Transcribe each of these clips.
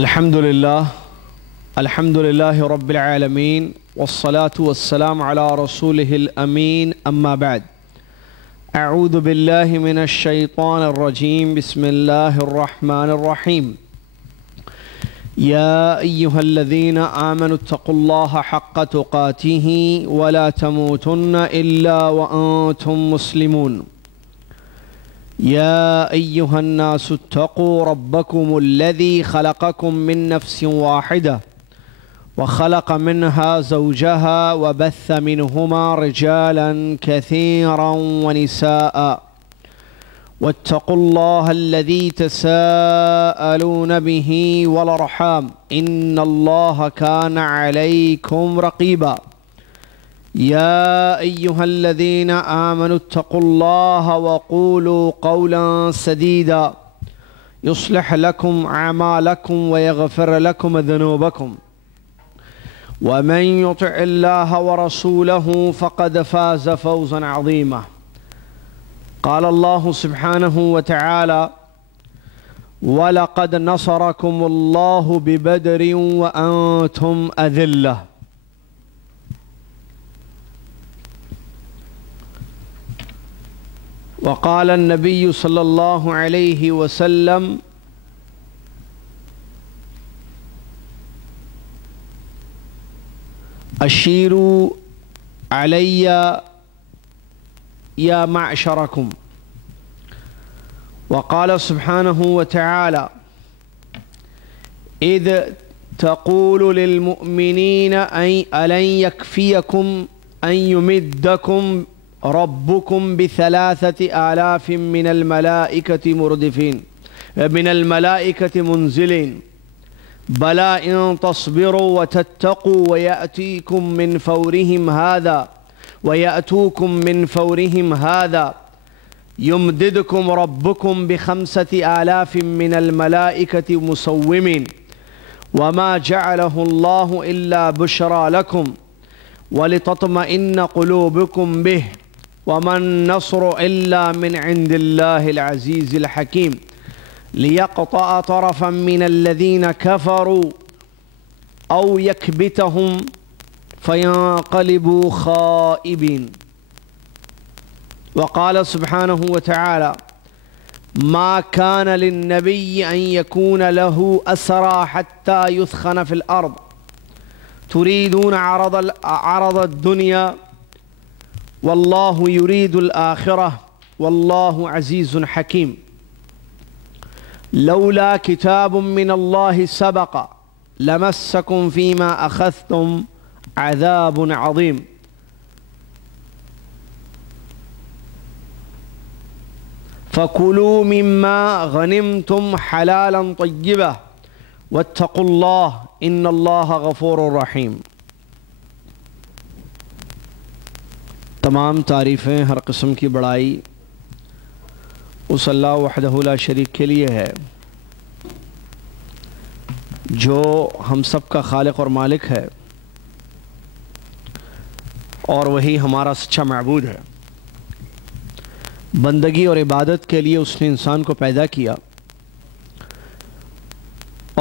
الحمد لله رب العالمين والصلاة والسلام على رسوله الأمين أما بعد أعوذ بالله من الشيطان الرجيم بسم الله الرحمن الرحيم يا أيها الذين آمنوا اتقوا الله حق تقاته ولا تموتن إلا وأنتم مسلمون يا أيها الناس اتقوا ربكم الذي خلقكم من نفس واحدة وخلق منها زوجها وبث منهما رجالا كثيرا ونساء واتقوا الله الذي تساءلون به والأرحام إن الله كان عليكم رقيبا يا أيها الذين آمنوا اتقوا الله وقولوا قولا سديدا يصلح لكم أعمالكم ويغفر لكم ذنوبكم ومن يطع الله ورسوله فقد فاز فوزا عظيما قال الله سبحانه وتعالى ولقد نصركم الله ببدر وأنتم أذلة وقال النبي صلى الله عليه وسلم أشيروا علي يا معشركم وقال سبحانه وتعالى إذ تقول للمؤمنين ألن يكفيكم أن يمدكم ربكم ب3,000 من الملائكة منزلين بلى إن تصبروا وتتقوا ويأتوكم من فورهم هذا يمددكم ربكم ب5,000 من الملائكة مسومين وما جعله الله إلا بشرى لكم ولتطمئن قلوبكم به وما النصر إلا من عند الله العزيز الحكيم ليقطع طرفا من الذين كفروا أو يكبتهم فينقلبوا خائبين وقال سبحانه وتعالى ما كان للنبي أن يكون له أسرى حتى يثخن في الأرض تريدون عرض الدنيا والله يريد الآخرة والله عزيز حكيم لولا كتاب من الله سبق لمسكم فيما أخذتم عذاب عظيم فكلوا مما غنمتم حلالا طيبا واتقوا الله ان اللہ غفور رحیم۔ تمام تعریفیں، ہر قسم کی بڑائی اس اللہ وحدہ لا شریک کے لیے ہے جو ہم سب کا خالق اور مالک ہے، اور وہی ہمارا سچا معبود ہے۔ بندگی اور عبادت کے لیے اس نے انسان کو پیدا کیا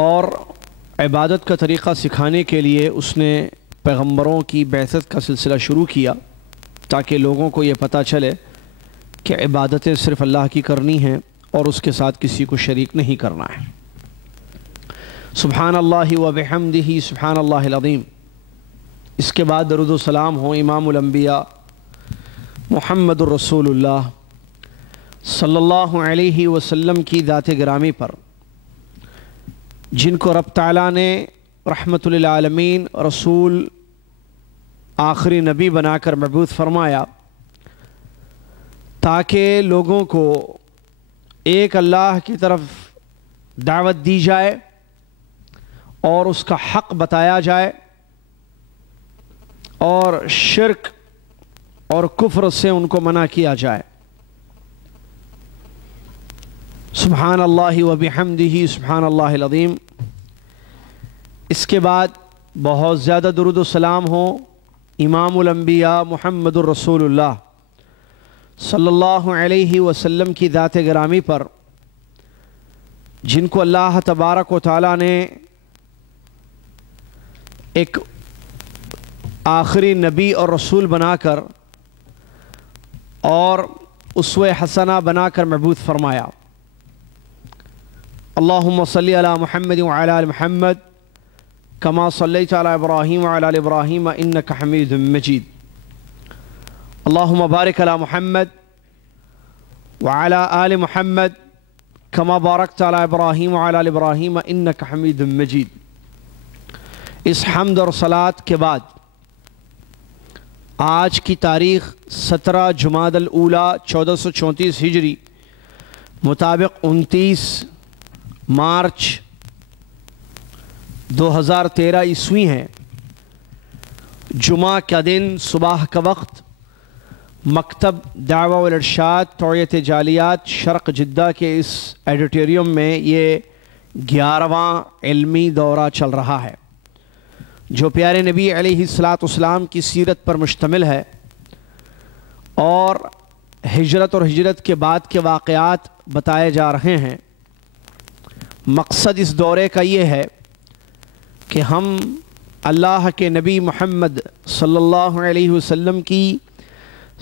اور عبادت کا طریقہ سکھانے کے لیے اس نے پیغمبروں کی بعثت کا سلسلہ شروع کیا تاکہ لوگوں کو یہ پتہ چلے کہ عبادتیں صرف اللہ کی کرنی ہیں اور اس کے ساتھ کسی کو شریک نہیں کرنا ہے۔ سبحان اللہ و بحمدہ سبحان اللہ العظیم۔ اس کے بعد درود و سلام ہوں امام الانبیاء محمد الرسول اللہ صلی اللہ علیہ وسلم کی ذات گرامی پر، جن کو رب تعالیٰ نے رحمت للعالمین رسول آخری نبی بنا کر مبعوث فرمایا تاکہ لوگوں کو ایک اللہ کی طرف دعوت دی جائے اور اس کا حق بتایا جائے اور شرک اور کفر سے ان کو منع کیا جائے۔ سبحان اللہ و بحمدہ سبحان اللہ العظیم۔ اس کے بعد بہت زیادہ درود و سلام ہو امام الانبیاء محمد الرسول اللہ صلی اللہ علیہ وسلم کی ذات گرامی پر، جن کو اللہ تبارک و تعالیٰ نے ایک آخری نبی اور رسول بنا کر اور اسوہ حسنہ بنا کر مبعوث فرمایا۔ اللہم صلی علی محمد وعلی آل محمد کما صلیت علی ابراہیم وعلی آل ابراہیم انک حمید مجید۔ اللہم بارک علی محمد وعلی آل محمد کما بارکت علی ابراہیم وعلی آل ابراہیم انک حمید مجید۔ اس حمد اور صلاۃ کے بعد آج کی تاریخ 17 جمادی الاولیٰ 1434 ہجری مطابق 29 مارچ 2013 عیسوی ہے۔ جمعہ کا دن صبح کا وقت مکتب دعوہ والارشاد توعیت جالیات شرق جدہ کے اس ایڈیٹوریم میں یہ 11واں علمی دورہ چل رہا ہے جو پیارے نبی علیہ السلام کی سیرت پر مشتمل ہے اور ہجرت اور ہجرت کے بعد کے واقعات بتائے جا رہے ہیں۔ مقصد اس دورے کا یہ ہے کہ ہم اللہ کے نبی محمد صلی اللہ علیہ وسلم کی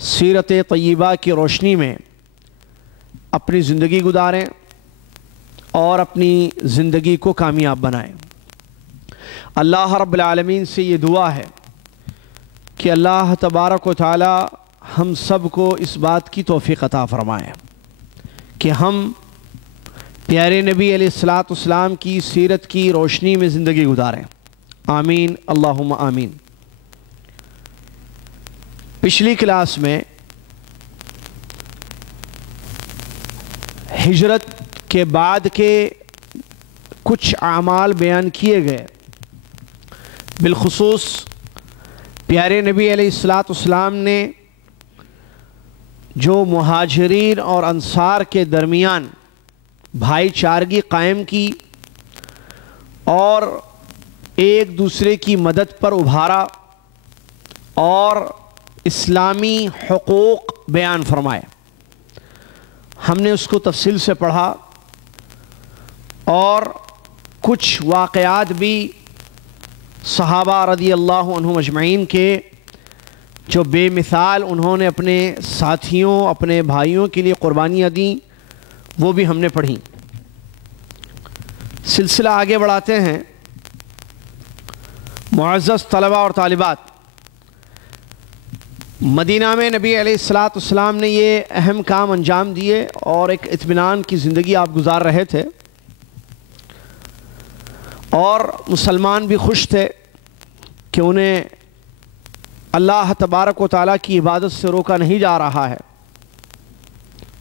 سیرت طیبہ کی روشنی میں اپنی زندگی گزاریں اور اپنی زندگی کو کامیاب بنائیں۔ اللہ رب العالمین سے یہ دعا ہے کہ اللہ تبارک و تعالی ہم سب کو اس بات کی توفیق عطا فرمائے کہ ہم پیارے نبی علیہ السلام کی سیرت کی روشنی میں زندگی گزاریں۔ آمین اللہم آمین۔ پچھلی کلاس میں ہجرت کے بعد کے کچھ اعمال بیان کیے گئے، بالخصوص پیارے نبی علیہ السلام نے جو مہاجرین اور انصار کے درمیان بھائی چارگی قائم کی اور ایک دوسرے کی مدد پر ابھارا اور اسلامی حقوق بیان فرمائے۔ ہم نے اس کو تفصیل سے پڑھا اور کچھ واقعات بھی صحابہ رضی اللہ عنہم اجمعین کے جو بے مثال انہوں نے اپنے ساتھیوں اپنے بھائیوں کے لیے قربانیاں دیں وہ بھی ہم نے پڑھی۔ سلسلہ آگے بڑھاتے ہیں۔ معزز طلبہ اور طالبات، مدینہ میں نبی علیہ السلام نے یہ اہم کام انجام دیے اور ایک اطمینان کی زندگی آپ گزار رہے تھے اور مسلمان بھی خوش تھے کہ انہیں اللہ تبارک و تعالیٰ کی عبادت سے روکا نہیں جا رہا ہے،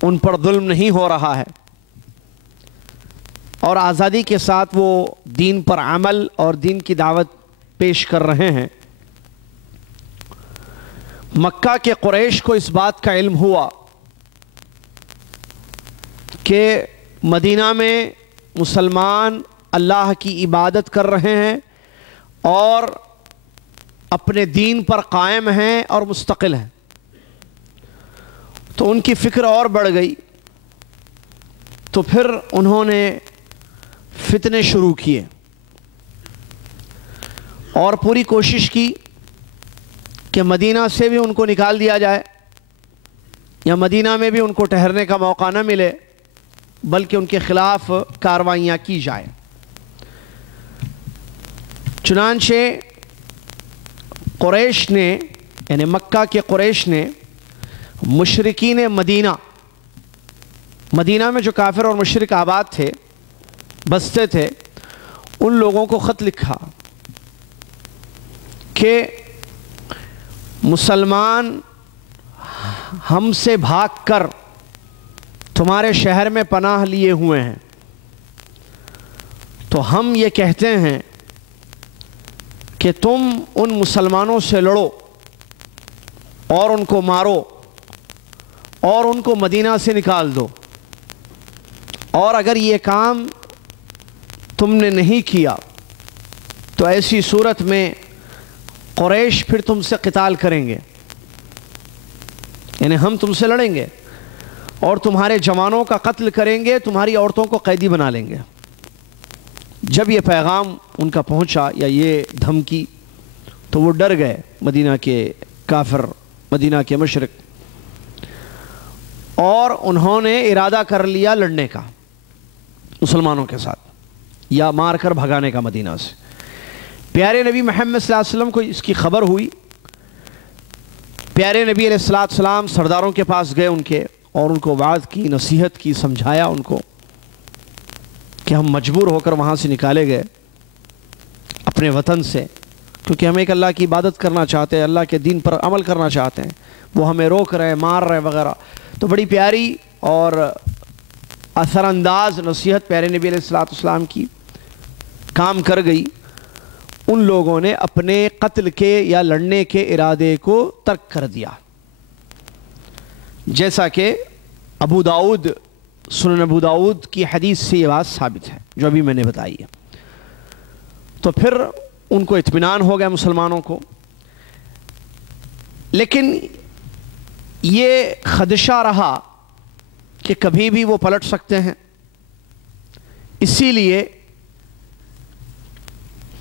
ان پر ظلم نہیں ہو رہا ہے اور آزادی کے ساتھ وہ دین پر عمل اور دین کی دعوت پیش کر رہے ہیں۔ مکہ کے قریش کو اس بات کا علم ہوا کہ مدینہ میں مسلمان اللہ کی عبادت کر رہے ہیں اور اپنے دین پر قائم ہیں اور مستقل ہیں، تو ان کی فکر اور بڑھ گئی، تو پھر انہوں نے فتنے شروع کیے اور پوری کوشش کی کہ مدینہ سے بھی ان کو نکال دیا جائے یا مدینہ میں بھی ان کو ٹھہرنے کا موقع نہ ملے بلکہ ان کے خلاف کارروائیاں کی جائیں۔ چنانچہ قریش نے یعنی مکہ کے قریش نے مشرکین مدینہ میں جو کافر اور مشرک آباد تھے بستے تھے ان لوگوں کو خط لکھا کہ مسلمان ہم سے بھاگ کر تمہارے شہر میں پناہ لیے ہوئے ہیں، تو ہم یہ کہتے ہیں کہ تم ان مسلمانوں سے لڑو اور ان کو مارو اور ان کو مدینہ سے نکال دو، اور اگر یہ کام تم نے نہیں کیا تو ایسی صورت میں قریش پھر تم سے قتال کریں گے، یعنی ہم تم سے لڑیں گے اور تمہارے جوانوں کا قتل کریں گے، تمہاری عورتوں کو قیدی بنا لیں گے۔ جب یہ پیغام ان کا پہنچا یا یہ دھمکی تو وہ ڈر گئے مدینہ کے کافر، مدینہ کے مشرک، اور انہوں نے ارادہ کر لیا لڑنے کا مسلمانوں کے ساتھ، یا مار کر بھگانے کا مدینہ سے۔ پیارے نبی محمد صلی اللہ علیہ وسلم کو اس کی خبر ہوئی۔ پیارے نبی علیہ السلام سرداروں کے پاس گئے ان کے، اور ان کو وعظ کی، نصیحت کی، سمجھایا ان کو کہ ہم مجبور ہو کر وہاں سے نکالے گئے اپنے وطن سے، کیونکہ ہم ایک اللہ کی عبادت کرنا چاہتے ہیں، اللہ کے دین پر عمل کرنا چاہتے ہیں، وہ ہمیں روک رہے، مار رہے وغیرہ۔ تو بڑی پیاری اور اثر انداز نصیحت پیارے نبی علیہ السلام کی کام کر گئی۔ ان لوگوں نے اپنے قتل کے یا لڑنے کے ارادے کو ترک کر دیا، جیسا کہ ابو داؤد، سنن ابو داؤد کی حدیث سے یہ بات ثابت ہے جو ابھی میں نے بتائی ہے۔ تو پھر ان کو اطمینان ہو گیا مسلمانوں کو، لیکن یہ خدشہ رہا کہ کبھی بھی وہ پلٹ سکتے ہیں، اسی لیے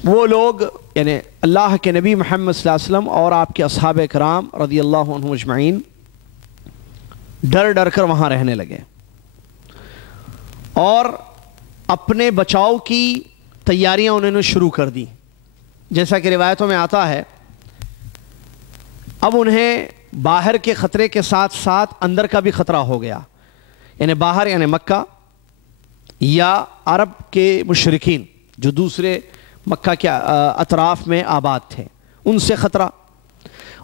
وہ لوگ یعنی اللہ کے نبی محمد صلی اللہ علیہ وسلم اور آپ کے اصحاب کرام رضی اللہ عنہم اجمعین ڈر ڈر کر وہاں رہنے لگے، اور اپنے بچاؤ کی تیاریاں انہوں نے شروع کر دی۔ جیسا کہ روایتوں میں آتا ہے، اب انہیں باہر کے خطرے کے ساتھ ساتھ اندر کا بھی خطرہ ہو گیا، یعنی باہر یعنی مکہ یا عرب کے مشرکین جو دوسرے مکہ کے اطراف میں آباد تھے، ان سے خطرہ،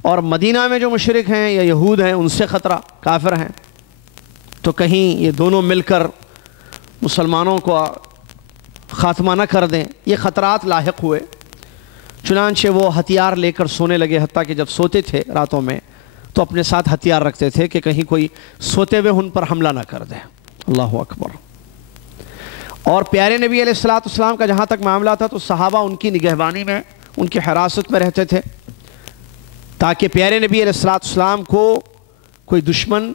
اور مدینہ میں جو مشرک ہیں یا یہود ہیں ان سے خطرہ، کافر ہیں، تو کہیں یہ دونوں مل کر مسلمانوں کو خاتمہ نہ کر دیں۔ یہ خطرات لاحق ہوئے، چنانچہ وہ ہتھیار لے کر سونے لگے، حتیٰ کہ جب سوتے تھے راتوں میں تو اپنے ساتھ ہتھیار رکھتے تھے کہ کہیں کوئی سوتے ہوئے ان پر حملہ نہ کر دے۔ اللہ اکبر۔ اور پیارے نبی علیہ السلام کا جہاں تک معاملہ تھا تو صحابہ ان کی نگہبانی میں، ان کی حراست میں رہتے تھے، تاکہ پیارے نبی علیہ السلام کو کوئی دشمن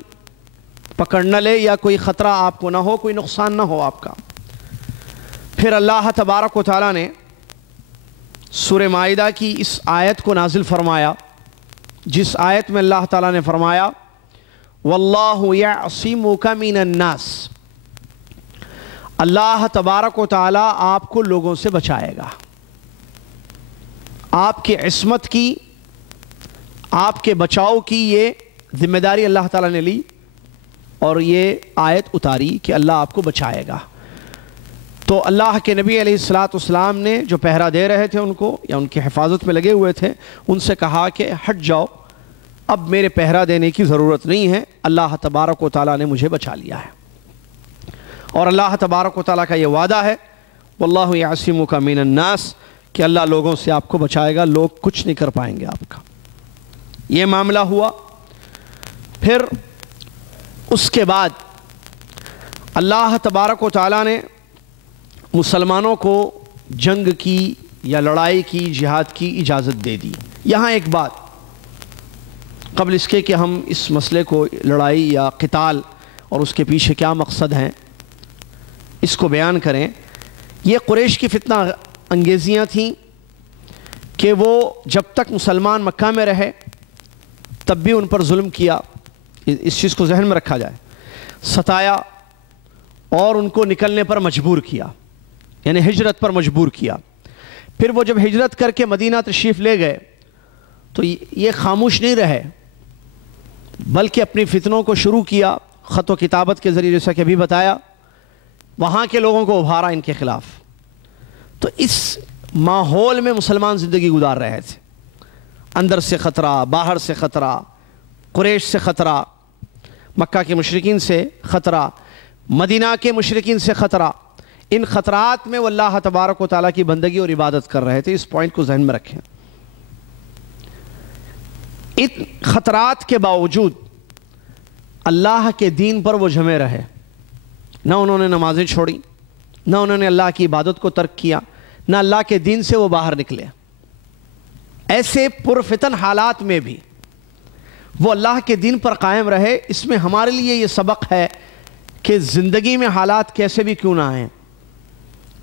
پکڑ نہ لے یا کوئی خطرہ آپ کو نہ ہو، کوئی نقصان نہ ہو آپ کا۔ پھر اللہ تبارک و تعالیٰ نے سورہ مائدہ کی اس آیت کو نازل فرمایا، جس آیت میں اللہ تعالیٰ نے فرمایا وَاللَّهُ يَعْصِمُكَ مِنَ النَّاسِ، اللہ تبارک و تعالیٰ آپ کو لوگوں سے بچائے گا۔ آپ کی عصمت کی، آپ کے بچاؤ کی یہ ذمہ داری اللہ تعالیٰ نے لی، اور یہ آیت اتاری کہ اللہ آپ کو بچائے گا۔ تو اللہ کے نبی علیہ السلام نے جو پہرا دے رہے تھے ان کو، یا ان کی حفاظت میں لگے ہوئے تھے، ان سے کہا کہ ہٹ جاؤ، اب میرے پہرا دینے کی ضرورت نہیں ہے، اللہ تبارک و تعالیٰ نے مجھے بچا لیا ہے۔ اور اللہ تبارک و تعالیٰ کا یہ وعدہ ہے واللہ یعصمک من الناس، کہ اللہ لوگوں سے آپ کو بچائے گا، لوگ کچھ نہیں کر پائیں گے آپ کا۔ یہ معاملہ ہوا۔ پھر اس کے بعد اللہ تبارک و تعالیٰ نے مسلمانوں کو جنگ کی یا لڑائی کی، جہاد کی اجازت دے دی۔ یہاں ایک بات قبل اس کے کہ ہم اس مسئلے کو، لڑائی یا قتال اور اس کے پیچھے کیا مقصد ہیں، اس کو بیان کریں۔ یہ قریش کی فتنہ انگیزیاں تھیں کہ وہ جب تک مسلمان مکہ میں رہے تب بھی ان پر ظلم کیا، اس چیز کو ذہن میں رکھا جائے، ستایا اور ان کو نکلنے پر مجبور کیا، یعنی ہجرت پر مجبور کیا۔ پھر وہ جب ہجرت کر کے مدینہ تشریف لے گئے تو یہ خاموش نہیں رہے، بلکہ اپنی فتنوں کو شروع کیا خط و کتابت کے ذریعے، جیسا کہ ابھی بتایا، وہاں کے لوگوں کو ابھارا ان کے خلاف۔ تو اس ماحول میں مسلمان زندگی گزار رہے تھے، اندر سے خطرہ، باہر سے خطرہ، قریش سے خطرہ، مکہ کے مشرکین سے خطرہ، مدینہ کے مشرکین سے خطرہ۔ ان خطرات میں وہ اللہ تبارک و تعالیٰ کی بندگی اور عبادت کر رہے تھے۔ اس پوائنٹ کو ذہن میں رکھیں۔ ان خطرات کے باوجود اللہ کے دین پر وہ جمے رہے، نہ انہوں نے نمازیں چھوڑی، نہ انہوں نے اللہ کی عبادت کو ترک کیا، نہ اللہ کے دین سے وہ باہر نکلے۔ ایسے پرفتن حالات میں بھی وہ اللہ کے دین پر قائم رہے۔ اس میں ہمارے لیے یہ سبق ہے کہ زندگی میں حالات کیسے بھی کیوں نہ آئیں،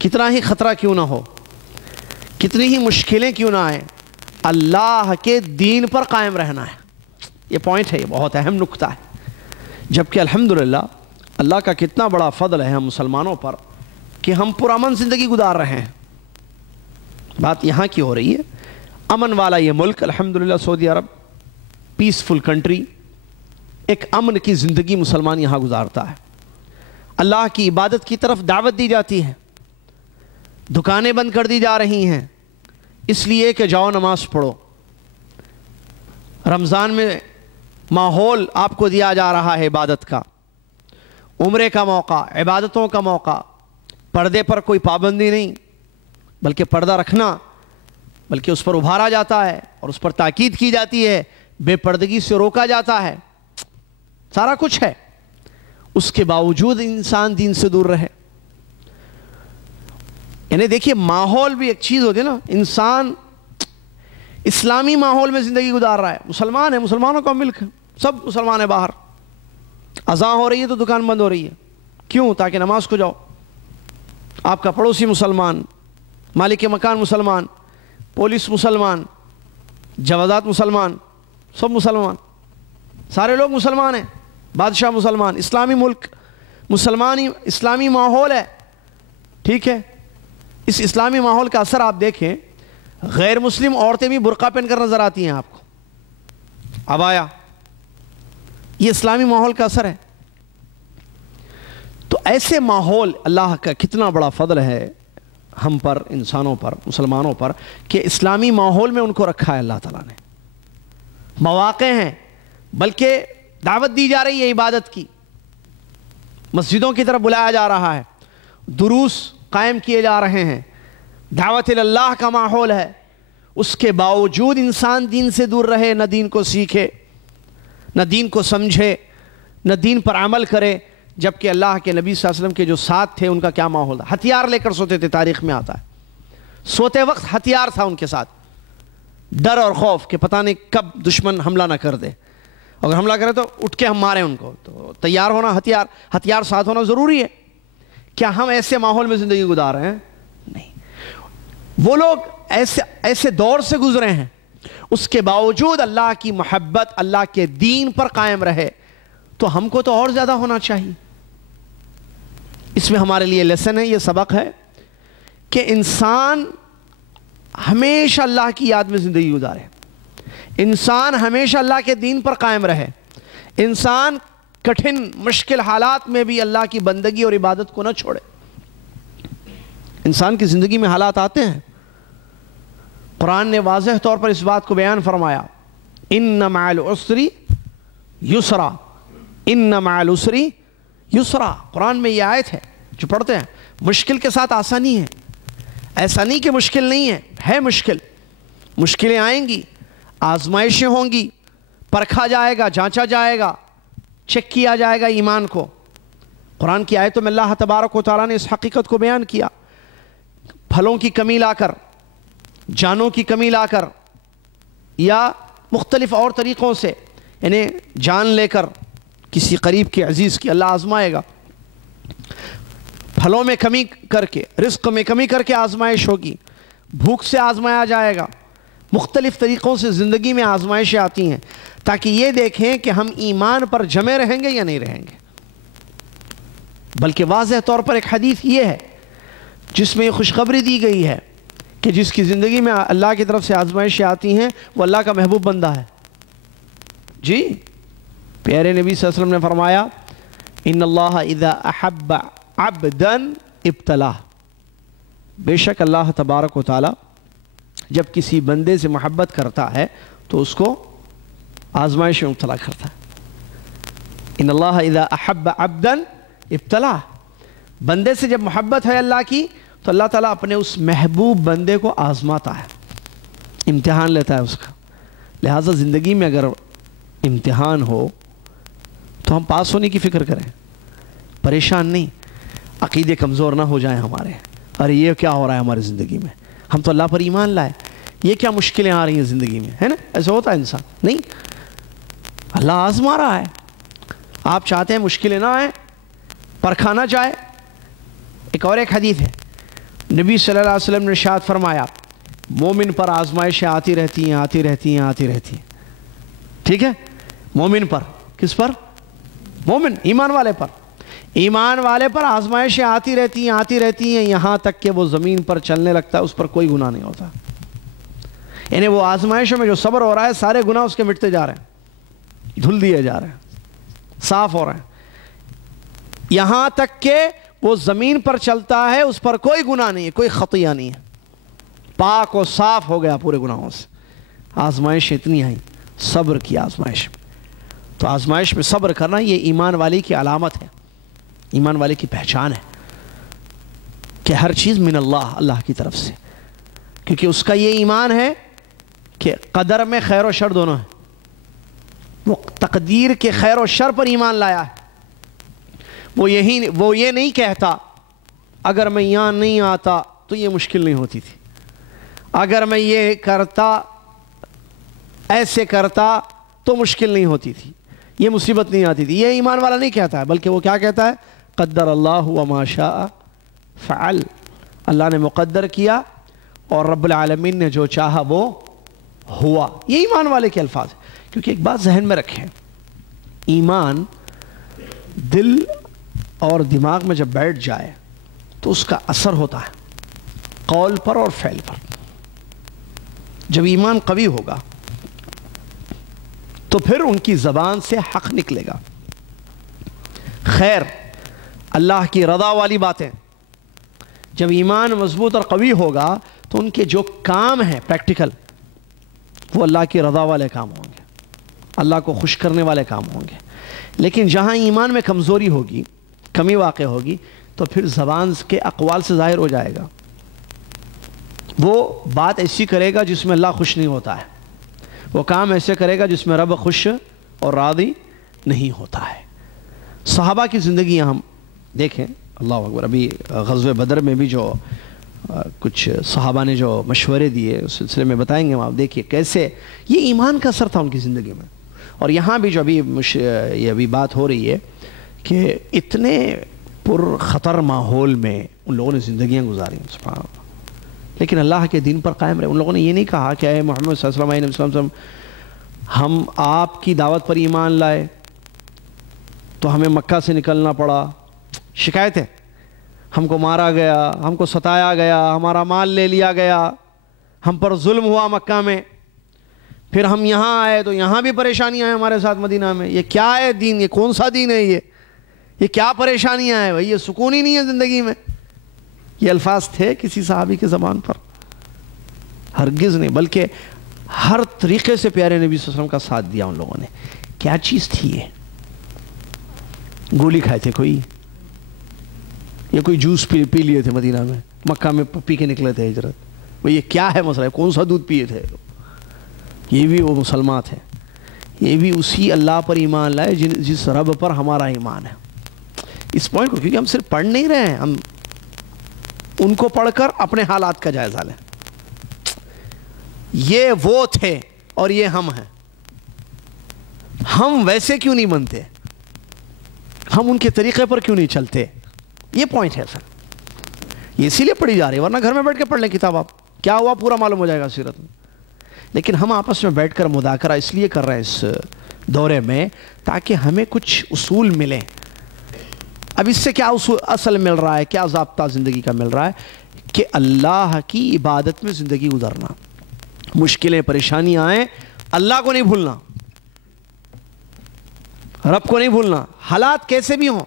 کتنا ہی خطرہ کیوں نہ ہو، کتنی ہی مشکلیں کیوں نہ آئیں، اللہ کے دین پر قائم رہنا ہے. یہ پوائنٹ ہے, یہ بہت اہم نکتہ ہے. جبکہ الحمدللہ اللہ کا کتنا بڑا فضل ہے ہم مسلمانوں پر کہ ہم پرامن زندگی گزار رہے ہیں. بات یہاں کی ہو رہی ہے, امن والا یہ ملک الحمدللہ سعودی عرب, پیسفل کنٹری, ایک امن کی زندگی مسلمان یہاں گزارتا ہے. اللہ کی عبادت کی طرف دعوت دی جاتی ہے, دکانیں بند کر دی جا رہی ہیں اس لیے کہ جاؤ نماز پڑھو. رمضان میں ماحول آپ کو دیا جا رہا ہے عبادت کا, عمرے کا موقع, عبادتوں کا موقع. پردے پر کوئی پابندی نہیں, بلکہ پردہ رکھنا, بلکہ اس پر ابھارا جاتا ہے اور اس پر تاکید کی جاتی ہے, بے پردگی سے روکا جاتا ہے, سارا کچھ ہے. اس کے باوجود انسان دین سے دور رہے. یعنی دیکھیے ماحول بھی ایک چیز ہوتی ہے نا, انسان اسلامی ماحول میں زندگی گزار رہا ہے, مسلمان ہے, مسلمانوں کا ملک ہے, سب مسلمان ہیں. باہر اذان ہو رہی ہے تو دکان بند ہو رہی ہے, کیوں؟ تاکہ نماز کو جاؤ. آپ کا پڑوسی مسلمان, مالک مکان مسلمان, پولیس مسلمان, جوازات مسلمان, سب مسلمان, سارے لوگ مسلمان ہیں. بادشاہ مسلمان, اسلامی ملک, مسلمانی اسلامی ماحول ہے. ٹھیک ہے, اس اسلامی ماحول کا اثر آپ دیکھیں, غیر مسلم عورتیں بھی برقع پہن کر نظر آتی ہیں آپ کو, عبایا. یہ اسلامی ماحول کا اثر ہے. تو ایسے ماحول, اللہ کا کتنا بڑا فضل ہے ہم پر, انسانوں پر, مسلمانوں پر, کہ اسلامی ماحول میں ان کو رکھا ہے اللہ تعالیٰ نے. مواقع ہیں, بلکہ دعوت دی جا رہی ہے عبادت کی, مسجدوں کی طرف بلایا جا رہا ہے, دروس قائم کیے جا رہے ہیں, دعوت اللہ کا ماحول ہے. اس کے باوجود انسان دین سے دور رہے, نہ دین کو سیکھے, نہ دین کو سمجھے, نہ دین پر عمل کرے. جبکہ اللہ کے نبی صلی اللہ علیہ وسلم کے جو ساتھ تھے ان کا کیا ماحول تھا؟ ہتھیار لے کر سوتے تھے, تاریخ میں آتا ہے. سوتے وقت ہتھیار تھا ان کے ساتھ, ڈر اور خوف کہ پتہ نہیں کب دشمن حملہ نہ کر دے, اگر حملہ کرے تو اٹھ کے ہم ماریں ان کو. تو تیار ہونا, ہتھیار ساتھ ہونا ضروری ہے. کیا ہم ایسے ماحول میں زندگی گزار رہے ہیں؟ نہیں. وہ لوگ ایسے دور سے گزرے ہیں, اس کے باوجود اللہ کی محبت, اللہ کے دین پر قائم رہے. تو ہم کو تو اور زیادہ ہونا چاہیے. اس میں ہمارے لیے لیسن ہے, یہ سبق ہے کہ انسان ہمیشہ اللہ کی یاد میں زندگی گزارے, انسان ہمیشہ اللہ کے دین پر قائم رہے, انسان کٹھن مشکل حالات میں بھی اللہ کی بندگی اور عبادت کو نہ چھوڑے. انسان کی زندگی میں حالات آتے ہیں, قرآن نے واضح طور پر اس بات کو بیان فرمایا, ان مع العسر یسرا, ان مع العسر یسرا. قرآن میں یہ آیت ہے جو پڑھتے ہیں, مشکل کے ساتھ آسانی ہے. ایسا نہیں کہ مشکل نہیں ہے مشکل, مشکلیں آئیں گی, آزمائشیں ہوں گی, پرکھا جائے گا, جانچا جائے گا, چیک کیا جائے گا ایمان کو. قرآن کی آیتوں میں اللہ تبارک و تعالیٰ نے اس حقیقت کو بیان کیا. پھلوں کی کمی لا کر, جانوں کی کمی لا کر, یا مختلف اور طریقوں سے, یعنی جان لے کر کسی قریب کے عزیز کی اللہ آزمائے گا. پھلوں میں کمی کر کے, رزق میں کمی کر کے آزمائش ہوگی, بھوک سے آزمایا جائے گا. مختلف طریقوں سے زندگی میں آزمائشیں آتی ہیں تاکہ یہ دیکھیں کہ ہم ایمان پر جمے رہیں گے یا نہیں رہیں گے. بلکہ واضح طور پر ایک حدیث یہ ہے جس میں یہ خوشخبری دی گئی ہے کہ جس کی زندگی میں اللہ کی طرف سے آزمائشیں آتی ہیں وہ اللہ کا محبوب بندہ ہے. جی, پیارے نبی صلی اللہ علیہ وسلم نے فرمایا, ان اللہ اذا احب عبدا ابتلاہ. بے شک اللہ تبارک و تعالی جب کسی بندے سے محبت کرتا ہے تو اس کو آزمائش میں مبتلا کرتا ہے. ان اللہ اذا احب عبدا ابتلاہ. بندے سے جب محبت ہے اللہ کی تو اللہ تعالیٰ اپنے اس محبوب بندے کو آزماتا ہے, امتحان لیتا ہے اس کا. لہٰذا زندگی میں اگر امتحان ہو تو ہم پاس ہونے کی فکر کریں, پریشان نہیں. عقیدے کمزور نہ ہو جائیں ہمارے, ارے یہ کیا ہو رہا ہے ہماری زندگی میں, ہم تو اللہ پر ایمان لائے, یہ کیا مشکلیں آ رہی ہیں زندگی میں, ہے نا؟ ایسا ہوتا ہے انسان. نہیں, اللہ آزما رہا ہے. آپ چاہتے ہیں مشکلیں نہ آئیں, پرکھا نہ جائے. ایک حدیث ہے, نبی صلی اللہ علیہ وسلم نے ارشاد فرمایا, مومن پر آزمائشیں آتی رہتی ہیں، آتی رہتی ہیں، آتی رہتی ہیں، ٹھیک ہے؟ مومن پر، کس پر؟ مومن، ایمان والے پر، ایمان والے پر آزمائشیں آتی رہتی ہیں، آتی رہتی ہیں، یہاں تک کہ وہ زمین پر چلنے لگتا ہے، اس پر کوئی گناہ نہیں ہوتا. یعنی وہ آزمائشوں میں جو صبر ہو رہا ہے، سارے گناہ اس کے مٹتے جا رہے ہیں، دھل دیے جا رہے ہیں، صاف ہو رہے ہیں. یہاں تک کہ وہ زمین پر چلتا ہے، اس پر کوئی گناہ نہیں ہے، کوئی خطیہ نہیں ہے، پاک و صاف ہو گیا پورے گناہوں سے. آزمائش اتنی آئی، صبر کی آزمائش. تو آزمائش میں صبر کرنا یہ ایمان والی کی علامت ہے، ایمان والے کی پہچان ہے کہ ہر چیز من اللہ کی طرف سے، کیونکہ اس کا یہ ایمان ہے کہ قدر میں خیر و شر دونوں ہیں. وہ تقدیر کے خیر و شر پر ایمان لایا ہے. وہ یہ نہیں کہتا اگر میں یہاں نہیں آتا تو یہ مشکل نہیں ہوتی تھی، اگر میں یہ کرتا، ایسے کرتا تو مشکل نہیں ہوتی تھی، یہ مصیبت نہیں آتی تھی. یہ ایمان والا نہیں کہتا ہے، بلکہ وہ کیا کہتا ہے؟ قدر اللہ وما شاء فعل. اللہ نے مقدر کیا اور رب العالمین نے جو چاہا وہ ہوا. یہ ایمان والے کے الفاظ ہیں. کیونکہ ایک بات ذہن میں رکھیں، ایمان دل اور دماغ میں جب بیٹھ جائے تو اس کا اثر ہوتا ہے قول پر اور فعل پر. جب ایمان قوی ہوگا تو پھر ان کی زبان سے حق نکلے گا، خیر، اللہ کی رضا والی باتیں. جب ایمان مضبوط اور قوی ہوگا تو ان کے جو کام ہیں پریکٹیکل، وہ اللہ کی رضا والے کام ہوں گے، اللہ کو خوش کرنے والے کام ہوں گے. لیکن جہاں ایمان میں کمزوری ہوگی، کمی واقع ہوگی، تو پھر زبان کے اقوال سے ظاہر ہو جائے گا. وہ بات ایسی کرے گا جس میں اللہ خوش نہیں ہوتا ہے، وہ کام ایسے کرے گا جس میں رب خوش اور راضی نہیں ہوتا ہے. صحابہ کی زندگیاں ہم دیکھیں، اللہ اکبر. ابھی غزوہ بدر میں بھی جو کچھ صحابہ نے جو مشورے دیے اس سلسلے میں بتائیں گے. آپ دیکھیے کیسے یہ ایمان کا اثر تھا ان کی زندگی میں. اور یہاں بھی جو ابھی بات ہو رہی ہے کہ اتنے پر خطر ماحول میں ان لوگوں نے زندگیاں گزاری، سبحان اللہ، لیکن اللہ کے دین پر قائم رہے. ان لوگوں نے یہ نہیں کہا کہ اے محمد صلی اللہ علیہ وسلم ہم آپ کی دعوت پر ایمان لائے تو ہمیں مکہ سے نکلنا پڑا، شکایت ہے، ہم کو مارا گیا، ہم کو ستایا گیا، ہمارا مال لے لیا گیا، ہم پر ظلم ہوا مکہ میں، پھر ہم یہاں آئے تو یہاں بھی پریشانیاں ہیں ہمارے ساتھ مدینہ میں. یہ کیا ہے دین؟ یہ کون سا دین ہے؟ یہ کیا پریشانیاں ہیں بھائی؟ یہ سکون ہی نہیں ہے زندگی میں. یہ الفاظ تھے کسی صحابی کے زبان پر؟ ہرگز نہیں. بلکہ ہر طریقے سے پیارے نبی صلی اللہ علیہ وسلم کا ساتھ دیا ان لوگوں نے. کیا چیز تھی یہ؟ گولی کھائے تھے کوئی، یا کوئی جوس پی لیے تھے مدینہ میں، مکہ میں پی کے نکلے تھے ہجرت؟ یہ کیا ہے مسئلہ؟ کون سا دودھ پیے تھے؟ یہ بھی وہ مسلمان تھے، یہ بھی اسی اللہ پر ایمان لائے جس رب پر ہمارا ایمان ہے. اس پوائنٹ کو، کیونکہ ہم صرف پڑھ نہیں رہے ہیں، ہم ان کو پڑھ کر اپنے حالات کا جائزہ لیں. یہ وہ تھے اور یہ ہم ہیں. ہم ویسے کیوں نہیں بنتے؟ ہم ان کے طریقے پر کیوں نہیں چلتے؟ یہ پوائنٹ ہے سر. یہ اسی لیے پڑھی جا رہی ہے، ورنہ گھر میں بیٹھ کے پڑھ لیں کتاب، آپ کیا ہوا پورا معلوم ہو جائے گا سیرت میں. لیکن ہم آپس میں بیٹھ کر مذاکرہ اس لیے کر رہے ہیں اس دورے میں تاکہ ہمیں کچھ اصول ملیں. اب اس سے کیا اصل مل رہا ہے، کیا ضابطہ زندگی کا مل رہا ہے؟ کہ اللہ کی عبادت میں زندگی گزارنا. مشکلیں پریشانیاں آئیں، اللہ کو نہیں بھولنا، رب کو نہیں بھولنا. حالات کیسے بھی ہوں،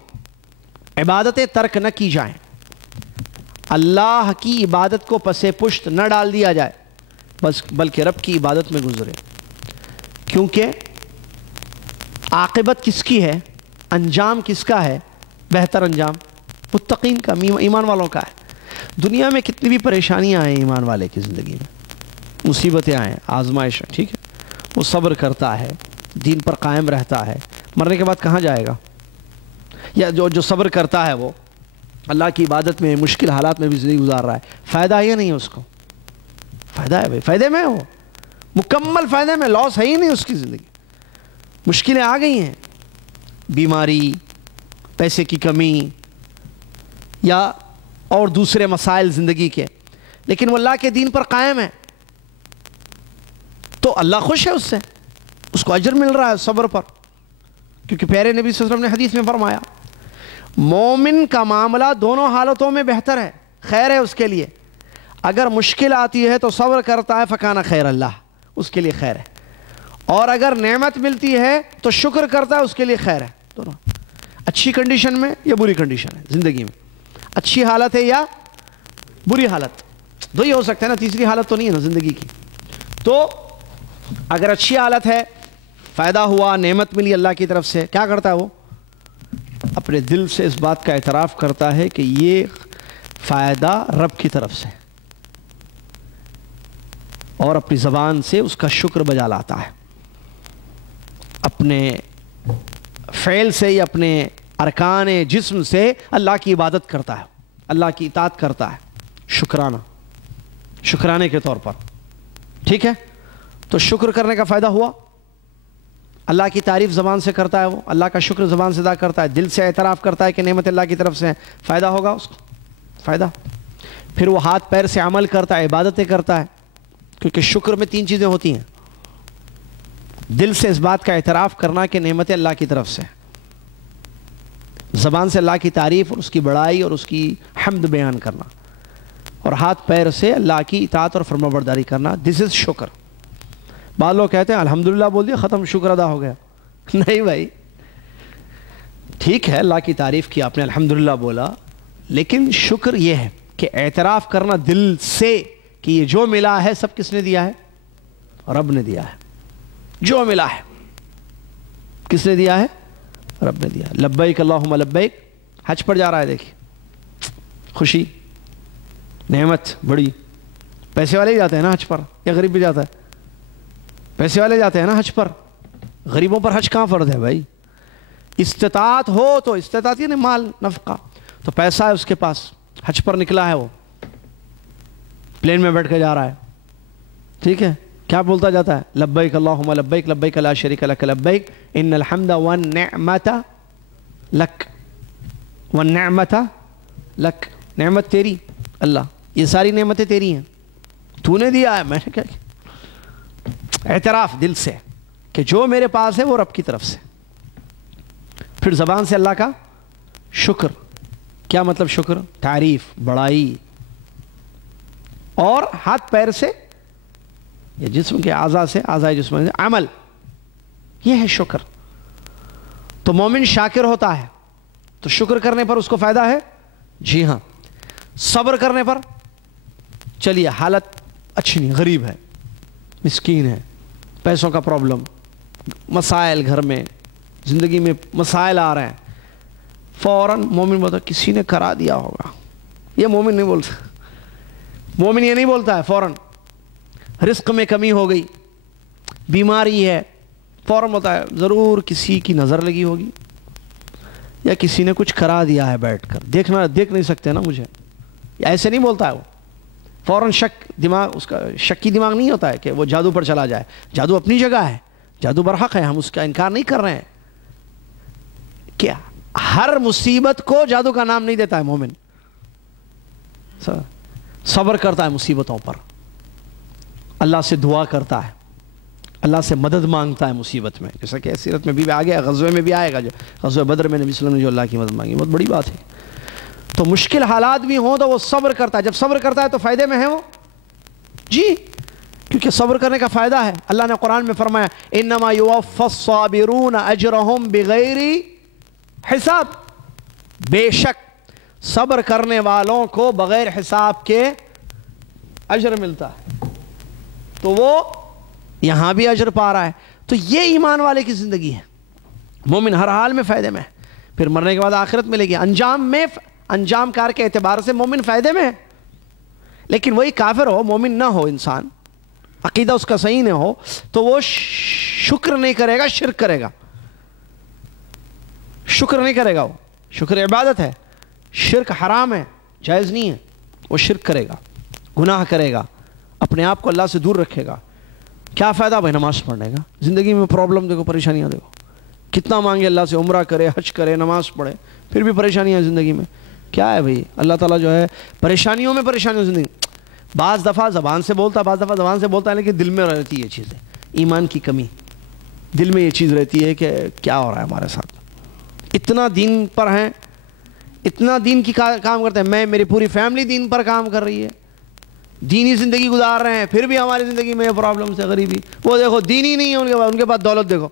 عبادتیں ترک نہ کی جائیں، اللہ کی عبادت کو پسے پشت نہ ڈال دیا جائے، بس بلکہ رب کی عبادت میں گزرے. کیونکہ عاقبت کس کی ہے، انجام کس کا ہے؟ بہتر انجام متقین کا، ایمان والوں کا ہے. دنیا میں کتنی بھی پریشانیاں آئیں ایمان والے کی زندگی میں، مصیبتیں آئیں، آزمائش، ٹھیک ہے، وہ صبر کرتا ہے، دین پر قائم رہتا ہے. مرنے کے بعد کہاں جائے گا؟ یا جو صبر کرتا ہے وہ اللہ کی عبادت میں مشکل حالات میں بھی زندگی گزار رہا ہے، فائدہ ہے یا نہیں ہے اس کو؟ فائدہ ہے بھائی، فائدے میں ہو، مکمل فائدے میں، لاس ہے ہی نہیں اس کی زندگی. مشکلیں آ گئی ہیں، بیماری، پیسے کی کمی یا اور دوسرے مسائل زندگی کے، لیکن وہ اللہ کے دین پر قائم ہے. تو اللہ خوش ہے اس سے، اس کو اجر مل رہا ہے صبر پر، کیونکہ پیارے نبی صلی اللہ علیہ وسلم نے حدیث میں فرمایا مومن کا معاملہ دونوں حالتوں میں بہتر ہے، خیر ہے اس کے لیے. اگر مشکل آتی ہے تو صبر کرتا ہے فکانہ خیر اللہ، اس کے لیے خیر ہے، اور اگر نعمت ملتی ہے تو شکر کرتا ہے، اس کے لیے خیر ہے. دونوں اچھی کنڈیشن میں یا بری کنڈیشن ہے زندگی میں، اچھی حالت ہے یا بری حالت، دو ہی ہو سکتا ہے نا، تیسری حالت تو نہیں ہے نا زندگی کی. تو اگر اچھی حالت ہے، فائدہ ہوا، نعمت ملی اللہ کی طرف سے، کیا کرتا ہے وہ؟ اپنے دل سے اس بات کا اعتراف کرتا ہے کہ یہ فائدہ رب کی طرف سے، اور اپنی زبان سے اس کا شکر بجا لاتا ہے، اپنے فعل سے یا اپنے ارکان جسم سے اللہ کی عبادت کرتا ہے، اللہ کی اطاعت کرتا ہے، شکرانے کے طور پر. ٹھیک ہے، تو شکر کرنے کا فائدہ ہوا، اللہ کی تعریف زبان سے کرتا ہے، وہ اللہ کا شکر زبان سے ادا کرتا ہے، دل سے اعتراف کرتا ہے کہ نعمت اللہ کی طرف سے ہے، فائدہ ہوگا اس کو، فائدہ. پھر وہ ہاتھ پیر سے عمل کرتا ہے، عبادتیں کرتا ہے، کیونکہ شکر میں 3 چیزیں ہوتی ہیں. دل سے اس بات کا اعتراف کرنا کہ نعمت اللہ کی طرف سے، زبان سے اللہ کی تعریف اور اس کی بڑائی اور اس کی حمد بیان کرنا، اور ہاتھ پیر سے اللہ کی اطاعت اور فرمانبرداری کرنا. دس از شکر. بعض لوگ کہتے ہیں الحمدللہ بول دیا ختم، شکر ادا ہو گیا. نہیں بھائی، ٹھیک ہے اللہ کی تعریف کی آپ نے، الحمدللہ بولا، لیکن شکر یہ ہے کہ اعتراف کرنا دل سے کہ یہ جو ملا ہے سب کس نے دیا ہے؟ رب نے دیا ہے. جو ملا ہے کس نے دیا ہے؟ رب نے دیا. لبیک اللہم لبیک، حج پر جا رہا ہے، دیکھیے خوشی، نعمت بڑی. پیسے والے ہی جاتے ہیں نا حج پر، یا غریب بھی جاتا ہے؟ پیسے والے جاتے ہیں نا حج پر، غریبوں پر حج کہاں فرض ہے بھائی؟ استطاعت ہو تو، استطاعت یعنی مال نفقہ، تو پیسہ ہے اس کے پاس، حج پر نکلا ہے، وہ پلین میں بیٹھ کے جا رہا ہے. ٹھیک ہے، کیا بولتا جاتا ہے؟ لبیک اللہم لبیک لبیک لا شریک لک لبیک ان الحمد والنعمت لک، والنعمت لک، نعمت تیری اللہ، یہ ساری نعمتیں تیری ہیں، تو نے دیا ہے، میں نے کیا کیا؟ اعتراف دل سے کہ جو میرے پاس ہے وہ رب کی طرف سے. پھر زبان سے اللہ کا شکر. کیا مطلب شکر؟ تعریف، بڑائی. اور ہاتھ پیر سے یا جسم کے اعضاء سے، اعضاء جسم سے عمل، یہ ہے شکر. تو مومن شاکر ہوتا ہے، تو شکر کرنے پر اس کو فائدہ ہے. جی ہاں. صبر کرنے پر، چلیے حالت اچھی نہیں، غریب ہے، مسکین ہے، پیسوں کا پرابلم، مسائل گھر میں، زندگی میں مسائل آ رہے ہیں، فوراً مومن بولتا کسی نے کرا دیا ہوگا. یہ مومن نہیں بولتا. مومن یہ نہیں بولتا ہے فوراً. رزق میں کمی ہو گئی، بیماری ہے، فوراً بولتا ہے ضرور کسی کی نظر لگی ہوگی، یا کسی نے کچھ کرا دیا ہے بیٹھ کر، دیکھ نہیں سکتے نا مجھے. ایسے نہیں بولتا ہے وہ. فوراً شک، دماغ اس کا شکی دماغ نہیں ہوتا ہے کہ وہ جادو پر چلا جائے. جادو اپنی جگہ ہے، جادو برحق ہے، ہم اس کا انکار نہیں کر رہے ہیں. کیا ہر مصیبت کو جادو کا نام نہیں دیتا ہے مومن. صبر کرتا ہے مصیبتوں پر، اللہ سے دعا کرتا ہے، اللہ سے مدد مانگتا ہے مصیبت میں، جیسا کہ سیرت میں بھی آگے، غزوے میں بھی آئے گا. جو غزوہ بدر میں نبی صلی اللہ علیہ وسلم نے جو اللہ کی مدد مانگی، بہت بڑی بات ہے. تو مشکل حالات بھی ہوں تو وہ صبر کرتا ہے. جب صبر کرتا ہے تو فائدے میں ہے وہ، جی، کیونکہ صبر کرنے کا فائدہ ہے. اللہ نے قرآن میں فرمایا انما یوفی الصابرون اجرہم بغیر حساب، بے شک صبر کرنے والوں کو بغیر حساب کے اجر ملتا ہے. تو وہ یہاں بھی اجر پا رہا ہے. تو یہ ایمان والے کی زندگی ہے. مومن ہر حال میں فائدے میں ہے، پھر مرنے کے بعد آخرت ملے گی. انجام کار کے اعتبار سے مومن فائدے میں ہے. لیکن وہی کافر ہو، مومن نہ ہو، انسان عقیدہ اس کا صحیح نہ ہو، تو وہ شکر نہیں کرے گا، شرک کرے گا. شکر نہیں کرے گا. وہ شکر عبادت ہے، شرک حرام ہے، جائز نہیں ہے. وہ شرک کرے گا، گناہ کرے گا، اپنے آپ کو اللہ سے دور رکھے گا. کیا فائدہ بھائی نماز پڑھنے کا؟ زندگی میں پرابلم دیکھو، پریشانیاں دیکھو، کتنا مانگے اللہ سے، عمرہ کرے، حج کرے، نماز پڑھے، پھر بھی پریشانیاں زندگی میں. کیا ہے بھائی؟ اللہ تعالیٰ جو ہے پریشانیوں میں زندگی. بعض دفعہ زبان سے بولتا ہے، بعض دفعہ زبان سے بولتا ہے، لیکن دل میں رہتی ہے یہ چیزیں. ایمان کی کمی، دل میں یہ چیز رہتی ہے کہ کیا ہو رہا ہے ہمارے ساتھ، اتنا دین پر ہیں، اتنا دین کی کام کرتے ہیں، میری پوری فیملی دین پر کام کر رہی ہے، دینی زندگی گزار رہے ہیں، پھر بھی ہماری زندگی میں پرابلمس ہے، غریبی، وہ دیکھو دین ہی نہیں ہے ان کے پاس دولت دیکھو،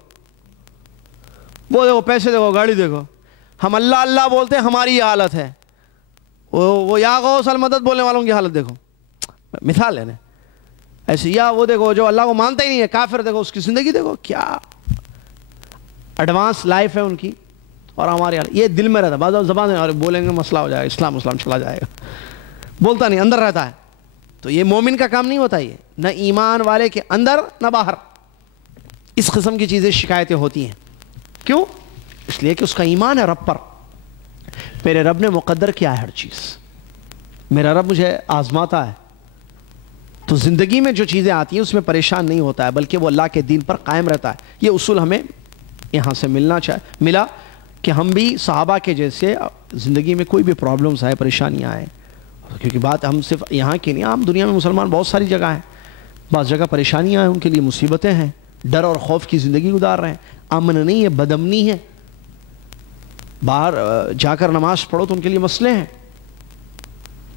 وہ دیکھو پیسے دیکھو، گاڑی دیکھو، ہم اللہ اللہ بولتے ہیں، ہماری یہ حالت ہے، وہ یا غوث المدد بولنے والوں کی حالت دیکھو، مثال ہے نا ایسے، یا وہ دیکھو جو اللہ کو مانتا ہی نہیں ہے کافر، دیکھو اس کی زندگی دیکھو کیا ایڈوانس لائف ہے ان کی، اور ہماری حالت یہ دل میں رہتا ہے، بعض زبان میں بولیں گے مسئلہ ہو جائے گا، اسلام چلا جائے گا، بولتا نہیں، اندر رہتا ہے، تو یہ مومن کا کام نہیں ہوتا، یہ نہ ایمان والے کے اندر نہ باہر اس قسم کی چیزیں شکایتیں ہوتی ہیں، کیوں؟ اس لیے کہ اس کا ایمان ہے رب پر، میرے رب نے مقدر کیا ہے ہر چیز، میرا رب مجھے آزماتا ہے، تو زندگی میں جو چیزیں آتی ہیں اس میں پریشان نہیں ہوتا ہے، بلکہ وہ اللہ کے دین پر قائم رہتا ہے۔ یہ اصول ہمیں یہاں سے ملا کہ ہم بھی صحابہ کے جیسے زندگی میں کوئی بھی پرابلمز آئے، پریشانیاں آئیں، کیونکہ بات ہم صرف یہاں کی نہیں، عام دنیا میں مسلمان بہت ساری جگہ ہیں، بعض جگہ پریشانیاں ہیں، ان کے لیے مصیبتیں ہیں، ڈر اور خوف کی زندگی گزار رہے ہیں، امن نہیں ہے، بدامنی ہے، باہر جا کر نماز پڑھو تو ان کے لیے مسئلے ہیں،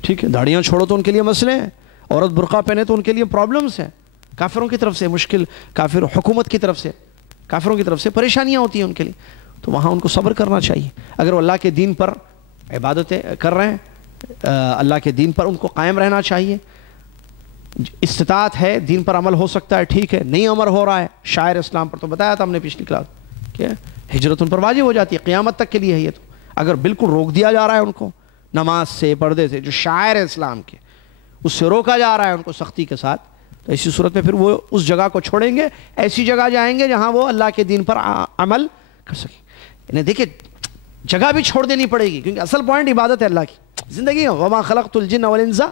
ٹھیک ہے، داڑیاں چھوڑو تو ان کے لیے مسئلے ہیں، عورت برقع پہنے تو ان کے لیے پرابلمس ہیں، کافروں کی طرف سے مشکل، کافر حکومت کی طرف سے، کافروں کی طرف سے پریشانیاں ہوتی ہیں ان کے لیے، تو وہاں ان کو صبر کرنا چاہیے۔ اگر وہ اللہ کے دین پر عبادتیں کر رہے ہیں، اللہ کے دین پر ان کو قائم رہنا چاہیے، استطاعت ہے، دین پر عمل ہو سکتا ہے، ٹھیک ہے، نہیں عمل ہو رہا ہے شاعر اسلام پر، تو بتایا تھا ہم نے پچھلی کلاس کہ ہجرت ان پر واجب ہو جاتی ہے، قیامت تک کے لیے ہے یہ، تو اگر بالکل روک دیا جا رہا ہے ان کو نماز سے، پردے سے، جو شاعر اسلام کے اس سے روکا جا رہا ہے ان کو سختی کے ساتھ، تو ایسی صورت میں پھر وہ اس جگہ کو چھوڑیں گے، ایسی جگہ جائیں گے جہاں وہ اللہ کے دین پر عمل کر سکیں۔ انہیں دیکھیں جگہ بھی چھوڑ دینی پڑے گی، کیونکہ اصل پوائنٹ عبادت ہے اللہ کی زندگی ہے، وَمَا خَلَقْتُ الْجِنَّ وَالْإِنسَ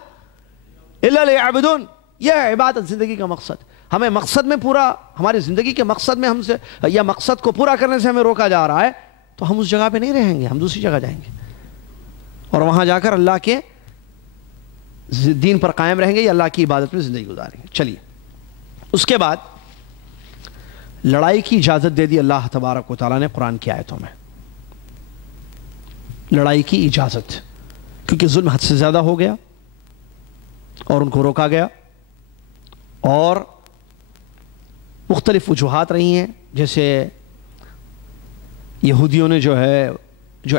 إِلَّا لِيَعْبُدُونَ، یہ ہے عبادت زندگی کا مقصد، ہمیں مقصد میں پورا، ہماری زندگی کے مقصد میں ہم سے، یا مقصد کو پورا کرنے سے ہمیں روکا جا رہا ہے، تو ہم اس جگہ پہ نہیں رہیں گے، ہم دوسری جگہ جائیں گے، اور وہاں جا کر اللہ کے دین پر قائم رہیں گے، یا اللہ کی عبادت میں زندگی گزاریں گے۔ چلیے، اس کے بعد لڑائی کی اجازت دے دی اللہ تبارک و تعالیٰ نے قرآن کی آیتوں میں، لڑائی کی اجازت، کیونکہ ظلم حد سے زیادہ ہو گیا اور ان کو روکا گیا، اور مختلف وجوہات رہی ہیں، جیسے یہودیوں نے جو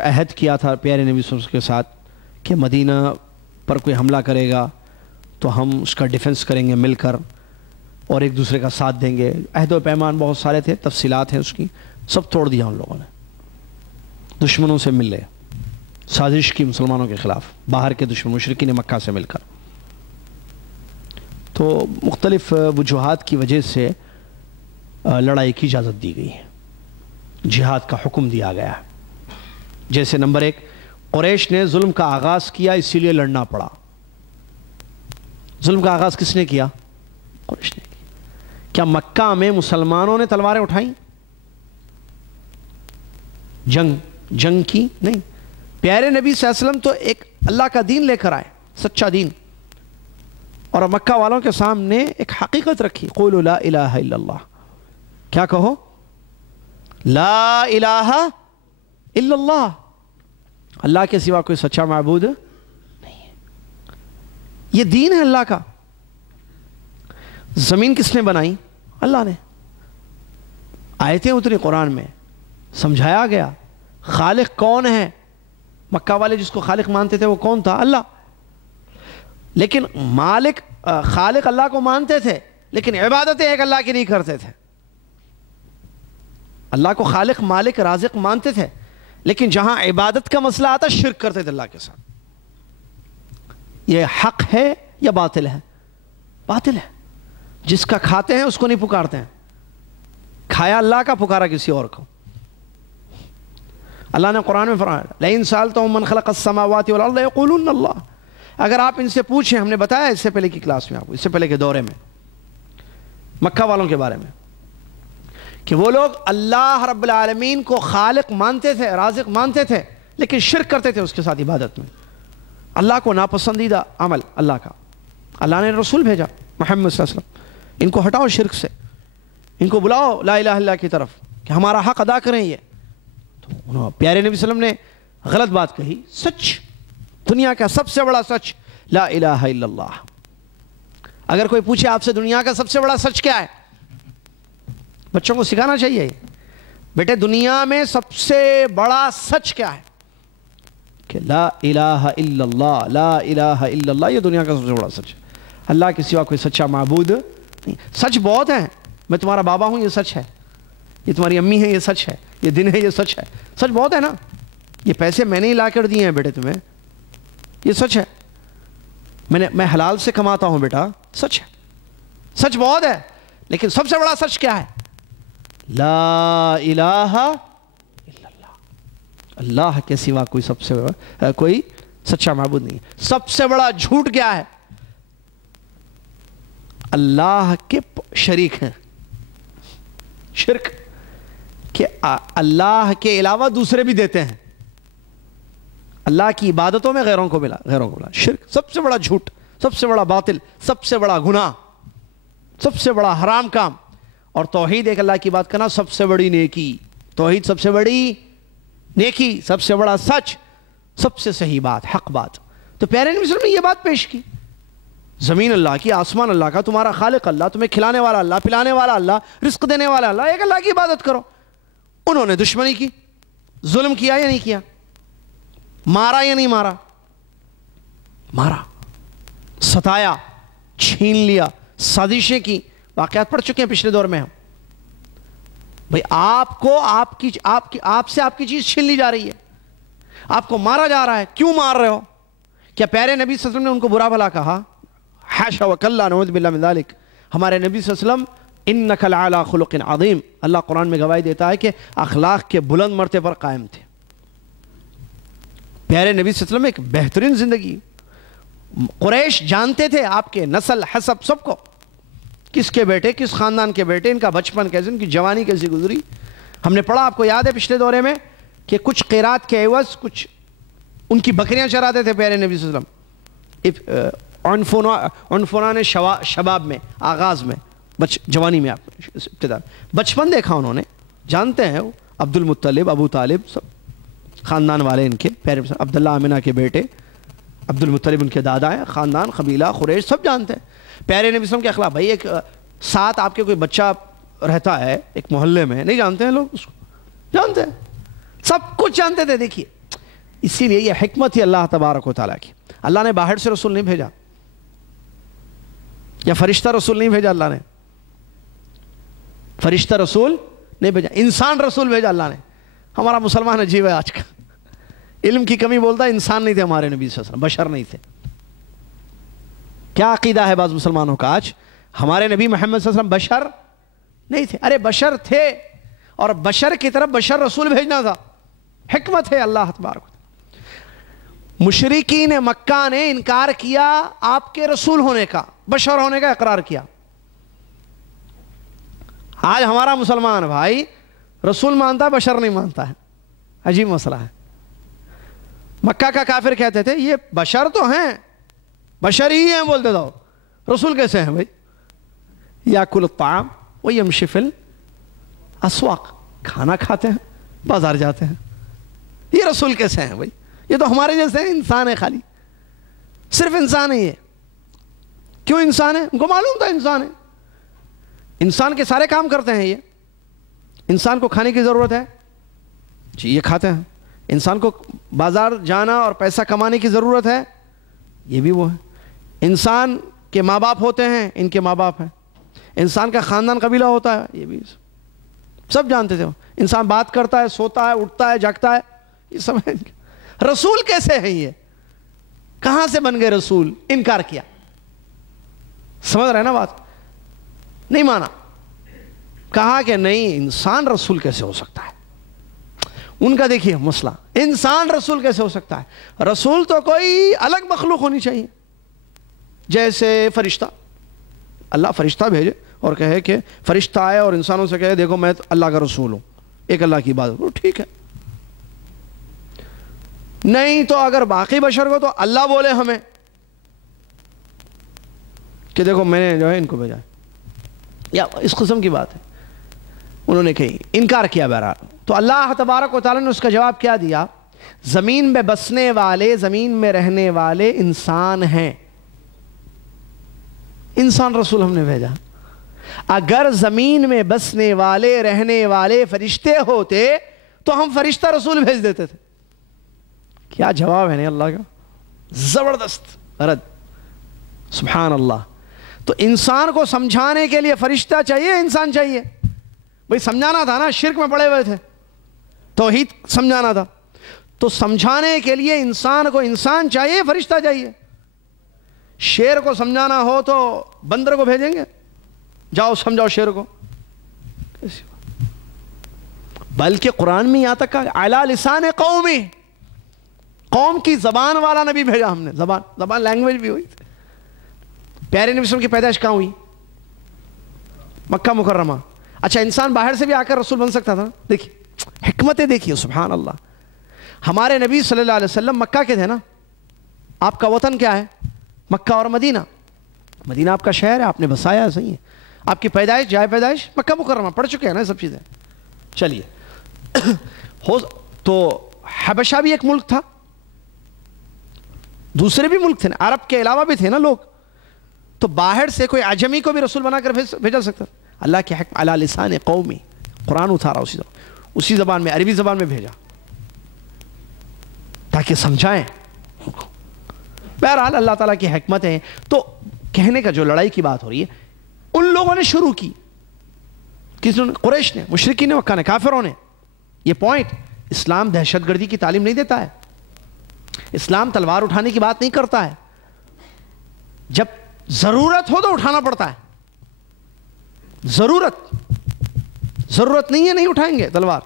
عہد کیا تھا پیارے نبی صلی اللہ علیہ وسلم کے ساتھ کہ مدینہ پر کوئی حملہ کرے گا تو ہم اس کا ڈیفنس کریں گے مل کر اور ایک دوسرے کا ساتھ دیں گے، عہد و پیمان بہت سارے تھے، تفصیلات ہیں اس کی، سب توڑ دیا ان لوگوں نے، دشمنوں سے مل لے، سازش کی مسلمانوں کے خلاف، باہر کے دشمن مشرکین مکہ سے مل کر، تو مختلف وجوہات کی وجہ سے لڑائی کی اجازت دی گئی ہے، جہاد کا حکم دیا گیا ہے۔ جیسے نمبر 1، قریش نے ظلم کا آغاز کیا، اسی لیے لڑنا پڑا۔ ظلم کا آغاز کس نے کیا؟ قریش نے کیا۔ کیا مکہ میں مسلمانوں نے تلواریں اٹھائیں؟ جنگ کی نہیں، پیارے نبی صلی اللہ علیہ وسلم تو ایک اللہ کا دین لے کر آئے، سچا دین، اور مکہ والوں کے سامنے ایک حقیقت رکھی، قولوا لا الہ الا اللہ، کیا کہو؟ لا الہ الا اللہ، اللہ کے سوا کوئی سچا معبود نہیں ہے، یہ دین ہے اللہ کا۔ زمین کس نے بنائی؟ اللہ نے، آیتیں اتری قرآن میں، سمجھایا گیا خالق کون ہے، مکہ والے جس کو خالق مانتے تھے وہ کون تھا؟ اللہ، لیکن خالق اللہ کو مانتے تھے، لیکن عبادتیں ایک اللہ کی نہیں کرتے تھے۔ اللہ کو خالق مالک رازق مانتے تھے، لیکن جہاں عبادت کا مسئلہ آتا شرک کرتے تھے اللہ کے ساتھ۔ یہ حق ہے یا باطل ہے؟ باطل ہے۔ جس کا کھاتے ہیں اس کو نہیں پکارتے ہیں، کھایا اللہ کا، پکارا کسی اور کو۔ اللہ نے قرآن میں فرمایا لَإِن سَأَلْتَهُم مَّن خَلَقَ السَّمَاوَاتِ وَالْأَرْضَ يَقُولُونَ اللَّهُ، اگر آپ ان سے پوچھیں، ہم نے بتایا اس سے پہلے کی کلاس میں آپ کو، اس سے پہلے کے دورے میں مکہ والوں کے بارے میں، کہ وہ لوگ اللہ رب العالمین کو خالق مانتے تھے، رازق مانتے تھے، لیکن شرک کرتے تھے اس کے ساتھ عبادت میں، اللہ کو ناپسندیدہ عمل اللہ کا۔ اللہ نے رسول بھیجا محمد صلی اللہ علیہ وسلم، ان کو ہٹاؤ شرک سے، ان کو بلاؤ لا الہ الا اللہ کی طرف کہ ہمارا حق ادا کریں. یہ تو پیارے نبی صلی اللہ علیہ وسلم نے غلط بات کہی. سچ، دنیا کا سب سے بڑا سچ لا الہ الا اللہ. اگر کوئی پوچھے آپ سے دنیا کا سب سے بڑا سچ کیا ہے، بچوں کو سکھانا چاہیے بیٹے دنیا میں سب سے بڑا سچ کیا ہے کہ لا الہ الا اللہ، لا الہ الا اللہ. یہ دنیا کا سب سے بڑا سچ ہے. اللہ کے سوا کوئی سچا معبود نہیں. سچ بہت ہیں، میں تمہارا بابا ہوں یہ سچ ہے، یہ تمہاری امی ہے یہ سچ ہے، یہ دن ہے یہ سچ ہے. سچ بہت ہے نا. یہ پیسے میں نے ہی لا کر دیے ہیں بیٹے تمہیں، یہ سچ ہے. میں حلال سے کماتا ہوں بیٹا، سچ ہے. سچ بہت ہے، لیکن سب سے بڑا سچ کیا ہے؟ لا الہ الا اللہ. اللہ کے سوا کوئی سچا معبود نہیں. سب سے بڑا جھوٹ کیا ہے؟ اللہ کے شریک ہیں. شرک کہ اللہ کے علاوہ دوسرے بھی دیتے ہیں. اللہ کی عبادتوں میں غیروں کو ملا. شرک سب سے بڑا جھوٹ، سب سے بڑا باطل، سب سے بڑا گناہ، سب سے بڑا حرام کام. اور توحید ایک اللہ کی بات کرنا سب سے بڑی نیکی. توحید سب سے بڑی نیکی، سب سے بڑا سچ، سب سے صحیح بات، حق بات. تو پیارے نبی صلی اللہ علیہ وسلم نے یہ بات پیش کی. زمین اللہ کی، آسمان اللہ کا، تمہارا خالق اللہ، تمہیں کھلانے والا اللہ، پلانے والا اللہ، رزق دینے والا اللہ، ایک اللہ کی عبادت کرو. انہوں نے دشمنی کی، ظلم کیا یا نہیں کیا؟ مارا یا نہیں مارا؟ مارا، ستایا، چھین لیا، سازشیں کی. واقعات پڑھ چکے ہیں پچھلے دور میں ہم. بھئی آپ کو آپ سے آپ کی چیز چھین لی جا رہی ہے، آپ کو مارا جا رہا ہے. کیوں مار رہے ہو؟ کیا پیارے نبی صلی اللہ علیہ وسلم نے ان کو برا بھلا کہا؟ حاشا وکلا، نعوذ باللہ من ذالک. ہمارے نبی صلی اللہ علیہ وسلم انک لعلی خلق عظیم، اللہ قرآن میں گواہی دیتا ہے کہ اخلاق کے بلند مرتبے پر قائم تھے. پیارے نبی صلی اللہ علیہ وسلم ایک بہترین زندگی. قریش جانتے تھے آپ کے نسل حسب سب کو، کس کے بیٹے، کس خاندان کے بیٹے، ان کا بچپن کیسے، ان کی جوانی کیسی گزری. ہم نے پڑھا، آپ کو یاد ہے پچھلے دورے میں، کہ کچھ قیرات کے عوض کچھ ان کی بکریاں چراتے تھے پیارے نبی صلی اللہ علیہ وسلم. عنفنان شباب میں، آغاز میں، جوانی میں، آپ ابتدا بچپن دیکھا انہوں نے. جانتے ہیں وہ عبد المطلب، ابو طالب، سب خاندان والے ان کے پیارے. عبداللہ آمنہ کے بیٹے، عبد المطلب ان کے دادا ہیں. خاندان، قبیلہ، قریش سب جانتے ہیں پیارے نبی صلی اللہ علیہ وسلم کے اخلاق. بھائی ایک ساتھ آپ کے کوئی بچہ رہتا ہے ایک محلے میں، نہیں جانتے ہیں لوگ اس کو؟ جانتے ہیں، سب کچھ جانتے تھے. دیکھیے اسی لیے یہ حکمت ہی اللہ تبارک و تعالیٰ کی. اللہ نے باہر سے رسول نہیں بھیجا، یا فرشتہ رسول نہیں بھیجا. اللہ نے فرشتہ رسول نہیں بھیجا، انسان رسول بھیجا اللہ نے. ہمارا مسلمان عجیب ہے آج کا، علم کی کمی بولتا ہے. انسان نہیں تھے ہمارے نبی صلی اللہ علیہ وسلم، بشر نہیں تھے. کیا عقیدہ ہے بعض مسلمانوں کا آج؟ ہمارے نبی محمد صلی اللہ علیہ وسلم بشر نہیں تھے. ارے بشر تھے، اور بشر کی طرف بشر رسول بھیجنا تھا. حکمت ہے اللہ تبارک. مشرکین مکہ نے انکار کیا آپ کے رسول ہونے کا، بشر ہونے کا اقرار کیا. آج ہمارا مسلمان بھائی رسول مانتا ہے، بشر نہیں مانتا ہے. عجیب مسئلہ ہے. مکہ کا کافر کہتے تھے یہ بشر تو ہیں، بشر ہی ہیں بولتے تھا. رسول کیسے ہیں بھائی؟ یاکل الطعام ویمشی فی الاسواق، کھانا کھاتے ہیں، بازار جاتے ہیں. یہ رسول کیسے ہیں بھائی؟ یہ تو ہمارے جیسے ہیں، انسان ہے، خالی صرف انسان ہے. یہ کیوں انسان ہے؟ ان کو معلوم تھا انسان ہے. انسان کے سارے کام کرتے ہیں. یہ انسان کو کھانے کی ضرورت ہے، جی یہ کھاتے ہیں. انسان کو بازار جانا اور پیسہ کمانے کی ضرورت ہے، یہ بھی وہ ہے. انسان کے ماں باپ ہوتے ہیں، ان کے ماں باپ ہیں. انسان کا خاندان قبیلہ ہوتا ہے، یہ بھی سب جانتے تھے. انسان بات کرتا ہے، سوتا ہے، اٹھتا ہے، جاگتا ہے، یہ سب ہے. رسول کیسے ہیں؟ یہ کہاں سے بن گئے رسول؟ انکار کیا. سمجھ رہے نا بات؟ نہیں مانا. کہا کہ نہیں، انسان رسول کیسے ہو سکتا ہے؟ ان کا دیکھیے مسئلہ، انسان رسول کیسے ہو سکتا ہے؟ رسول تو کوئی الگ مخلوق ہونی چاہیے، جیسے فرشتہ. اللہ فرشتہ بھیجے اور کہے کہ فرشتہ آئے اور انسانوں سے کہے دیکھو میں اللہ کا رسول ہوں، ایک اللہ کی عبادت کرو، ٹھیک ہے. نہیں تو اگر باقی بشر کو تو اللہ بولے ہمیں کہ دیکھو میں نے جو ہے ان کو بھیجا ہے، یا اس قسم کی بات ہے. انہوں نے کہی، انکار کیا بہرحال. تو اللہ تبارک و تعالیٰ نے اس کا جواب کیا دیا؟ زمین میں بسنے والے، زمین میں رہنے والے انسان ہیں. انسان رسول ہم نے بھیجا. اگر زمین میں بسنے والے رہنے والے فرشتے ہوتے تو ہم فرشتہ رسول بھیج دیتے تھے. کیا جواب ہے نہیں اللہ کا، زبردست رد. سبحان اللہ. تو انسان کو سمجھانے کے لیے فرشتہ چاہیے، انسان چاہیے. بھئی سمجھانا تھا نا، شرک میں پڑے ہوئے تھے، توحید سمجھانا تھا. تو سمجھانے کے لیے انسان کو انسان چاہیے، فرشتہ چاہیے. شیر کو سمجھانا ہو تو بندر کو بھیجیں گے، جاؤ سمجھاؤ شیر کو. بلکہ قرآن میں یہاں تک کہا علی لسان قومی، قوم کی زبان والا نبی بھیجا ہم نے. زبان لینگویج بھی ہوئی. پیارے نبی صلی اللہ علیہ وسلم کی پیدائش کہاں ہوئی؟ مکہ مکرمہ. اچھا انسان باہر سے بھی آ کر رسول بن سکتا تھا. دیکھیے حکمتیں دیکھیے، سبحان اللہ. ہمارے نبی صلی اللہ علیہ وسلم مکہ کے تھے نا. آپ کا وطن کیا ہے؟ مکہ اور مدینہ. مدینہ آپ کا شہر ہے، آپ نے بسایا ہے، صحیح ہے. آپ کی پیدائش، جائے پیدائش مکہ مکرمہ. پڑھ چکے ہیں نا یہ سب چیزیں. چلیے تو حبشہ بھی ایک ملک تھا، دوسرے بھی ملک تھے نا، عرب کے علاوہ بھی تھے نا لوگ. تو باہر سے کوئی عجمی کو بھی رسول بنا کر بھیجا سکتا. اللہ کے حکم علی لسان قومی، قرآن اتارا اسی زبان میں، عربی زبان میں بھیجا تاکہ سمجھائیں. بہرحال اللہ تعالیٰ کی حکمت ہے. تو کہنے کا جو لڑائی کی بات ہو رہی ہے، ان لوگوں نے شروع کی. کس نے؟ قریش نے، مشرکین مکہ نے، کافروں نے. یہ پوائنٹ، اسلام دہشت گردی کی تعلیم نہیں دیتا ہے. اسلام تلوار اٹھانے کی بات نہیں کرتا ہے. جب ضرورت ہو تو اٹھانا پڑتا ہے. ضرورت نہیں ہے نہیں اٹھائیں گے تلوار.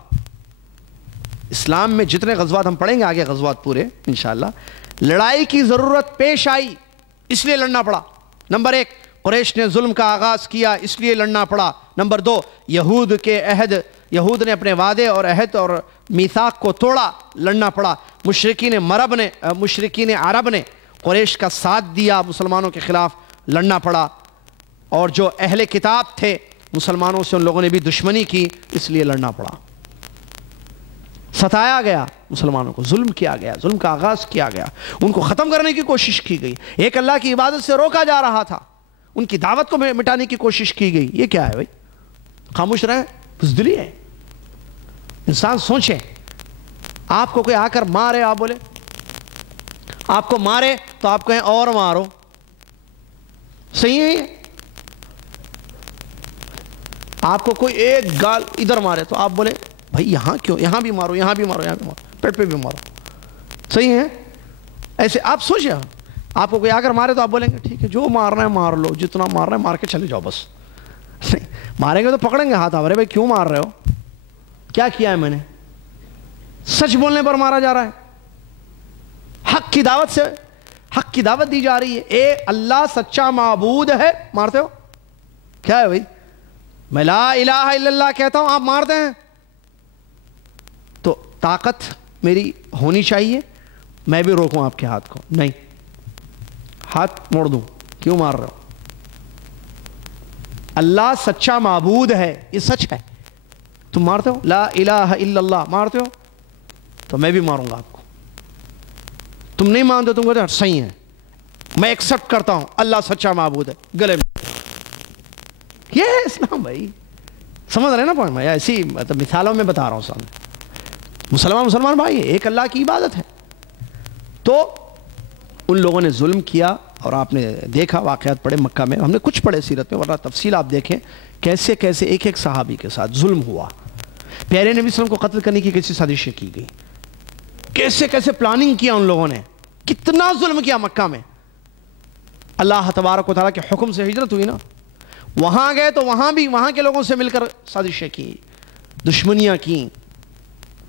اسلام میں جتنے غزوات ہم پڑھیں گے آگے، غزوات پورے انشاءاللہ، لڑائی کی ضرورت پیش آئی اس لیے لڑنا پڑا. نمبر ایک، قریش نے ظلم کا آغاز کیا اس لیے لڑنا پڑا. نمبر دو، یہود نے اپنے وعدے اور عہد اور میثاق کو توڑا، لڑنا پڑا. مشرکین عرب نے قریش کا ساتھ دیا، مسلمانوں کے خلاف لڑنا پڑا. اور جو اہل کتاب تھے مسلمانوں سے، ان لوگوں نے بھی دشمنی کی، اس لیے لڑنا پڑا. ستایا گیا مسلمانوں کو، ظلم کیا گیا، ظلم کا آغاز کیا گیا، ان کو ختم کرنے کی کوشش کی گئی. ایک اللہ کی عبادت سے روکا جا رہا تھا، ان کی دعوت کو مٹانے کی کوشش کی گئی. یہ کیا ہے بھائی؟ خاموش رہیں، بزدلی ہے. انسان سوچیں. آپ کو کوئی آ کر مارے، آپ بولے، آپ کو مارے تو آپ کہیں اور مارو. صحیح ہے یہ؟ آپ کو کوئی ایک گال ادھر مارے تو آپ بولے بھائی یہاں کیوں، یہاں بھی مارو، یہاں بھی مارو، یہاں بھی مارو، پیٹ پہ بھی مارو. صحیح ہے؟ ایسے آپ سوچیں. آپ کو کوئی آ کر مارے تو آپ بولیں گے ٹھیک ہے جو مارنا ہے مار لو، جتنا مارنا ہے مار کے چلے جاؤ بس. نہیں، ماریں گے تو پکڑیں گے ہاتھ. آورے بھائی کیوں مار رہے ہو؟ کیا کیا ہے میں نے؟ سچ بولنے پر مارا جا رہا ہے. حق کی دعوت سے، حق کی دعوت دی جا رہی ہے. اے اللہ سچا معبود ہے، مارتے ہو؟ کیا ہے بھائی؟ میں لا الہ الا اللہ کہتا ہوں، آپ مارتے ہیں. تو طاقت میری ہونی چاہیے، میں بھی روکوں آپ کے ہاتھ کو. نہیں، ہاتھ موڑ دوں. کیوں مار رہے ہو؟ اللہ سچا معبود ہے، یہ سچ ہے. تم مارتے ہو لا الہ الا اللہ، مارتے ہو تو میں بھی ماروں گا آپ کو. تم نہیں مانتے، تم کہتے ہیں صحیح ہے، میں ایکسپٹ کرتا ہوں اللہ سچا معبود ہے، گلے میں. یہ ہے اسلام بھائی. سمجھ رہے نا پوائنٹ؟ میں ایسی مثالوں میں بتا رہا ہوں سامنے. مسلمان بھائی ایک اللہ کی عبادت ہے. تو ان لوگوں نے ظلم کیا اور آپ نے دیکھا واقعات پڑھے مکہ میں. ہم نے کچھ پڑھے سیرت میں، ورنہ تفصیل آپ دیکھیں کیسے کیسے ایک ایک صحابی کے ساتھ ظلم ہوا. پیارے نبی صلی اللہ علیہ وسلم کو قتل کرنے کی کیسی سازشیں کی گئی، کیسے کیسے پلاننگ کیا ان لوگوں نے، کتنا ظلم کیا مکہ میں. اللہ تبارک و تعالیٰ کے حکم سے ہجرت ہوئی نا، وہاں گئے تو وہاں بھی وہاں کے لوگوں سے مل کر سازشیں کی، دشمنیاں کی،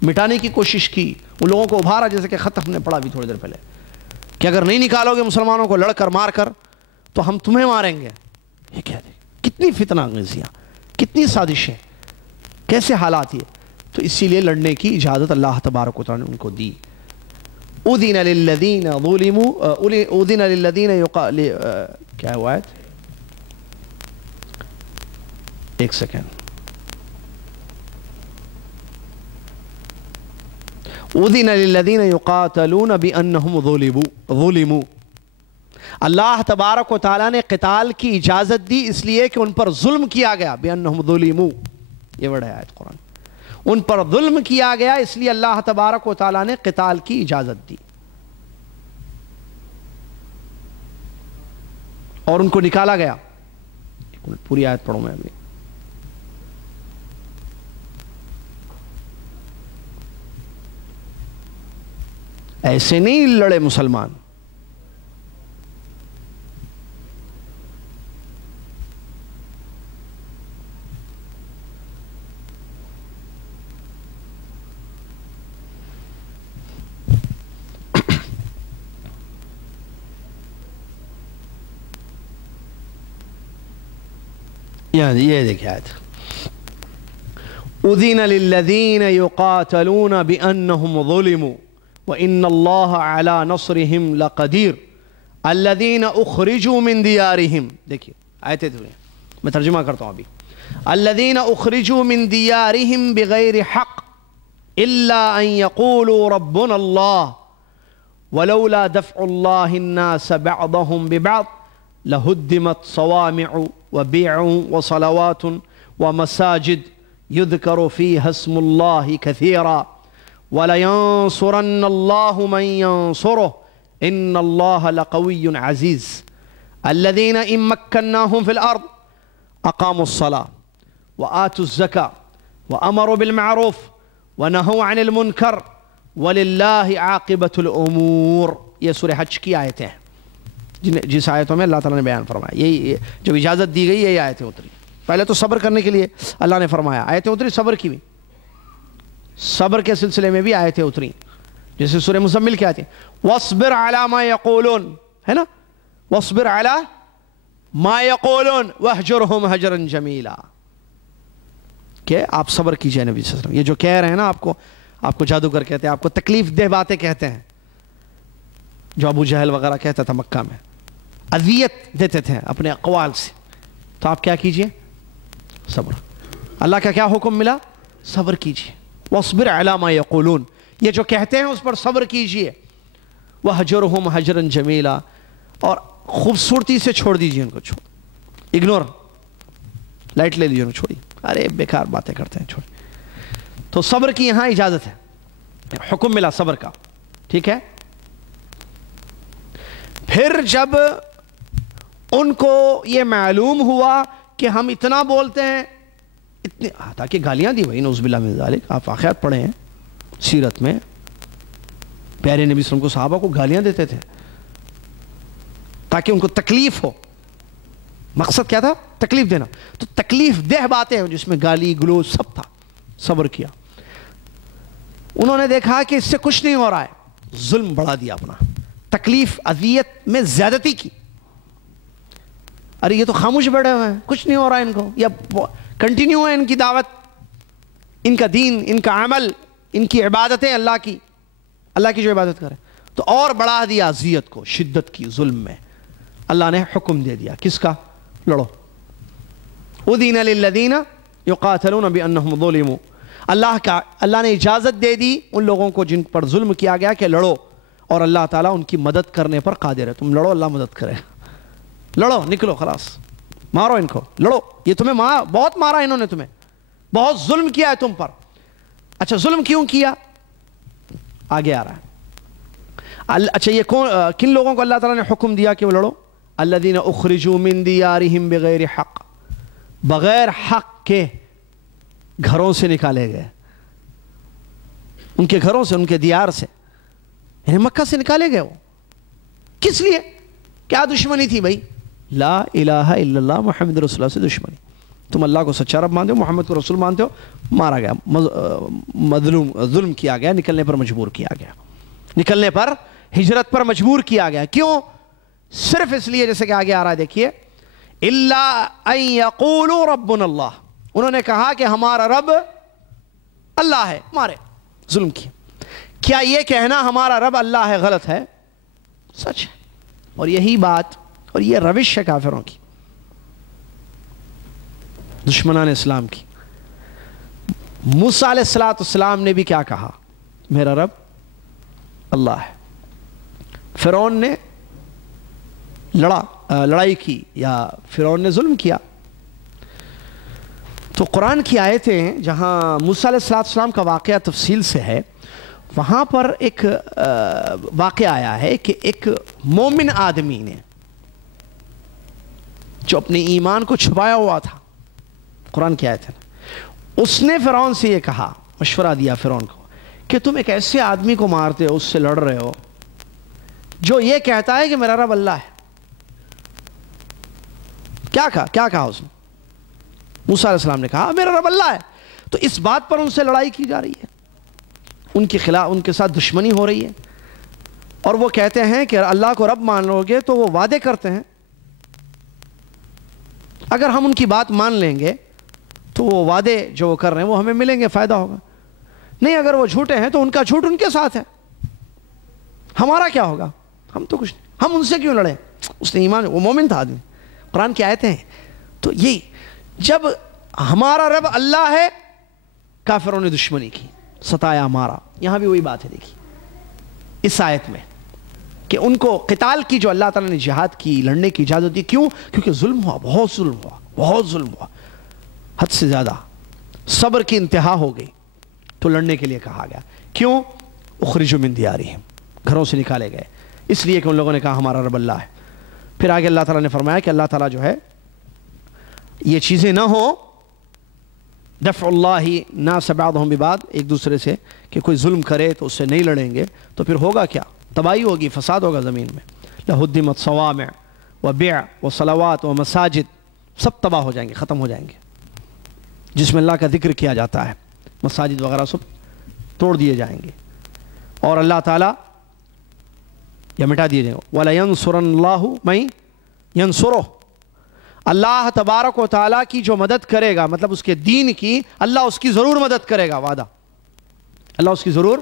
مٹانے کی کوشش کی. ان لوگوں کو ابھارا، جیسے کہ خط ہم نے پڑھا بھی تھوڑی دیر پہلے کہ اگر نہیں نکالو گے مسلمانوں کو لڑ کر مار کر تو ہم تمہیں ماریں گے. یہ کیا ہے؟ کتنی فتنہ انگیزیاں، کتنی سازشیں، کیسے حالات. یہ تو اسی لیے لڑنے کی اجازت اللہ تبارک و تعالیٰ نے ان کو دی. اذن للذین ظلموا، اذن للذین کیا ہوا ہے؟ ایک سیکنڈ. اذن للذین یقاتلون بانہم ظلموا، اللہ تبارک و تعالیٰ نے قتال کی اجازت دی اس لیے کہ ان پر ظلم کیا گیا، بانہم ظلموا، یہ ورڈ ہے آیت قرآن، ان پر ظلم کیا گیا اس لیے اللہ تبارک و تعالیٰ نے قتال کی اجازت دی اور ان کو نکالا گیا۔ پوری آیت پڑھوں میں ابھی۔ ایسے نہیں لڑے مسلمان، یہ دیکھیں آیت، اذن للذین یقاتلون بانہم ظلموا وان اللہ علی نصرہم لقدیر الذین اخرجوا من دیارہم، دیکھیے آیتیں تو ہیں، میں ترجمہ کرتا ہوں ابھی، الذین اخرجوا من دیارہم بغیر حق الا ان یقولوا ربنا اللہ ولولا دفع اللہ الناس بعضهم ببعض لہدمت صوامع وبيع وصلوات ومساجد يذكر فيها اسم الله كثيرا ولينصرن الله من ينصره إن الله لقوي عزيز الذين إن مكناهم في الأرض أقاموا الصلاة وآتوا الزكاة وأمروا بالمعروف ونهوا عن المنكر ولله عاقبة الأمور۔ یہ سورہ حج کی آیتیں ہیں جس آیتوں میں اللہ تعالیٰ نے بیان فرمایا، یہی جب اجازت دی گئی یہی آیتیں اتری۔ پہلے تو صبر کرنے کے لیے اللہ نے فرمایا، آیتیں اتری صبر کی بھی، صبر کے سلسلے میں بھی آیتیں اتری، جیسے سورہ مزمل کی آیتیں وَاصْبِرْ عَلَى مَا يَقُولُونَ، ہے نا، وَاصْبِرْ عَلَى مَا يَقُولُونَ وَاهْجُرْهُمْ هَجْرًا جَمِيلًا، کہ آپ صبر کیجئے نبی صلی اللہ علیہ وسلم۔ یہ جو کہہ رہے ہیں نا آپ کو جادوگر کہتے ہیں، آپ کو تکلیف دہ باتیں کہتے ہیں، جو ابو جہل وغیرہ کہتا تھا مکہ میں، اذیت دیتے تھے اپنے اقوال سے، تو آپ کیا کیجئے؟ صبر۔ اللہ کا کیا حکم ملا؟ صبر کیجئے، وَاصْبِرْ عَلَى مَا يَقُولُونَ، یہ جو کہتے ہیں اس پر صبر کیجئے، وَهْجُرْهُمْ هَجْرًا جَمِيلًا، اور خوبصورتی سے چھوڑ دیجئے ان کو، اگنور، لائٹ لے لیجئے ان کو، چھوڑی، ارے بیکار باتیں کرتے ہیں، چھوڑی۔ تو صبر کی یہاں اجازت ہے، حکم ملا صبر کا، ٹھیک ہے۔ پھر جب ان کو یہ معلوم ہوا کہ ہم اتنا بولتے ہیں، اتنے تاکہ گالیاں دی بھائی، نعوذ باللہ من ذالک، آپ واقعات پڑھے ہیں سیرت میں، پیارے نبی صلی اللہ علیہ وسلم کو، صحابہ کو گالیاں دیتے تھے تاکہ ان کو تکلیف ہو، مقصد کیا تھا؟ تکلیف دینا، تو تکلیف دہ باتیں ہیں جس میں گالی گلوچ سب تھا، صبر کیا۔ انہوں نے دیکھا کہ اس سے کچھ نہیں ہو رہا ہے، ظلم بڑھا دیا اپنا، تکلیف اذیت میں زیادتی کی، ارے یہ تو خاموش بیٹھے ہوئے ہیں، کچھ نہیں ہو رہا ہے ان کو، یا کنٹینیو ہے ان کی دعوت، ان کا دین، ان کا عمل، ان کی عبادتیں اللہ کی جو عبادت کرے، تو اور بڑھا دیا اذیت کو، شدت کی، ظلم میں۔ اللہ نے حکم دے دیا کس کا؟ لڑو۔ اذن للذین یقاتلون بانہم ظلموا، اللہ نے اجازت دے دی ان لوگوں کو جن پر ظلم کیا گیا کہ لڑو، اور اللہ تعالیٰ ان کی مدد کرنے پر قادر ہے۔ تم لڑو، اللہ مدد کرے، لڑو، نکلو، خلاص، مارو ان کو، لڑو، یہ تمہیں بہت مارا انہوں نے، تمہیں بہت ظلم کیا ہے تم پر۔ اچھا ظلم کیوں کیا؟ آگے آ رہا ہے۔ اچھا یہ کن لوگوں کو اللہ تعالیٰ نے حکم دیا کہ وہ لڑو؟ الذین اخرجوا من دیارہم بغیر حق، بغیر حق کے گھروں سے نکالے گئے، ان کے گھروں سے، ان کے دیار سے، یعنی مکہ سے نکالے گئے۔ وہ کس لیے؟ کیا دشمنی تھی بھائی؟ لا الہ الا اللہ محمد رسول اللہ سے دشمنی، تم اللہ کو سچا رب مانتے ہو، محمد کو رسول مانتے ہو، مارا گیا، ظلم کیا گیا، نکلنے پر مجبور کیا گیا، نکلنے پر، ہجرت پر مجبور کیا گیا۔ کیوں؟ صرف اس لیے، جیسے کہ آگے آ رہا ہے دیکھیے، الا ان یقولوا ربنا اللہ، انہوں نے کہا کہ ہمارا رب اللہ ہے، مارے، ظلم کیا۔ کیا یہ کہنا ہمارا رب اللہ ہے غلط ہے؟ سچ ہے، اور یہی بات اور یہ روش ہے کافروں کی، دشمنان اسلام کی۔ موسیٰ علیہ السلام نے بھی کیا کہا؟ میرا رب اللہ ہے۔ فرعون نے لڑائی کی یا فرعون نے ظلم کیا، تو قرآن کی آیتیں جہاں موسیٰ علیہ السلام کا واقعہ تفصیل سے ہے، وہاں پر ایک واقعہ آیا ہے کہ ایک مومن آدمی نے جو اپنے ایمان کو چھپایا ہوا تھا، قرآن کی آیت ہے، اس نے فرعون سے یہ کہا، مشورہ دیا فرعون کو کہ تم ایک ایسے آدمی کو مارتے ہو، اس سے لڑ رہے ہو جو یہ کہتا ہے کہ میرا رب اللہ ہے۔ کیا کہا اس نے؟ موسیٰ علیہ السلام نے کہا میرا رب اللہ ہے۔ تو اس بات پر ان سے لڑائی کی جا رہی ہے، ان کے خلاف، ان کے ساتھ دشمنی ہو رہی ہے، اور وہ کہتے ہیں کہ اللہ کو رب مان لو گے تو وہ وعدے کرتے ہیں اگر ہم ان کی بات مان لیں گے تو وہ وعدے جو وہ کر رہے ہیں وہ ہمیں ملیں گے، فائدہ ہوگا، نہیں اگر وہ جھوٹے ہیں تو ان کا جھوٹ ان کے ساتھ ہے، ہمارا کیا ہوگا، ہم تو کچھ نہیں، ہم ان سے کیوں لڑیں۔ اس نے ایمان، وہ مومن تھا آدمی، قرآن کی آیتیں ہیں۔ تو یہی جب ہمارا رب اللہ ہے، کافروں نے دشمنی کی، ستایا مارا، یہاں بھی وہی بات ہے۔ دیکھیے اس آیت میں کہ ان کو قتال کی جو اللہ تعالیٰ نے جہاد کی، لڑنے کی اجازت دی، کیوں؟ کیونکہ ظلم ہوا، بہت ظلم ہوا، حد سے زیادہ، صبر کی انتہا ہو گئی، تو لڑنے کے لیے کہا گیا۔ کیوں؟ اخرجوا من دیارہم، گھروں سے نکالے گئے، اس لیے کہ ان لوگوں نے کہا ہمارا رب اللہ ہے۔ پھر آگے اللہ تعالیٰ نے فرمایا کہ اللہ تعالیٰ جو ہے یہ چیزیں نہ ہو، دفع اللہ الناس بعضهم ببعض، ایک دوسرے سے کہ کوئی ظلم کرے تو اس سے نہیں لڑیں گے، تو پھر ہوگا کیا؟ تباہی ہوگی، فساد ہوگا زمین میں۔ لہدمت صوامع وبیع وصلوات ومساجد، سب تباہ ہو جائیں گے، ختم ہو جائیں گے، جس میں اللہ کا ذکر کیا جاتا ہے، مساجد وغیرہ سب توڑ دیے جائیں گے، اور اللہ تعالیٰ یا مٹا دیے جائیں گے۔ وَلَيَنْصُرَنَّ اللَّهُ مَن يَنْصُرُهُ، اللہ تبارک و تعالیٰ کی جو مدد کرے گا، مطلب اس کے دین کی، اللہ اس کی ضرور مدد کرے گا، وعدہ، اللہ اس کی ضرور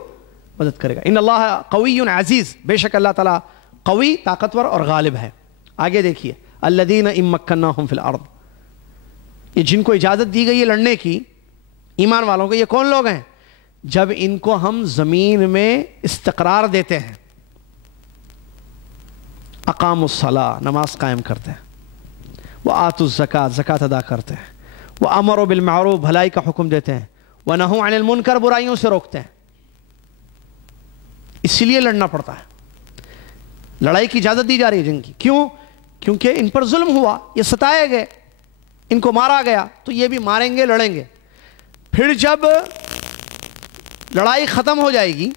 مدد کرے گا۔ ان اللہ قوی عزیز، بے شک اللہ تعالیٰ قوی، طاقتور اور غالب ہے۔ آگے دیکھیے، الذین ان مکناہم فی الارض، یہ جن کو اجازت دی گئی ہے لڑنے کی، ایمان والوں کو، یہ کون لوگ ہیں؟ جب ان کو ہم زمین میں استقرار دیتے ہیں، اقاموا الصلاۃ، نماز قائم کرتے ہیں، وآتوا الزکاۃ، زکوٰۃ ادا کرتے ہیں، وامروا بالمعروف، بھلائی کا حکم دیتے ہیں، ونہوا عن المنکر، برائیوں سے روکتے ہیں، اسی لیے لڑنا پڑتا ہے، لڑائی کی اجازت دی جا رہی ہے جنگ کی۔ کیوں؟ کیونکہ ان پر ظلم ہوا، یہ ستائے گئے، ان کو مارا گیا، تو یہ بھی ماریں گے، لڑیں گے۔ پھر جب لڑائی ختم ہو جائے گی،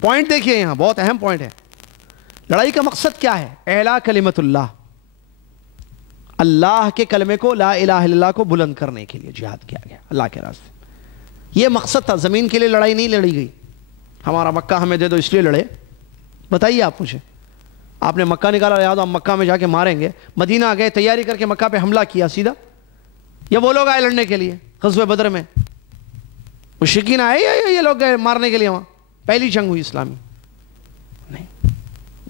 پوائنٹ دیکھیے یہاں بہت اہم پوائنٹ ہے، لڑائی کا مقصد کیا ہے؟ اعلیٰ کلمت اللہ، اللہ کے کلمے کو، لا الہ الا اللہ کو بلند کرنے کے لیے جہاد کیا گیا اللہ کے راستے میں، یہ مقصد تھا۔ زمین کے لیے لڑائی نہیں لڑی گئی، ہمارا مکہ ہمیں دے دو اس لیے لڑے، بتائیے آپ مجھے، آپ نے مکہ نکالا، یاد ہم مکہ میں جا کے ماریں گے، مدینہ گئے، تیاری کر کے مکہ پہ حملہ کیا سیدھا، یا وہ لوگ آئے لڑنے کے لیے؟ غزوہ بدر میں مشرکین آئے یا یہ لوگ گئے مارنے کے لیے؟ وہاں پہلی جنگ ہوئی اسلامی، نہیں،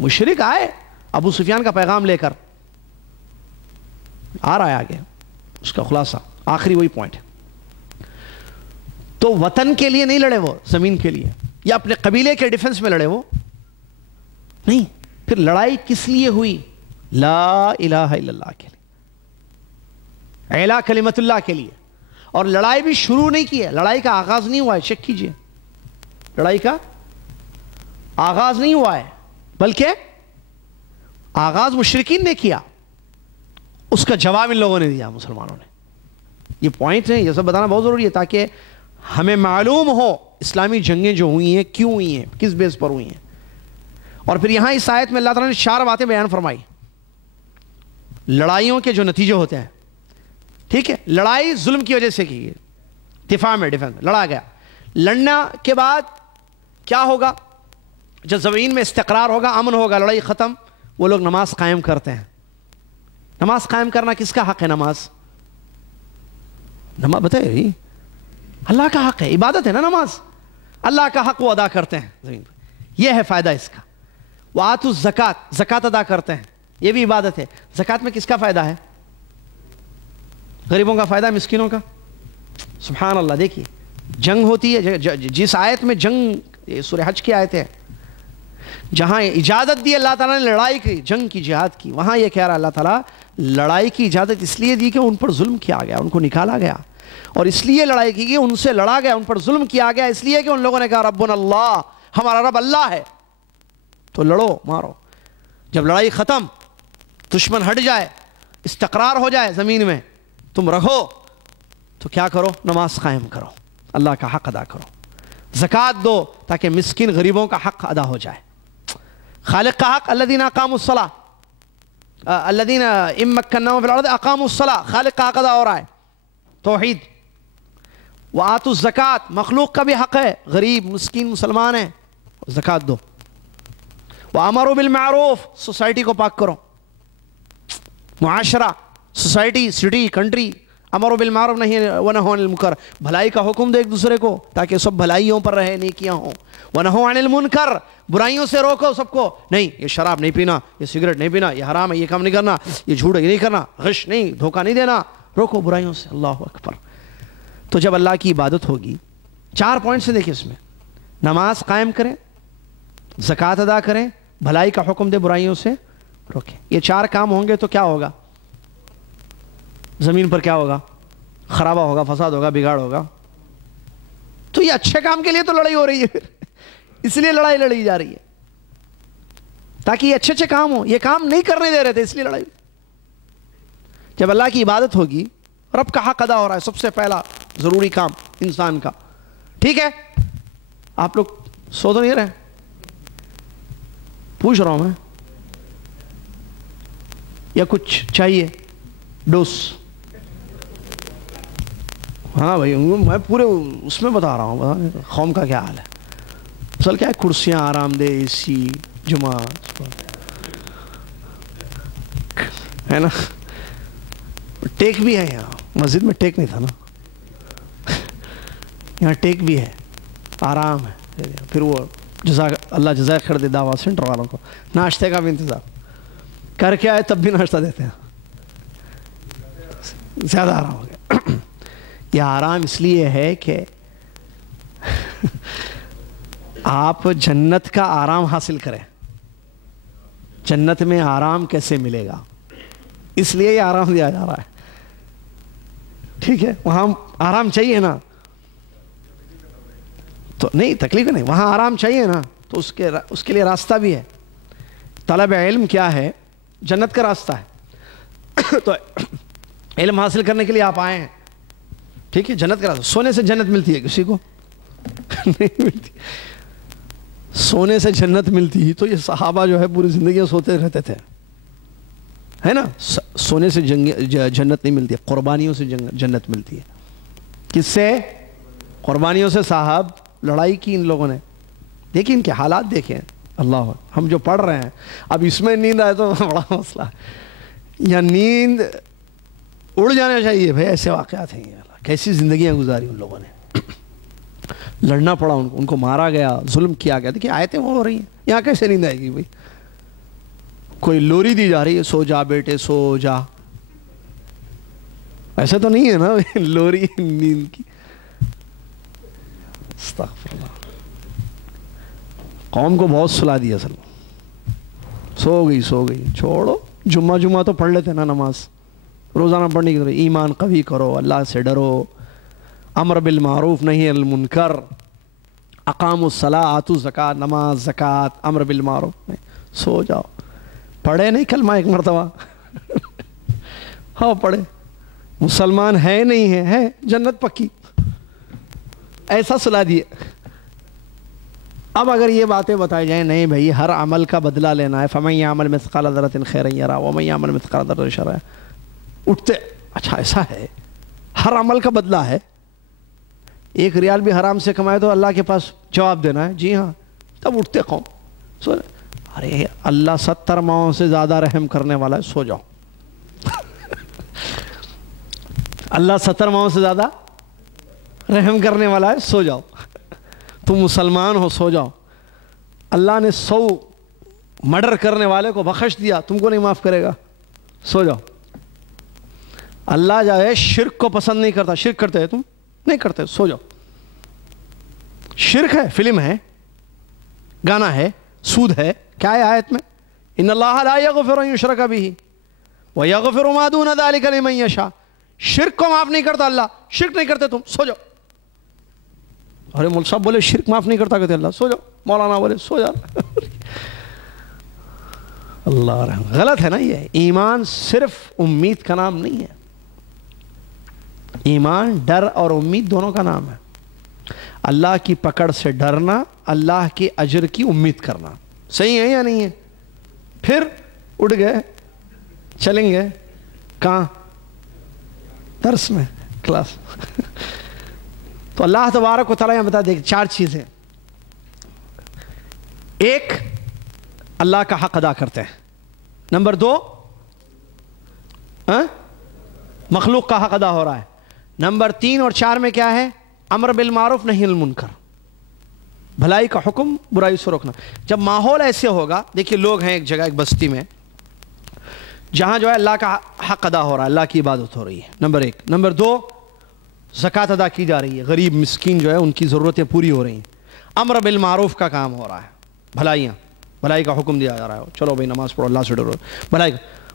مشرک آئے ابو سفیان کا پیغام لے کر، آ رہا ہے آگے اس کا خلاصہ، آخری وہی پوائنٹ ہے۔ تو وطن کے لیے نہیں لڑے وہ، زمین کے لیے یا اپنے قبیلے کے ڈیفنس میں لڑے وہ نہیں۔ پھر لڑائی کس لیے ہوئی؟ لا الہ الا اللہ کے لیے، اعلیٰ کلمت اللہ کے لیے۔ اور لڑائی بھی شروع نہیں کی ہے، لڑائی کا آغاز نہیں ہوا ہے، چیک کیجئے، لڑائی کا آغاز نہیں ہوا ہے، بلکہ آغاز مشرکین نے کیا، اس کا جواب ان لوگوں نے دیا، مسلمانوں نے۔ یہ پوائنٹ ہے، یہ سب بتانا بہت ضروری ہے تاکہ ہمیں معلوم ہو اسلامی جنگیں جو ہوئی ہیں کیوں ہوئی ہیں، کس بیس پر ہوئی ہیں۔ اور پھر یہاں اس آیت میں اللہ تعالیٰ نے 4 باتیں بیان فرمائی، لڑائیوں کے جو نتیجے ہوتے ہیں، ٹھیک ہے؟ لڑائی ظلم کی وجہ سے کی گئی، دفاع میں، ڈیفنس میں لڑا گیا، لڑنا کے بعد کیا ہوگا؟ جب زمین میں استقرار ہوگا، امن ہوگا، لڑائی ختم، وہ لوگ نماز قائم کرتے ہیں۔ نماز قائم کرنا کس کا حق ہے؟ نماز بتائیے، اللہ کا حق ہے، عبادت ہے نا نماز، اللہ کا حق وہ ادا کرتے ہیں زمین پر، یہ ہے فائدہ اس کا۔ وآتوا الزکاۃ، زکوٰۃ ادا کرتے ہیں، یہ بھی عبادت ہے۔ زکوٰۃ میں کس کا فائدہ ہے؟ غریبوں کا فائدہ ہے، مسکینوں کا۔ سبحان اللہ، دیکھیے جنگ ہوتی ہے، جس آیت میں جنگ یہ سورہ حج کی آیت ہے. جہاں اجازت دی اللہ تعالیٰ نے لڑائی کی، جنگ کی، جہاد کی، وہاں یہ کہہ رہا اللہ تعالیٰ لڑائی کی اجازت اس لیے دی کہ ان پر ظلم کیا گیا، ان کو نکالا گیا، اور اس لیے لڑائی کی کہ ان سے لڑا گیا، ان پر ظلم کیا گیا، اس لیے کہ ان لوگوں نے کہا ربنا اللہ، ہمارا رب اللہ ہے. تو لڑو، مارو. جب لڑائی ختم، دشمن ہٹ جائے، استقرار ہو جائے زمین میں، تم رہو، تو کیا کرو؟ نماز قائم کرو، اللہ کا حق ادا کرو، زکوٰۃ دو تاکہ مسکین غریبوں کا حق ادا ہو جائے. خالق کا حق الذین اقاموا الصلاۃ، الذین ان مکناہم فی الارض اقاموا الصلاۃ، خالق کا حق ادا ہو رہا ہے، توحید. وآتوا الزکوٰۃ، مخلوق کا بھی حق ہے، غریب مسکین مسلمان ہیں، زکوٰۃ دو. وامروا بالمعروف، سوسائٹی کو پاک کرو، معاشرہ، سوسائٹی، سٹی، کنٹری. امروا بالمعروف ونہوا عن المنکر، بھلائی کا حکم دے ایک دوسرے کو تاکہ سب بھلائیوں پر رہے، نیکیاں ہوں. ونہوا عن المنکر، برائیوں سے روکو سب کو، نہیں یہ شراب نہیں پینا، یہ سگریٹ نہیں پینا، یہ حرام ہے، یہ کام نہیں کرنا، یہ جھوٹ یہ نہیں کرنا، غش نہیں، دھوکہ نہیں دینا، روکو برائیوں سے. اللہ اکبر. تو جب اللہ کی عبادت ہوگی، 4 پوائنٹ سے دیکھیں اس میں، نماز قائم کریں، زکوٰۃ ادا کریں، بھلائی کا حکم دے، برائیوں سے روکیں. یہ 4 کام ہوں گے تو کیا ہوگا؟ زمین پر کیا ہوگا؟ خرابہ ہوگا، فساد ہوگا، بگاڑ ہوگا. تو یہ اچھے کام کے لیے تو لڑائی ہو رہی ہے، اس لیے لڑائی لڑی جا رہی ہے تاکہ یہ اچھے اچھے کام ہوں. یہ کام نہیں کرنے دے رہے تھے، اس لیے لڑائی. جب اللہ کی عبادت ہوگی، رب کا حق ادا ہو رہا ہے، سب سے پہلا ضروری کام انسان کا. ٹھیک ہے، آپ لوگ سو تو نہیں رہے؟ پوچھ رہا ہوں میں، یا کچھ چاہیے ڈوس؟ ہاں بھائی، میں پورے اس میں بتا رہا ہوں قوم کا کیا حال ہے. اصل کیا ہے، کرسیاں آرام دہ، اے سی، جمعہ ہے نا، ٹیک بھی ہے. یہاں مسجد میں ٹیک نہیں تھا نا، یہاں ٹیک بھی ہے، آرام ہے. پھر وہ اللہ جزائے خیر دے دعویٰ سینٹر والوں کو، ناشتے کا بھی انتظام کر کے آئے تب بھی ناشتہ دیتے ہیں. زیادہ آرام ہو گیا. یہ آرام اس لیے ہے کہ آپ جنت کا آرام حاصل کریں. جنت میں آرام کیسے ملے گا، اس لیے یہ آرام دیا جا رہا ہے. ٹھیک ہے، وہاں آرام چاہیے نا، تو نہیں تکلیف نہیں، وہاں آرام چاہیے نا، تو اس کے لیے راستہ بھی ہے. طلب علم کیا ہے؟ جنت کا راستہ ہے. تو علم حاصل کرنے کے لیے آپ آئے ہیں، ٹھیک ہے، جنت کا راستہ. سونے سے جنت ملتی ہے کسی کو؟ نہیں ملتی. سونے سے جنت ملتی تو یہ صحابہ جو ہے پوری زندگیاں سوتے رہتے تھے، ہے نا. سونے سے جنت نہیں ملتی، قربانیوں سے جنت ملتی ہے. کس سے؟ قربانیوں سے. صاحب لڑائی کی ان لوگوں نے، دیکھیں ان کے حالات دیکھیں. اللہ، ہم جو پڑھ رہے ہیں اب اس میں نیند آئے تو بڑا مسئلہ ہے. یا نیند اڑ جانا چاہیے بھائی، ایسے واقعات ہیں. کیسی زندگیاں گزاری ان لوگوں نے، لڑنا پڑا ان کو مارا گیا، ظلم کیا گیا. دیکھیے آیتیں ہو رہی ہیں، یہاں کیسے نیند آئے گی بھائی؟ کوئی لوری دی جا رہی ہے، سو جا بیٹے سو جا، ایسا تو نہیں ہے نا لوری نیند کی. استغفر اللہ. قوم کو بہت سلا دیا اصل، سو گئی. چھوڑو، جمعہ تو پڑھ لیتے نا، نماز روزانہ پڑھنے کی ضرورت. ایمان قوی کرو، اللہ سے ڈرو، امر بالمعروف نہی عن المنکر، اقاموا الصلاۃ، آتوا الزکوٰۃ، نماز، زکوٰۃ، امر بالمعروف. سو جاؤ. پڑھے نہیں کلمہ ایک مرتبہ؟ ہاں پڑھے. مسلمان ہے نہیں ہے جنت پکی، ایسا سلا دیے. اب اگر یہ باتیں بتائی جائیں، نہیں بھائی ہر عمل کا بدلہ لینا ہے، فمن یعمل مثقال ذرۃ خیرا یرہ ومن یعمل مثقال ذرۃ شرا. اٹھتے، اچھا ایسا ہے، ہر عمل کا بدلہ ہے. 1 ریال بھی حرام سے کمائے تو اللہ کے پاس جواب دینا ہے، جی ہاں. تب اٹھتے قوم. ارے اللہ 70 ماہوں سے زیادہ رحم کرنے والا ہے، سو جاؤ. اللہ 70 ماہوں سے زیادہ رحم کرنے والا ہے، سو جاؤ. تم مسلمان ہو، سو جاؤ. اللہ نے 100 مرڈر کرنے والے کو بخش دیا، تم کو نہیں معاف کرے گا، سو جاؤ. اللہ جو ہے شرک کو پسند نہیں کرتا. شرک کرتے ہیں تم؟ نہیں کرتے، سو جاؤ. شرک ہے، فلم ہے، گانا ہے، سود ہے. کیا ہے آیت میں؟ ان اللہ لا یغفر ان یشرک بہ ویغفر ما دون ذلک لمن یشاء. شرک کو معاف نہیں کرتا اللہ. شرک نہیں کرتے تم، سو جاؤ. ارے مول صاحب بولے شرک معاف نہیں کرتا کہتے اللہ، سو جاؤ. مولانا بولے سو جا. اللہ رحم. غلط ہے نا یہ. ایمان صرف امید کا نام نہیں ہے. ایمان ڈر اور امید دونوں کا نام ہے. اللہ کی پکڑ سے ڈرنا، اللہ کے اجر کی امید کرنا. صحیح ہے یا نہیں ہے؟ پھر اٹھ گئے چلیں گے کہاں؟ درس میں، کلاس. تو اللہ تبارک و تعالیٰ یہاں بتا دے 4 چیزیں. ایک، اللہ کا حق ادا کرتے ہیں. نمبر 2، مخلوق کا حق ادا ہو رہا ہے. نمبر 3 اور 4 میں کیا ہے؟ امر بالمعروف نہی عن المنکر، بھلائی کا حکم برائی سے روکنا. جب ماحول ایسے ہوگا، دیکھیے لوگ ہیں ایک جگہ، ایک بستی میں، جہاں جو ہے اللہ کا حق ادا ہو رہا ہے، اللہ کی عبادت ہو رہی ہے. نمبر 1. نمبر 2، زکوٰۃ ادا کی جا رہی ہے، غریب مسکین جو ہے ان کی ضرورتیں پوری ہو رہی ہیں. امر بالمعروف کا کام ہو رہا ہے، بھلائی کا حکم دیا جا رہا ہے. چلو بھائی نماز پڑھو، اللہ سے ڈرو.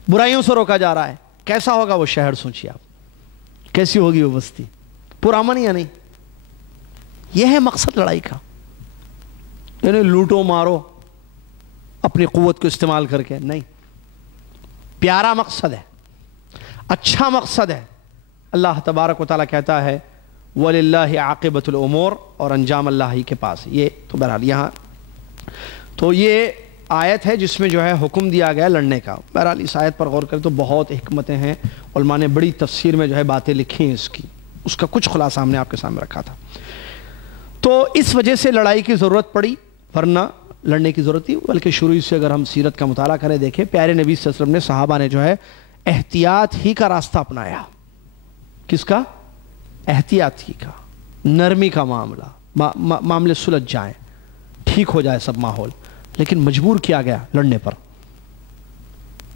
برائیوں سے روکا جا رہا ہے. کیسا ہوگا وہ شہر؟ سوچیے آپ، کیسی ہوگی وہ بستی؟ پرامن یا نہیں؟ یہ ہے مقصد لڑائی کا. یعنی لوٹو مارو اپنی قوت کو استعمال کر کے نہیں. پیارا مقصد ہے، اچھا مقصد ہے. اللہ تبارک و تعالیٰ کہتا ہے وَلِلَّهِ عَاقِبَةُ الْأُمُورِ، اور انجام اللہ ہی کے پاس. یہ تو بہرحال یہاں تو یہ آیت ہے جس میں جو ہے حکم دیا گیا لڑنے کا. بہرحال اس آیت پر غور کریں تو بہت حکمتیں ہیں. علماء نے بڑی تفسیر میں جو ہے باتیں لکھی ہیں اس کا کچھ خلاصہ ہم نے آپ کے سامنے رکھا تھا. تو اس وجہ سے لڑائی کی ضرورت پڑی، ورنہ لڑنے کی ضرورت تھی. بلکہ شروع سے اگر ہم سیرت کا مطالعہ کریں، دیکھیں پیارے نبی صلی اللہ علیہ وسلم نے، صحابہ نے جو ہے احتیاط ہی کا راستہ اپنایا. کس کا؟ احتیاط ہی کا. نرمی کا معاملے سلجھ جائیں، ٹھیک ہو جائے سب ماحول. لیکن مجبور کیا گیا لڑنے پر.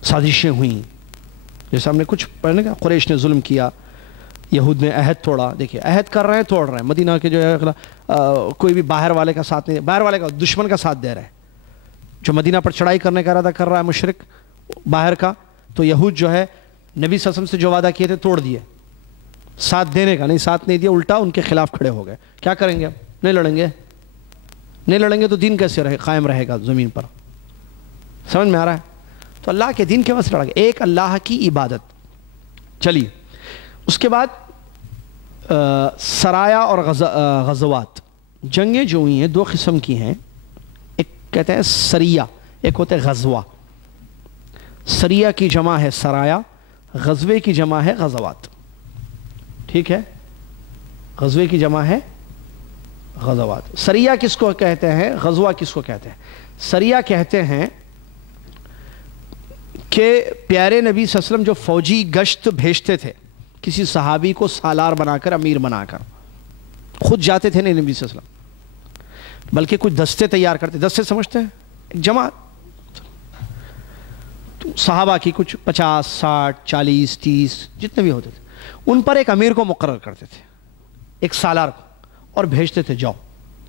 سازشیں ہوئیں، جیسے ہم نے کچھ پڑھنے کا، قریش نے ظلم کیا، یہود نے عہد توڑا. دیکھیں عہد کر رہے ہیں، توڑ رہے ہیں. مدینہ کے جو ہے کوئی بھی باہر والے کا ساتھ نہیں، باہر والے کا، دشمن کا ساتھ دے رہے ہیں. جو مدینہ پر چڑھائی کرنے کا ارادہ کر رہا ہے مشرک باہر کا، تو یہود جو ہے نبی صلی اللہ علیہ وسلم سے جو وعدہ کیے تھے توڑ دیے. ساتھ دینے کا نہیں، ساتھ نہیں دیا، الٹا ان کے خلاف کھڑے ہو گئے. کیا کریں گے اب؟ نہیں لڑیں گے. نہیں لڑیں گے تو دین کیسے قائم رہے گا زمین پر؟ سمجھ میں آ رہا ہے؟ تو اللہ کے دین کے واسطے لڑا گیا. ایک اللہ کی عبادت. چلیے اس کے بعد سرایا اور غزوات. جنگیں جو ہوئی ہیں 2 قسم کی ہیں. ایک کہتے ہیں سریہ، ایک ہوتا ہے غزوہ. سریہ کی جمع ہے سرایا، غزوے کی جمع ہے غزوات. ٹھیک ہے؟ غزوے کی جمع ہے غزوات. سریہ کس کو کہتے ہیں؟ غزوہ کس کو کہتے ہیں؟ سریہ کہتے ہیں کہ پیارے نبی صلی اللہ علیہ وسلم جو فوجی گشت بھیجتے تھے، کسی صحابی کو سالار بنا کر، امیر بنا کر، خود جاتے تھے نہیں نبی صلی اللہ علیہ وسلم، بلکہ کچھ دستے تیار کرتے. دستے سمجھتے ہیں؟ ایک جماعت صحابہ کی، کچھ 50 60 40 30 جتنے بھی ہوتے تھے، ان پر ایک امیر کو مقرر کرتے تھے، ایک سالار کو، اور بھیجتے تھے جاؤ.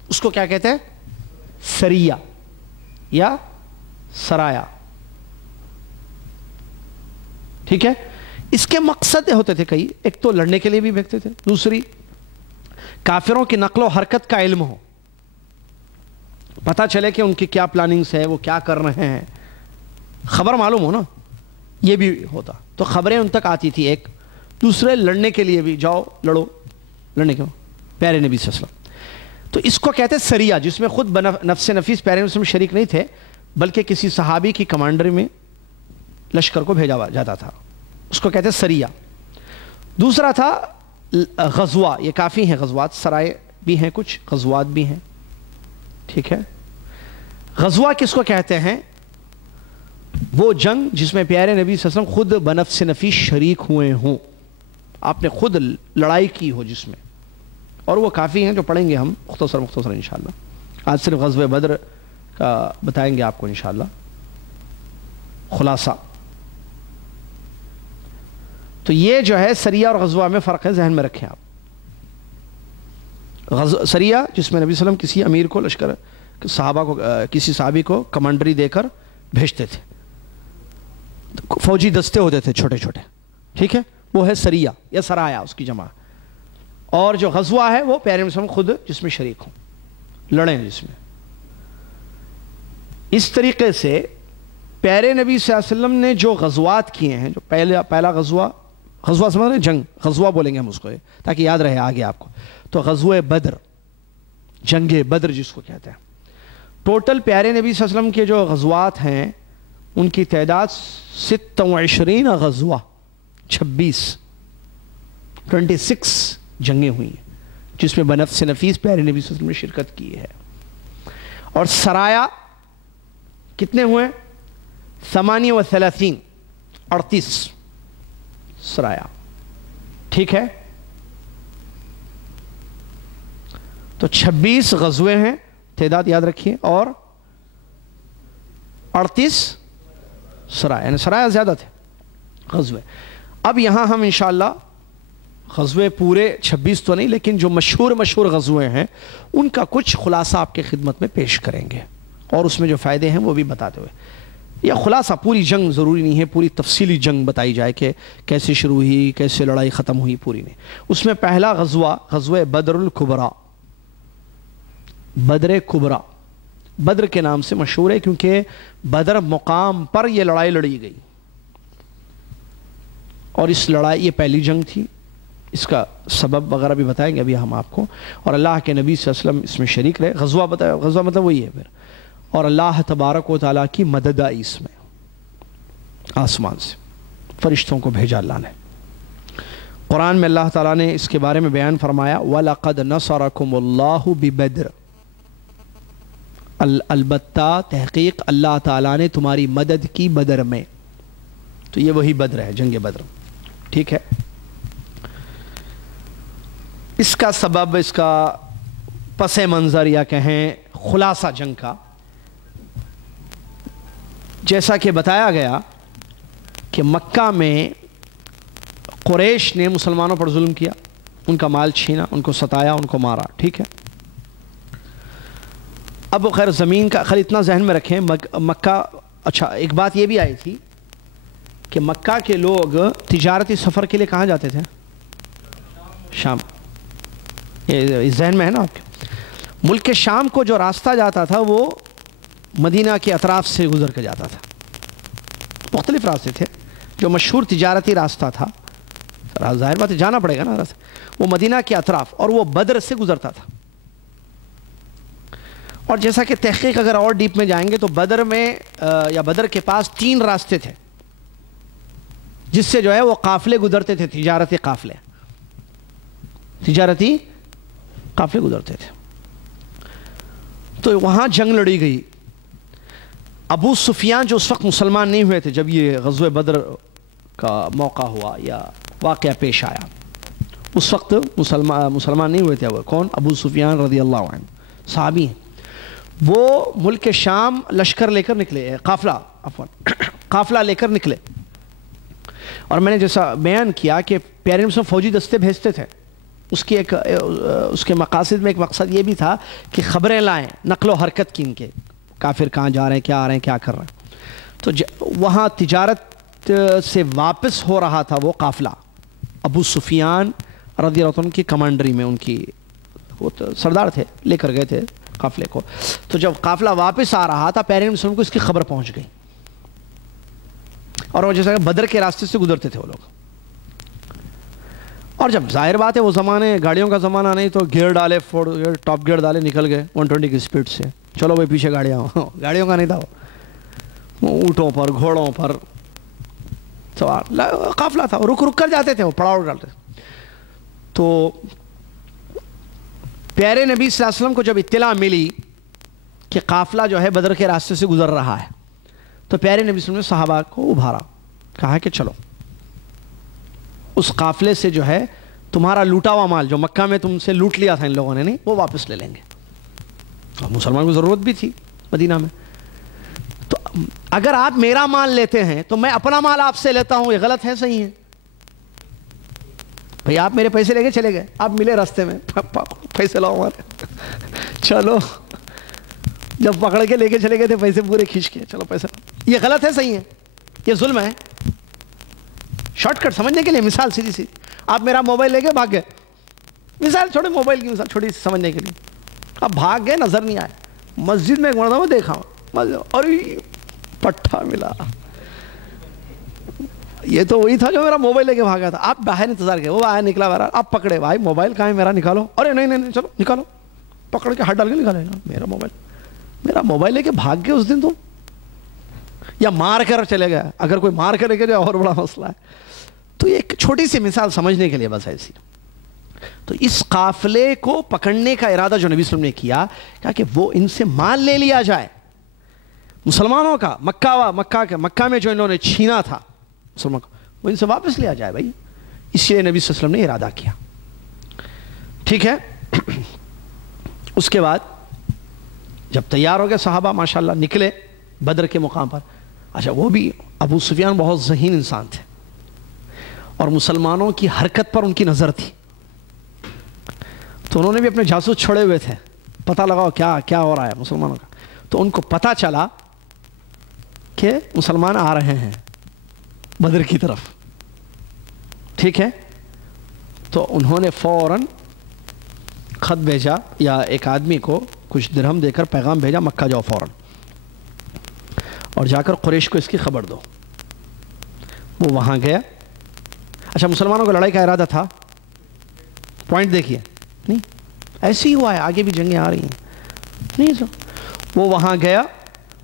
اس کو کیا کہتے ہیں؟ سریہ یا سرایا. ٹھیک ہے؟ اس کے مقصد ہوتے تھے کئی. ایک تو لڑنے کے لیے بھی بھیجتے تھے، دوسری کافروں کی نقل و حرکت کا علم ہو، پتہ چلے کہ ان کی کیا پلاننگز ہے، وہ کیا کر رہے ہیں، خبر معلوم ہو نا. یہ بھی ہوتا تو خبریں ان تک آتی تھی. ایک دوسرے لڑنے کے لیے بھی جاؤ لڑو، لڑنے کے پیارے نبی صلی اللہ علیہ وسلم. تو اس کو کہتے ہیں سریہ، جس میں خود نفس نفیس پیارے نبی صلی اللہ علیہ وسلم شریک نہیں تھے، بلکہ کسی صحابی کی کمانڈر میں لشکر کو بھیجا جاتا تھا. اس کو کہتے ہیں سریہ. دوسرا تھا غزوہ. یہ کافی ہیں غزوات، سرائے بھی ہیں کچھ، غزوات بھی ہیں. ٹھیک ہے؟ غزوہ کس کو کہتے ہیں؟ وہ جنگ جس میں پیارے نبی صلی اللہ علیہ وسلم خود بنفس نفیس شریک ہوئے ہوں، آپ نے خود لڑائی کی ہو جس میں. اور وہ کافی ہیں جو پڑھیں گے ہم مختصر انشاءاللہ. آج صرف غزوہ بدر کا بتائیں گے آپ کو انشاءاللہ خلاصہ. تو یہ جو ہے سریہ اور غزوہ میں فرق ہے، ذہن میں رکھیں آپ. سریہ جس میں نبی صلی اللہ علیہ وسلم کسی امیر کو لشکر صحابہ کو کسی صحابی کو کمانڈری دے کر بھیجتے تھے. فوجی دستے ہوتے تھے چھوٹے چھوٹے, ٹھیک ہے, وہ ہے سریہ یا سرایا اس کی جمع. اور جو غزوہ ہے وہ پیارے نبی خود جس میں شریک ہوں, لڑیں جس میں. اس طریقے سے پیارے نبی صلی اللہ علیہ وسلم نے جو غزوات کیے ہیں, جو پہلا غزوہ سمجھ رہے ہیں, جنگ غزوہ بولیں گے ہم اس کو تاکہ یاد رہے آگے آپ کو. تو غزوہ بدر, جنگ بدر جس کو کہتے ہیں, ٹوٹل پیارے نبی صلی اللہ علیہ وسلم کے جو غزوات ہیں ان کی تعداد 26 غزوہ, 26 جنگیں ہوئی ہیں, جس میں بنفس نفیس پیارے نبی صلی اللہ علیہ وسلم نے شرکت کی ہے. اور سرایا کتنے ہوئے؟ 38 سرایا, ٹھیک ہے. تو 26 غزوے ہیں, تعداد یاد رکھیے, اور 38 سرایا, یعنی سرایا زیادہ تھے غزوے. اب یہاں ہم انشاءاللہ غزوے پورے 26 تو نہیں, لیکن جو مشہور غزوے ہیں ان کا کچھ خلاصہ آپ کے خدمت میں پیش کریں گے, اور اس میں جو فائدے ہیں وہ بھی بتاتے ہوئے. یا خلاصہ, پوری جنگ ضروری نہیں ہے, پوری تفصیلی جنگ بتائی جائے کہ کیسے شروع ہوئی, کیسے لڑائی ختم ہوئی, پوری نہیں. اس میں پہلا غزوہ بدر الکبریٰ, بدر کبریٰ بدر کے نام سے مشہور ہے کیونکہ بدر مقام پر یہ لڑائی لڑی گئی, اور اس لڑائی یہ پہلی جنگ تھی. اس کا سبب وغیرہ بھی بتائیں گے ابھی ہم آپ کو. اور اللہ کے نبی صلی اللہ علیہ وسلم اس میں شریک رہے. غزوہ مطلب وہی ہے پھر. اور اللہ تبارک و تعالیٰ کی مدد آئی اس میں, آسمان سے فرشتوں کو بھیجا اللہ نے. قرآن میں اللہ تعالیٰ نے اس کے بارے میں بیان فرمایا وَلَقَدْ نَصَرَكُمُ اللَّهُ بِبَدْرٍ, البتہ تحقیق اللہ تعالیٰ نے تمہاری مدد کی بدر میں. تو یہ وہی بدر ہے, جنگ بدر, ٹھیک ہے. اس کا سبب, اس کا پس منظر یا کہیں خلاصہ جنگ کا, جیسا کہ بتایا گیا کہ مکہ میں قریش نے مسلمانوں پر ظلم کیا, ان کا مال چھینا, ان کو ستایا, ان کو مارا, ٹھیک ہے. اب خیر زمین کا خیر اتنا ذہن میں رکھیں, مکہ, اچھا ایک بات یہ بھی آئی تھی کہ مکہ کے لوگ تجارتی سفر کے لیے کہاں جاتے تھے؟ شام. یہ ذہن میں ہے نا آپ کے. ملک شام کو جو راستہ جاتا تھا وہ مدینہ کے اطراف سے گزر کے جاتا تھا. مختلف راستے تھے. جو مشہور تجارتی راستہ تھا, ظاہر بات ہے جانا پڑے گا نا راستہ, وہ مدینہ کے اطراف, اور وہ بدر سے گزرتا تھا. اور جیسا کہ تحقیق اگر اور ڈیپ میں جائیں گے تو بدر میں یا بدر کے پاس 3 راستے تھے جس سے جو ہے وہ قافلے گزرتے تھے, تجارتی قافلے گزرتے تھے. تو وہاں جنگ لڑی گئی. ابو سفیان جو اس وقت مسلمان نہیں ہوئے تھے جب یہ غزوہ بدر کا موقع ہوا یا واقعہ پیش آیا, اس وقت مسلمان نہیں ہوئے تھے. وہ کون؟ ابو سفیان رضی اللہ عنہ, صحابی ہیں. وہ ملک شام لشکر لے کر نکلے, قافلہ لے کر نکلے. اور میں نے جیسا بیان کیا کہ پیارے نبی فوجی دستے بھیجتے تھے, اس کے مقاصد میں ایک مقصد یہ بھی تھا کہ خبریں لائیں, نقل و حرکت کی, ان کے کافر کہاں جا رہے ہیں, کیا آ رہے ہیں, کیا کر رہے ہیں. تو وہاں تجارت سے واپس ہو رہا تھا وہ قافلہ, ابو سفیان رضی اللہ عنہ کی کمانڈری میں, ان کی وہ سردار تھے, لے کر گئے تھے قافلے کو. تو جب قافلہ واپس آ رہا تھا پیارے نبی کو اس کی خبر پہنچ گئی, اور وہ جیسا کہ بدر کے راستے سے گزرتے تھے وہ لوگ. اور جب ظاہر بات ہے وہ زمانے گاڑیوں کا زمانہ نہیں, تو گیئر ڈالے, ٹاپ گیئر ڈالے, نکل گئے 120 کی سپیڈ سے. چلو بھائی پیچھے گاڑیوں کا نہیں تھا, وہ اونٹوں پر, گھوڑوں پر سوار قافلہ تھا, رک کر جاتے تھے, وہ پڑاؤ ڈالتے. تو پیارے نبی صلی اللہ علیہ وسلم کو جب اطلاع ملی کہ قافلہ جو ہے بدر کے راستے سے گزر رہا ہے, تو پیارے نبی صلی اللہ علیہ وسلم نے صحابہ کو ابھارا, کہا کہ چلو اس قافلے سے جو ہے تمہارا لوٹا ہوا مال جو مکہ میں تم سے لوٹ لیا تھا ان لوگوں نے, نہیں, وہ واپس لے لیں گے. اور مسلمان کو ضرورت بھی تھی مدینہ میں. تو اگر آپ میرا مال لیتے ہیں تو میں اپنا مال آپ سے لیتا ہوں, یہ غلط ہے صحیح ہے؟ بھئی آپ میرے پیسے لے کے چلے گئے, آپ ملے راستے میں, پیسے لاؤ ہمارے, چلو جب پکڑ کے لے کے چلے گئے تھے پیسے پورے کھینچ کے، چلو پیسہ. یہ غلط ہے صحیح ہے؟ یہ ظلم ہے. شارٹ کٹ سمجھنے کے لیے مثال سیدھی سی، آپ میرا موبائل لے کے بھاگ گئے، مثال چھوڑے موبائل کی مثال چھوٹی سی سمجھنے کے لیے، آپ بھاگ گئے، نظر نہیں آئے، مسجد میں ایک مرتبہ دیکھا اور پٹھا ملا. یہ تو وہی تھا جو میرا موبائل لے کے بھاگا تھا. آپ باہر انتظار کیا، وہ باہر نکلا باہر، آپ پکڑے، بھائی موبائل کہاں ہے میرا، نکالو. ارے نہیں چلو نکالو، پکڑ کے ہاتھ ڈال کے نکالے. میرا موبائل لے کے بھاگ گئے اس دن تم، یا مار کر چلے گئے. اگر کوئی مار کر لے کے جائے اور بڑا مسئلہ ہے. تو ایک چھوٹی سی مثال سمجھنے کے لیے بس ایسی. تو اس قافلے کو پکڑنے کا ارادہ جو نبی صلی اللہ علیہ وسلم نے کیا کہ وہ ان سے مال لے لیا جائے مسلمانوں کا، مکہ میں جو انہوں نے چھینا تھا مسلمان کو، وہ ان سے واپس لیا جائے بھائی. اس لیے نبی صلی اللہ علیہ وسلم نے ارادہ کیا. ٹھیک ہے. اس کے بعد جب تیار ہو گئے صحابہ ماشاءاللہ نکلے بدر کے مقام پر. اچھا وہ بھی ابو سفیان بہت ذہین انسان تھے اور مسلمانوں کی حرکت پر ان کی نظر تھی، تو انہوں نے بھی اپنے جاسوس چھوڑے ہوئے تھے، پتہ لگاؤ کیا ہو رہا ہے مسلمانوں کا. تو ان کو پتہ چلا کہ مسلمان آ رہے ہیں بدر کی طرف. ٹھیک ہے. تو انہوں نے فوراً خط بھیجا یا ایک آدمی کو کچھ درہم دے کر پیغام بھیجا، مکہ جاؤ فوراً اور جا کر قریش کو اس کی خبر دو. وہ وہاں گیا. اچھا مسلمانوں کو لڑائی کا ارادہ تھا، پوائنٹ دیکھیے، نہیں ایسے ہی ہوا ہے، آگے بھی جنگیں آ رہی ہیں نہیں سر. وہ وہاں گیا،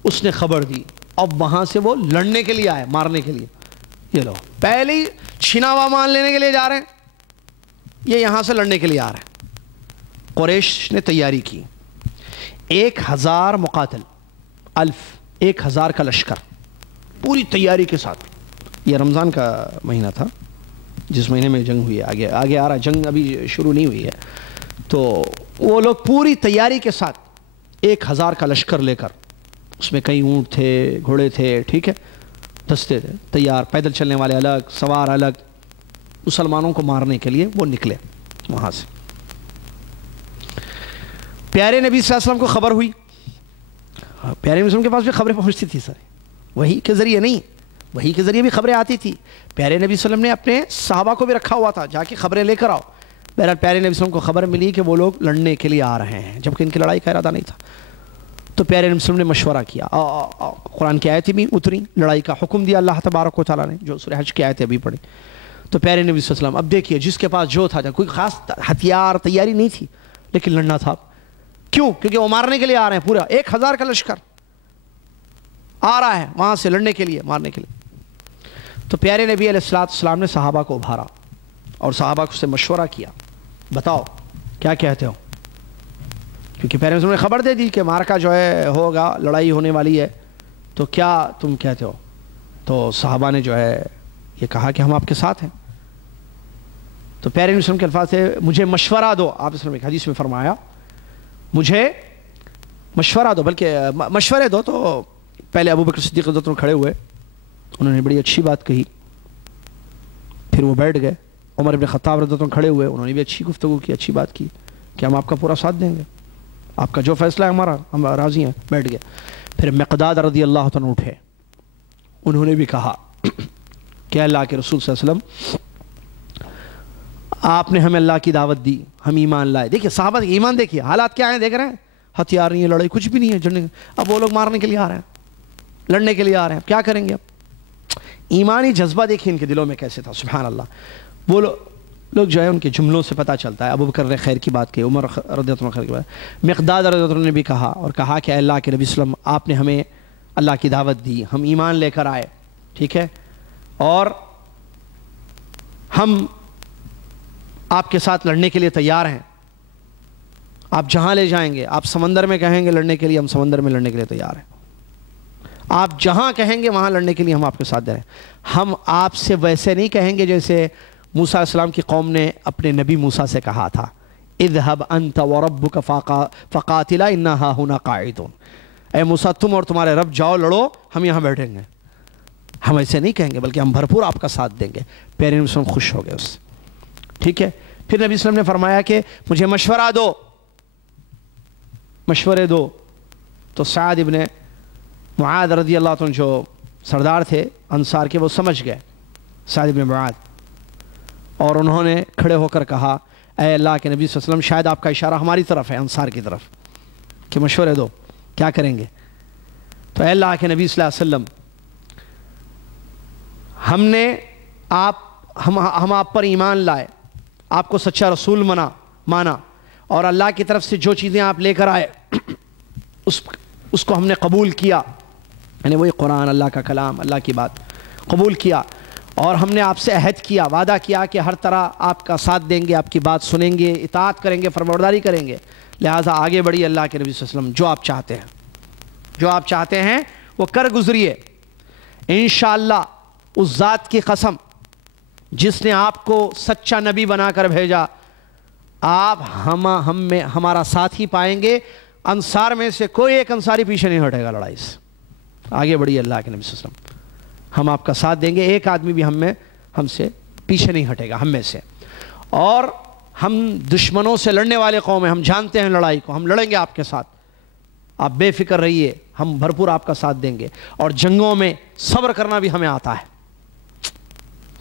اس نے خبر دی. اب وہاں سے وہ لڑنے کے لیے آئے، مارنے کے لیے. یہ لو پہلے ہی چھینا ہوا مان لینے کے لیے جا رہے ہیں، یہ یہاں سے لڑنے کے لیے آ رہے ہیں. قریش نے تیاری کی، 1000 مقاتل، 1000 کا لشکر پوری تیاری کے ساتھ. یہ رمضان کا مہینہ تھا جس مہینے میں جنگ ہوئی ہے، آگے آ رہا ہے، جنگ ابھی شروع نہیں ہوئی ہے. تو وہ لوگ پوری تیاری کے ساتھ 1000 کا لشکر لے کر، اس میں کئی اونٹ تھے، گھوڑے تھے، ٹھیک ہے، دستے تھے تیار، پیدل چلنے والے الگ، سوار الگ، مسلمانوں کو مارنے کے لیے وہ نکلے وہاں سے. پیارے نبی صلی اللہ علیہ وسلم کو خبر ہوئی. پیارے نبی صلی اللہ علیہ وسلم کے پاس بھی خبریں پہنچتی تھی سر، وہی کے ذریعے نہیں، وہی کے ذریعے بھی خبریں آتی تھی. پیارے نبی صلی اللہ علیہ وسلم نے اپنے صحابہ کو بھی رکھا ہوا تھا، جا کے خبریں لے کر آؤ. بہرحال پیارے نبی صلی اللہ علیہ وسلم کو خبر ملی کہ وہ لوگ لڑنے کے لیے آ رہے ہیں، جبکہ ان کی لڑائی کا ارادہ نہیں تھا. تو پیارے نبی صلی اللہ علیہ وسلم نے مشورہ کیا، قرآن کی آیتیں بھی اتری، لڑائی کا حکم دیا اللہ تبارک و تعالیٰ نے، جو سورہ حج کی آیتیں ابھی پڑھی. تو پیارے نبی صلی اللہ علیہ وسلم اب دیکھیے، جس کے پاس جو تھا، کوئی خاص ہتھیار تیاری نہیں تھی لیکن لڑنا تھا. کیوں؟ کیونکہ وہ مارنے کے لیے آ رہے ہیں، پورا 1000 کا لشکر آ رہا ہے وہاں سے لڑنے کے لیے، مارنے کے لیے. تو پیارے نبی علیہ السلام نے صحابہ کو ابھارا اور صحابہ سے مشورہ کیا، بتاؤ کیا کہتے ہو؟ کیونکہ پیارے نبی نے خبر دے دی کہ مارکا جو ہے ہوگا، لڑائی ہونے والی ہے، تو کیا تم کہتے ہو؟ تو صحابہ نے جو ہے یہ کہا کہ ہم آپ کے ساتھ ہیں. تو پیارے نبی کے الفاظ سے مجھے مشورہ دو. آپ نے ایک حدیث میں فرمایا مجھے مشورہ دو، بلکہ مشورے دو. تو پہلے ابو بکر صدیق رضی اللہ عنہ کھڑے ہوئے، انہوں نے بڑی اچھی بات کہی، پھر وہ بیٹھ گئے. عمر بن خطاب رضی اللہ عنہ کھڑے ہوئے، انہوں نے بھی اچھی گفتگو کی، اچھی بات کی کہ ہم آپ کا پورا ساتھ دیں گے، آپ کا جو فیصلہ ہے ہمارا، ہم راضی ہیں. بیٹھ گئے. پھر مقداد رضی اللہ عنہ اٹھے، انہوں نے بھی کہا کہ اللہ کے رسول صلی اللہ علیہ وسلم آپ نے ہمیں اللہ کی دعوت دی، ہم ایمان لائے. دیکھیے صحابہ کے ایمان، دیکھیے حالات کیا ہیں، دیکھ رہے ہیں، ہتھیار نہیں ہے، لڑائی کچھ بھی نہیں ہے، جڑنے. اب وہ لوگ مارنے کے لیے آ رہے ہیں، لڑنے کے لیے آ رہے ہیں، کیا کریں گے اب؟ ایمانی جذبہ دیکھیے ان کے دلوں میں کیسے تھا، سبحان اللہ. وہ لوگ جو ہے ان کے جملوں سے پتہ چلتا ہے. ابو بکر نے خیر کی بات کی، عمر رضی اللہ عنہ خیر کی بات، مقداد رضی اللہ عنہ نے بھی کہا اور کہا کہ اللہ کے نبی صلی اللہ علیہ وسلم آپ نے ہمیں اللہ کی دعوت دی، ہم ایمان لے کر آئے، ٹھیک ہے، اور ہم آپ کے ساتھ لڑنے کے لیے تیار ہیں. آپ جہاں لے جائیں گے، آپ سمندر میں کہیں گے لڑنے کے لیے، ہم سمندر میں لڑنے کے لیے تیار ہیں. آپ جہاں کہیں گے وہاں لڑنے کے لیے ہم آپ کے ساتھ دے رہے ہیں. ہم آپ سے ویسے نہیں کہیں گے جیسے موسیٰ علیہ السلام کی قوم نے اپنے نبی موسیٰ سے کہا تھا، اذهب انت وربک فقاتلا انا ہاہنا قاعدون. اے موسیٰ تم اور تمہارے رب جاؤ لڑو، ہم یہاں بیٹھیں گے. ہم ایسے نہیں کہیں گے بلکہ ہم بھرپور آپ کا ساتھ دیں گے. پیارے نبی صلی اللہ علیہ وسلم خوش ہو گئے اس سے، ٹھیک ہے. پھر نبی صلی اللہ علیہ وسلم نے فرمایا کہ مجھے مشورہ دو، مشورے دو. تو سعد ابن معاذ رضی اللہ عنہ جو سردار تھے انصار کے، وہ سمجھ گئے سعد ابن معاذ، اور انہوں نے کھڑے ہو کر کہا اے اللہ کے نبی صلی اللہ علیہ وسلم، شاید آپ کا اشارہ ہماری طرف ہے، انصار کی طرف، کہ مشورے دو کیا کریں گے؟ تو اے اللہ کے نبی صلی اللہ علیہ وسلم، ہم آپ پر ایمان لائے، آپ کو سچا رسول مانا، اور اللہ کی طرف سے جو چیزیں آپ لے کر آئے اس کو ہم نے قبول کیا، یعنی وہی قرآن، اللہ کا کلام، اللہ کی بات قبول کیا، اور ہم نے آپ سے عہد کیا، وعدہ کیا کہ ہر طرح آپ کا ساتھ دیں گے، آپ کی بات سنیں گے، اطاعت کریں گے، فرمانبرداری کریں گے، لہٰذا آگے بڑھیے اللہ کے نبی صلی اللہ علیہ وسلم، جو آپ چاہتے ہیں وہ کر گزریے، انشاءاللہ اس ذات کی قسم جس نے آپ کو سچا نبی بنا کر بھیجا، آپ ہمارا ساتھ ہی پائیں گے، انصار میں سے کوئی ایک انصاری پیچھے نہیں ہٹے گا لڑائی سے، آگے بڑھیے اللہ کے نبی صلی اللہ علیہ وسلم، ہم آپ کا ساتھ دیں گے، ایک آدمی بھی ہم سے پیچھے نہیں ہٹے گا، ہم میں سے، اور ہم دشمنوں سے لڑنے والے قوم ہیں، ہم جانتے ہیں لڑائی کو، ہم لڑیں گے آپ کے ساتھ، آپ بے فکر رہیے، ہم بھرپور آپ کا ساتھ دیں گے، اور جنگوں میں صبر کرنا بھی ہمیں آتا ہے،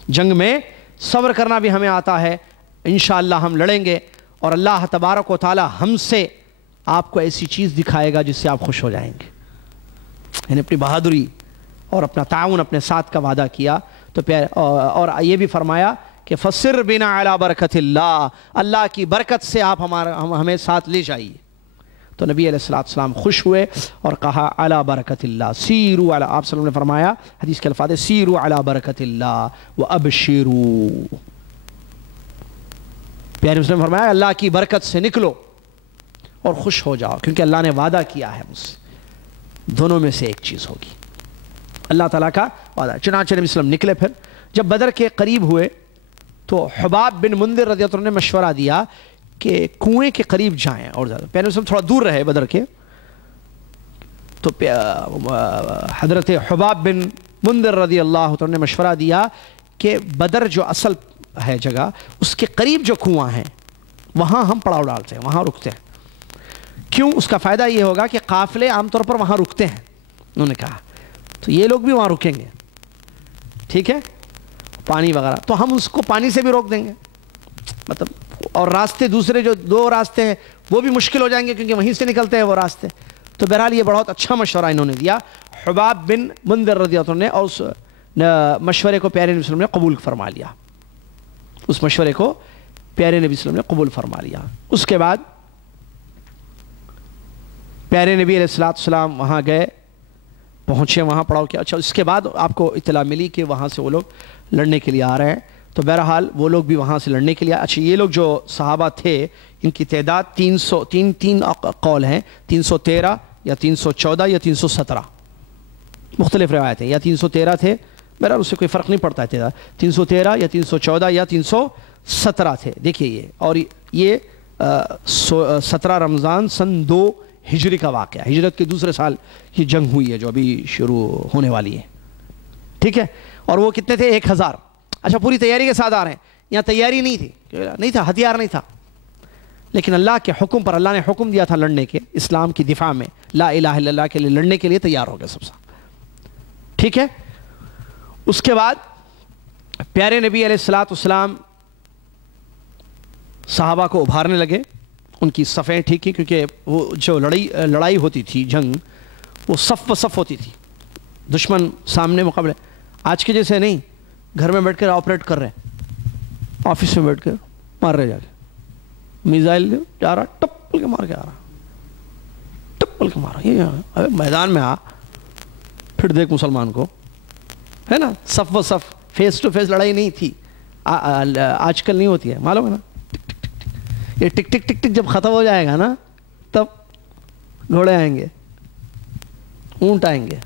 جنگ میں صبر کرنا بھی ہمیں آتا ہے، انشاءاللہ ہم لڑیں گے، اور اللہ تبارک و تعالی ہم سے آپ کو ایسی چیز دکھائے گا جس سے آپ خوش ہو جائیں گے، یعنی اپنی بہادری اور اپنا تعاون، اپنے ساتھ کا وعدہ کیا، تو اور یہ بھی فرمایا کہ فَسِرْ بِنَا عَلَى بَرَكَةِ اللَّهِ، اللہ کی برکت سے آپ ہمیں ساتھ لے جائیے، تو نبی علیہ السلام خوش ہوئے اور کہا عَلَى بَرَكَةِ اللَّهِ سِيرُوا عَلَى، آپ صلی اللہ علیہ وسلم نے فرمایا، حدیث کے الفاظ سِيرُوا عَلَى بَرَكَةِ اللَّهِ وَأَبْشِرُوا، پیارے مسلم نے فرمایا اللہ کی برکت سے نکلو اور خوش ہو جاؤ، کیونکہ اللہ نے وعدہ کیا ہے مجھ سے، دونوں میں سے ایک چیز ہوگی، اللہ تعالیٰ کا وعدہ۔ چنانچہ نبی صلی اللہ علیہ وسلم نکلے، پھر جب بدر کے قریب ہوئے تو حباب بن منذر رضی اللہ عنہ نے مشورہ دیا کہ کنویں کے قریب جائیں، اور زیادہ پیارے مسلم تھوڑا دور رہے بدر کے، تو حضرت حباب بن منذر رضی اللہ عنہ نے مشورہ دیا کہ بدر جو اصل ہے جگہ، اس کے قریب جو کنواں ہیں وہاں ہم پڑاؤ ڈالتے ہیں، وہاں رکتے ہیں، کیوں؟ اس کا فائدہ یہ ہوگا کہ قافلے عام طور پر وہاں رکتے ہیں، انہوں نے کہا تو یہ لوگ بھی وہاں رکیں گے، ٹھیک ہے، پانی وغیرہ، تو ہم اس کو پانی سے بھی روک دیں گے، مطلب، اور راستے دوسرے جو دو راستے ہیں وہ بھی مشکل ہو جائیں گے کیونکہ وہیں سے نکلتے ہیں وہ راستے، تو بہرحال یہ بہت اچھا مشورہ انہوں نے دیا حباب بن منذر رضی اللہ عنہ نے، اور اس مشورے کو پیارے نبی صلی اللہ علیہ وسلم نے قبول فرما لیا، اس مشورے کو پیارے نبی صلی اللہ علیہ وسلم نے قبول فرما لیا۔ اس کے بعد پیارے نبی علیہ السلام وہاں گئے، پہنچے، وہاں پڑاؤ کیا، اچھا اس کے بعد آپ کو اطلاع ملی کہ وہاں سے وہ لوگ لڑنے کے لیے آ رہے ہیں، تو بہرحال وہ لوگ بھی وہاں سے لڑنے کے لیے، اچھا یہ لوگ جو صحابہ تھے ان کی تعداد تین قول ہیں، 313 یا 314 یا 317، مختلف روایتیں، یا 313 تھے، بہرحال اس سے کوئی فرق نہیں پڑتا ہے تعداد، 313 یا 314 یا 317 تھے، دیکھیے یہ، اور یہ 17 رمضان سن 2 ہجری کا واقعہ، ہجرت کے دوسرے سال یہ جنگ ہوئی ہے جو ابھی شروع ہونے والی ہے، ٹھیک ہے، اور وہ کتنے تھے؟ 1000، اچھا پوری تیاری کے ساتھ آ رہے ہیں، یہاں تیاری نہیں تھا، ہتھیار نہیں تھا، لیکن اللہ کے حکم پر، اللہ نے حکم دیا تھا لڑنے کے، اسلام کی دفاع میں، لا الہ الا اللہ کے لیے لڑنے کے لیے تیار ہو گئے سب سے، ٹھیک ہے۔ اس کے بعد پیارے نبی علیہ السلام صحابہ کو ابھارنے لگے، ان کی صفیں ٹھیک کی، کیونکہ وہ جو لڑائی ہوتی تھی، جنگ وہ صف و صف ہوتی تھی، دشمن سامنے مقابلے، آج کے جیسے نہیں گھر میں بیٹھ کر آپریٹ کر رہے ہیں، آفس میں بیٹھ کر مار رہے، جا کے میزائل جا رہا ٹپل کے مار کے آ رہا، ٹپل کے مارا، یہ میدان میں آ پھر دیکھ مسلمان کو، ہے نا، صف و صف، فیس ٹو فیس لڑائی نہیں تھی، آج کل نہیں ہوتی ہے، معلوم ہے نا، یہ ٹک ٹک ٹک ٹک جب ختم ہو جائے گا نا تب گھوڑے آئیں گے، اونٹ آئیں گے،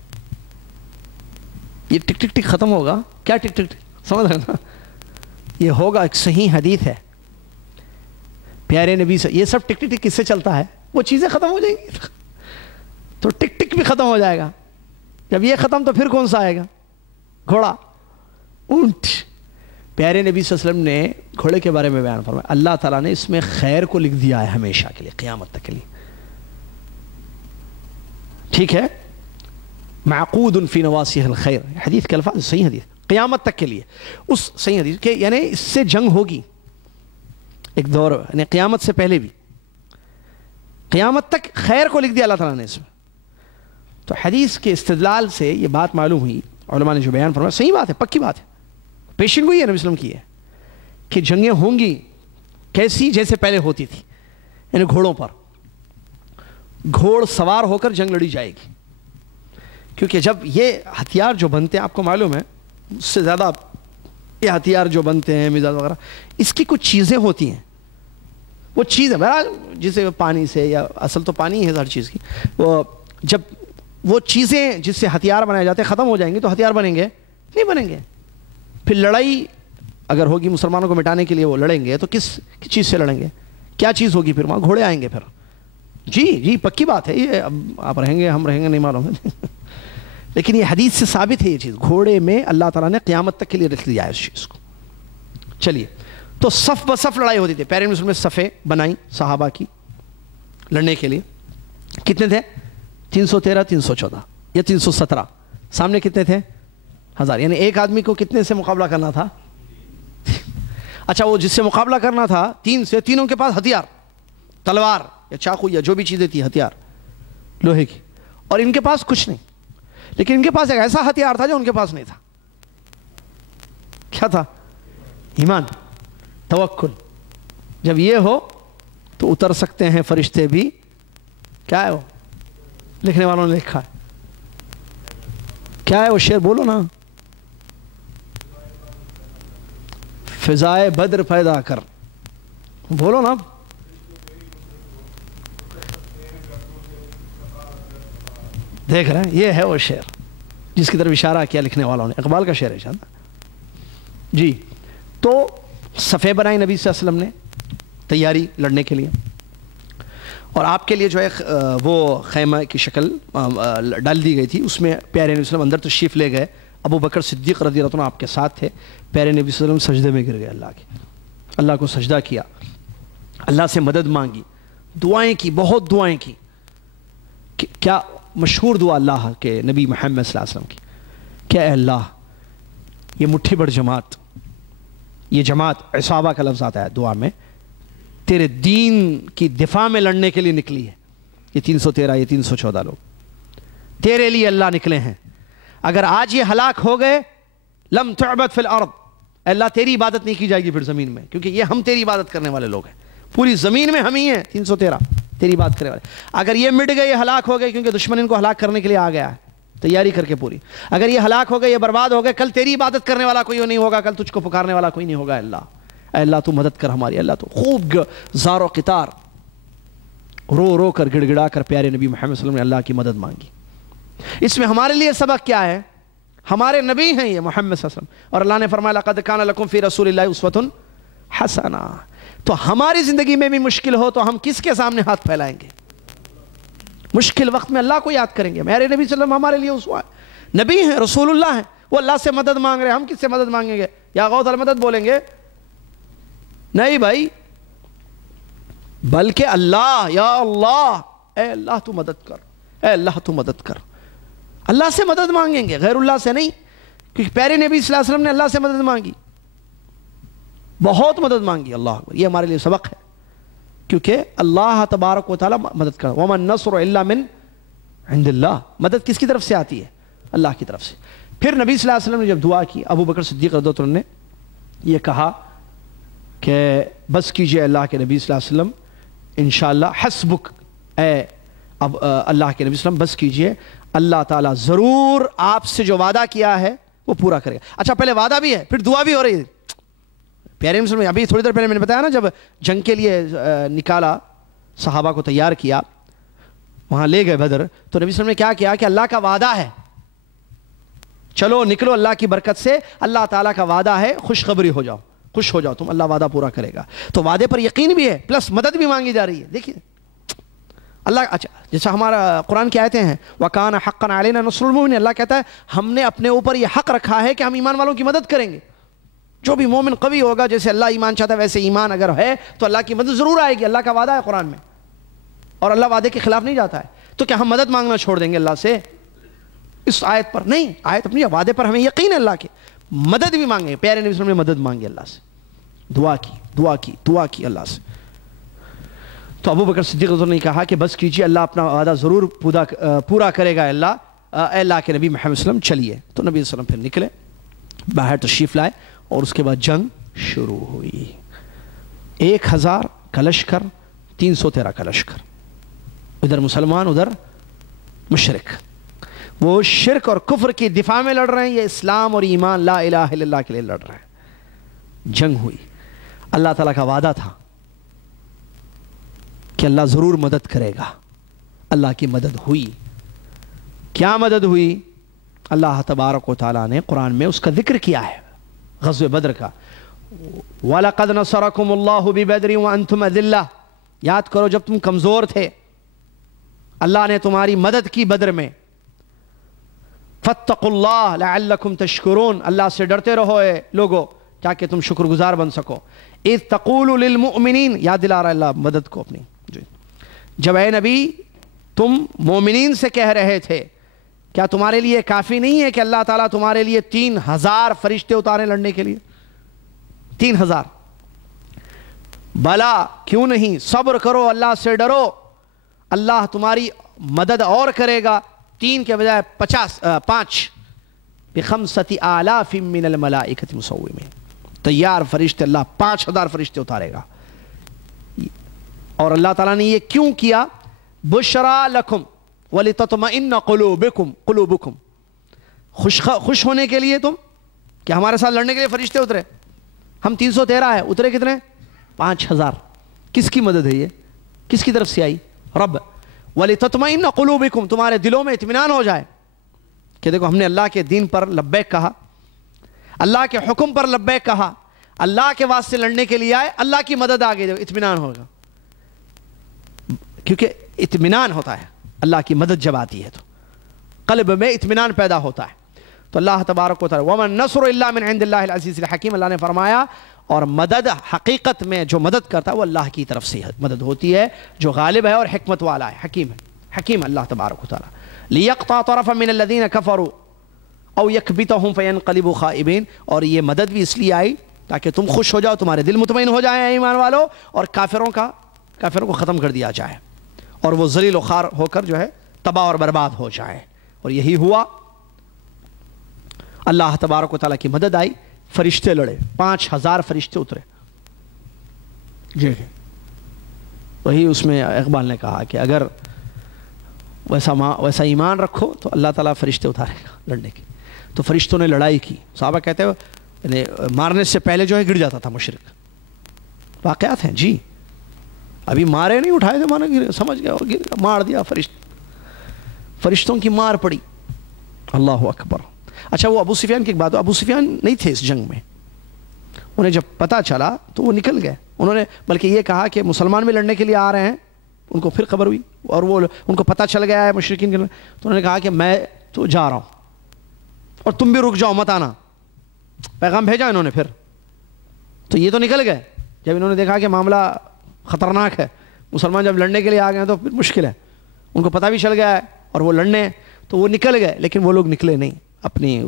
یہ ٹک ٹک ٹک ختم ہوگا، کیا ٹک ٹک ٹک، سمجھ رہے نا، یہ ہوگا، ایک صحیح حدیث ہے پیارے نبی سے، یہ سب ٹک ٹک ٹک کس سے چلتا ہے؟ وہ چیزیں ختم ہو جائیں گی تو ٹک ٹک بھی ختم ہو جائے گا، جب یہ ختم تو پھر کون سا آئے گا؟ گھوڑا، اونٹ۔ پیارے نبی صلی اللہ علیہ وسلم نے گھوڑے کے بارے میں بیان فرمایا، اللہ تعالیٰ نے اس میں خیر کو لکھ دیا ہے ہمیشہ کے لیے، قیامت تک کے لیے، ٹھیک ہے، معقود فی نواصیہ الخیر، حدیث کے الفاظ صحیح حدیث، قیامت تک کے لیے اس صحیح حدیث کہ یعنی اس سے جنگ ہوگی ایک دور، یعنی قیامت سے پہلے بھی، قیامت تک خیر کو لکھ دیا اللہ تعالیٰ نے اس میں. تو حدیث کے استدلال سے یہ بات معلوم ہوئی، علماء نے جو بیان فرمایا صحیح بات ہے، پکی بات ہے، پیشن گوئی ہے نبی وسلم کی ہے کہ جنگیں ہوں گی کیسی، جیسے پہلے ہوتی تھی، یعنی گھوڑوں پر، گھوڑ سوار ہو کر جنگ لڑی جائے گی. کیونکہ جب یہ ہتھیار جو بنتے ہیں، آپ کو معلوم ہے اس سے زیادہ یہ ہتھیار جو بنتے ہیں میزائل وغیرہ، اس کی کچھ چیزیں ہوتی ہیں، وہ چیزیں بہرحال جسے پانی سے، یا اصل تو پانی ہے ہر چیز کی، وہ جب وہ چیزیں جس سے ہتھیار بنائے جاتے ہیں ختم ہو جائیں گے تو ہتھیار بنیں گے نہیں بنیں گے. پھر لڑائی اگر ہوگی مسلمانوں کو مٹانے کے لیے، وہ لڑیں گے تو کس چیز سے لڑیں گے؟ کیا چیز ہوگی پھر؟ وہاں گھوڑے آئیں گے پھر. جی پکی بات ہے یہ، اب آپ رہیں گے ہم رہیں گے نہیں معلوم ہے لیکن یہ حدیث سے ثابت ہے یہ چیز، گھوڑے میں اللہ تعالیٰ نے قیامت تک کے لیے رکھ دیا ہے اس چیز کو. چلیے، تو صف بصف لڑائی ہوتی تھی، پیارے مسلم نے صفیں بنائی صحابہ کی لڑنے کے لیے. کتنے تھے؟ 313 314 یا 317. سامنے کتنے تھے؟ 1000. یعنی ایک آدمی کو کتنے سے مقابلہ کرنا تھا؟ اچھا، وہ جس سے مقابلہ کرنا تھا 3 سے، تینوں کے پاس ہتھیار، تلوار یا چاقو یا جو بھی چیزیں تھی ہتھیار لوہے کی، اور ان کے پاس کچھ نہیں. لیکن ان کے پاس ایک ایسا ہتھیار تھا جو ان کے پاس نہیں تھا. کیا تھا؟ ایمان، توکل. جب یہ ہو تو اتر سکتے ہیں فرشتے بھی. کیا ہے وہ؟ لکھنے والوں نے لکھا ہے. کیا ہے وہ شعر؟ بولو نا. فضائے بدر پیدا کر، بولو نا. دیکھ رہے ہیں، یہ ہے وہ شعر جس کی طرف اشارہ کیا لکھنے والوں نے. اقبال کا شعر ہے شاید. جی، تو صفیں بنائی نبی صلی اللہ علیہ وسلم نے تیاری لڑنے کے لیے، اور آپ کے لیے جو ہے وہ خیمہ کی شکل ڈال دی گئی تھی، اس میں پیارے نبی صلی اللہ علیہ وسلم اندر تشریف لے گئے. ابو بکر صدیق رضی اللہ عنہ آپ کے ساتھ تھے. پیارے نبی صلی اللہ علیہ وسلم سجدے میں گر گئے، اللہ کو سجدہ کیا، اللہ سے مدد مانگی، دعائیں کی، بہت دعائیں کی. کیا مشہور دعا اللہ کے نبی محمد صلی اللہ علیہ وسلم کی کہ اے اللہ، یہ مٹھی بڑھ جماعت، یہ جماعت، عصابہ کا لفظ آتا ہے دعا میں، تیرے دین کی دفاع میں لڑنے کے لیے نکلی ہے. یہ 313 یہ 314 لوگ تیرے لیے اللہ نکلے ہیں. اگر آج یہ ہلاک ہو گئے، لم تعبد فی الارض، اللہ تیری عبادت نہیں کی جائے گی پھر زمین میں، کیونکہ یہ ہم تیری عبادت کرنے والے لوگ ہیں. پوری زمین میں ہم ہی ہیں 313 تیری بات کرنے والے. اگر یہ مٹ گئے، یہ ہلاک ہو گئے، کیونکہ دشمن ان کو ہلاک کرنے کے لیے آ گیا ہے تیاری کر کے پوری. اگر یہ ہلاک ہو گئے، یہ برباد ہو گئے، کل تیری عبادت کرنے والا کوئی نہیں ہوگا، کل تجھ کو پکارنے والا کوئی نہیں ہوگا. اے اللہ تو مدد کر ہماری. اللہ تو خوب زار و قطار رو رو کر گڑ گڑا کر پیارے نبی محمد صلی اللہ علیہ وسلم نے اللہ کی مدد مانگی. اس میں ہمارے لیے سبق کیا ہے؟ ہمارے نبی ہیں یہ محمد صلی اللہ علیہ وسلم، اور اللہ نے فرمایا لقد کان لکم فی رسول اللہ اسوۃ حسنہ. تو ہماری زندگی میں بھی مشکل ہو تو ہم کس کے سامنے ہاتھ پھیلائیں گے؟ مشکل وقت میں اللہ کو یاد کریں گے. میرے نبی صلی اللہ علیہ وسلم ہمارے لیے اسوہ ہے، نبی ہیں، رسول اللہ ہیں، وہ اللہ سے مدد مانگ رہے ہیں. ہم کس سے مدد مانگیں گے؟ یا غوث المدد بولیں گے؟ نہیں بھائی، بلکہ اللہ، یا اللہ، اے اللہ تو مدد کر، اے اللہ تو مدد کر. اللہ سے مدد مانگیں گے، غیر اللہ سے نہیں. کیونکہ پیارے نبی صلی اللہ علیہ وسلم نے اللہ سے مدد مانگی، بہت مدد مانگی. اللہ اکبر. یہ ہمارے لیے سبق ہے، کیونکہ اللہ تبارک و تعالیٰ مدد کر. وَمَا النَّصْرُ إِلَّا مِنْ عِنْدِ اللَّهِ. مدد کس کی طرف سے آتی ہے؟ اللہ کی طرف سے. پھر نبی صلی اللہ علیہ وسلم نے جب دعا کی، ابو بکر صدیق رضی اللہ عنہ نے یہ کہا کہ بس کیجئے اللہ کے نبی صلی اللہ علیہ وسلم، انشاءاللہ حسبک، اے اب اللہ کے نبی صلی اللہ علیہ وسلم بس کیجئے، اللہ تعالیٰ ضرور آپ سے جو وعدہ کیا ہے وہ پورا کرے گا. اچھا، پہلے وعدہ بھی ہے، پھر دعا بھی ہو رہی ہے. پیارے مسلم، ابھی تھوڑی دیر پہلے میں نے بتایا نا، جب جنگ کے لیے نکالا، صحابہ کو تیار کیا، وہاں لے گئے بدر، تو نبی صلی اللہ علیہ وسلم نے کیا کیا کہ اللہ کا وعدہ ہے، چلو نکلو اللہ کی برکت سے، اللہ تعالیٰ کا وعدہ ہے، خوشخبری ہو جاؤ، خوش ہو جاؤ تم، اللہ وعدہ پورا کرے گا. تو وعدے پر یقین بھی ہے، پلس مدد بھی مانگی جا رہی ہے. دیکھیے اللہ، اچھا جیسا ہمارا قرآن کی آیتیں ہیں، وَكَانَ حَقًّا عَلَيْنَا نَصْرُ الْمُؤْمِنِينَ، اللہ کہتا ہے ہم نے اپنے اوپر یہ حق رکھا ہے کہ ہم ایمان والوں کی مدد کریں گے. جو بھی مومن قوی ہوگا، جیسے اللہ ایمان چاہتا ہے ویسے ایمان اگر ہے تو اللہ کی مدد ضرور آئے گی. اللہ کا وعدہ ہے قرآن میں. اور اللہ وعدے کے خلاف نہیں جاتا ہے. تو کیا ہم مدد مانگنا چھوڑ دیں گے اللہ سے اس آیت پر؟ نہیں، آیت اپنی وعدے پر ہمیں یقین ہے اللہ کے. مدد بھی مانگے، پیارے نبی صلی اللہ علیہ وسلم نے مدد مانگی اللہ سے، دعا کی اللہ سے. تو ابو بکر صدیق رضی اللہ عنہ نے کہا کہ بس کیجیے، اللہ اپنا وعدہ ضرور پورا کرے گا. اے اللہ کے نبی محمد صلی اللہ علیہ وسلم چلیے. تو نبی صلی اللہ علیہ وسلم پھر نکلے، باہر تشریف لائے، اور اس کے بعد جنگ شروع ہوئی. 1000 کا لشکر، 313 کا لشکر، ادھر مسلمان ادھر مشرک. وہ شرک اور کفر کی دفاع میں لڑ رہے ہیں، یہ اسلام اور ایمان لا الہ الا اللہ کے لیے لڑ رہے ہیں. جنگ ہوئی. اللہ تعالیٰ کا وعدہ تھا کہ اللہ ضرور مدد کرے گا. اللہ کی مدد ہوئی. کیا مدد ہوئی؟ اللہ تبارک و تعالیٰ نے قرآن میں اس کا ذکر کیا ہے، غزوہ بدر کا. وَلَقَدْ نَصَرَكُمُ اللَّهُ بِبَدْرٍ وَأَنْتُمْ أَذِلَّةٌ. یاد کرو جب تم کمزور تھے، اللہ نے تمہاری مدد کی بدر میں. فَاتَّقُوا اللَّهَ لَعَلَّكُمْ تَشْكُرُونَ. اللہ سے ڈرتے رہو اے لوگو تاکہ تم شکر گزار بن سکو. اِذْ تَقُولُ لِلْمُؤْمِنِينَ. یاد دلا رہا ہے اللہ مدد کو اپنی. جب اے نبی تم مومنین سے کہہ رہے تھے، کیا تمہارے لیے کافی نہیں ہے کہ اللہ تعالیٰ تمہارے لیے 3000 فرشتے اتارے لڑنے کے لیے؟ 3000. بلا کیوں نہیں، صبر کرو، اللہ سے ڈرو، اللہ تمہاری مدد اور کرے گا. 3 کے بجائے 5. بِخَمْسَةِ آلَافٍ مِّنَ الْمَلَائِكَةِ مُصَوِّمِينَ. تیار فرشتے، اللہ 5000 فرشتے اتارے گا. اور اللہ تعالیٰ نے یہ کیوں کیا؟ بشرا لکم وَلِتَطْمَئِنَّ قُلُوبُكُمْ. خوش ہونے کے لیے تم کہ ہمارے ساتھ لڑنے کے لیے فرشتے اترے. ہم 313 ہے، اترے کتنے؟ 5000. کس کی مدد ہے یہ؟ کس کی طرف سے آئی؟ رب. وَلِتَطْمَئِنَّ قُلُوبُكُمْ. تمہارے دلوں میں اطمینان ہو جائے کہ دیکھو ہم نے اللہ کے دین پر لبیک کہا، اللہ کے حکم پر لبیک کہا، اللہ کے واسطے لڑنے کے لیے آئے، اللہ کی مدد آ گئی. اطمینان ہوگا، کیونکہ اطمینان ہوتا ہے اللہ کی مدد جب آتی ہے تو قلب میں اطمینان پیدا ہوتا ہے. تو اللہ تبارک و تعالی وَمَن نَصْرُ إِلَّا مِنْ عِنْدِ اللَّهِ الْعَزِيزِ الْحَكِيمِ. اللہ نے فرمایا اور مدد حقیقت میں جو مدد کرتا ہے وہ اللہ کی طرف سے مدد ہوتی ہے، جو غالب ہے اور حکمت والا ہے، حکیم ہے. حکیم اللہ تبارک و تعالی. لِيَقْطَعَ طَرَفًا مِنَ الَّذِينَ كَفَرُوا أَوْ يَكْبِتَهُمْ فَيَنْقَلِبُوا خَائِبِينَ. اور یہ مدد بھی اس لیے آئی تاکہ تم خوش ہو جاؤ، تمہارے دل مطمئن ہو جائیں ایمان والو، اور کافروں کو ختم کر دیا جائے اور وہ ذلیل و خوار ہو کر جو ہے تباہ اور برباد ہو جائے. اور یہی ہوا. اللہ تبارک و تعالیٰ کی مدد آئی، فرشتے لڑے، 5000 فرشتے اترے. جی وہی اس میں اقبال نے کہا کہ اگر ویسا ایمان رکھو تو اللہ تعالیٰ فرشتے اتارے گا لڑنے کی. تو فرشتوں نے لڑائی کی. صحابہ کہتے ہیں مارنے سے پہلے جو ہے گر جاتا تھا مشرک. واقعات ہیں جی. ابھی مارے نہیں، اٹھائے تھے مانا گر، سمجھ گیا اور گر، مار دیا. فرشتوں کی مار پڑی. اللہ اکبر. اچھا وہ ابو سفیان کی ایک بات، ابو سفیان نہیں تھے اس جنگ میں. انہیں جب پتہ چلا تو وہ نکل گئے. انہوں نے بلکہ یہ کہا کہ مسلمان بھی لڑنے کے لیے آ رہے ہیں. ان کو پھر خبر ہوئی اور وہ ان کو پتہ چل گیا ہے مشرکین کے، تو انہوں نے کہا کہ میں تو جا رہا ہوں اور تم بھی رک جاؤ، مت آنا. پیغام بھیجا انہوں نے پھر. تو یہ تو نکل گئے. جب انہوں نے دیکھا کہ معاملہ خطرناک ہے، مسلمان جب لڑنے کے لیے آ گئے ہیں تو پھر مشکل ہے. ان کو پتہ بھی چل گیا ہے اور وہ لڑنے، تو وہ نکل گئے. لیکن وہ لوگ نکلے نہیں. اپنی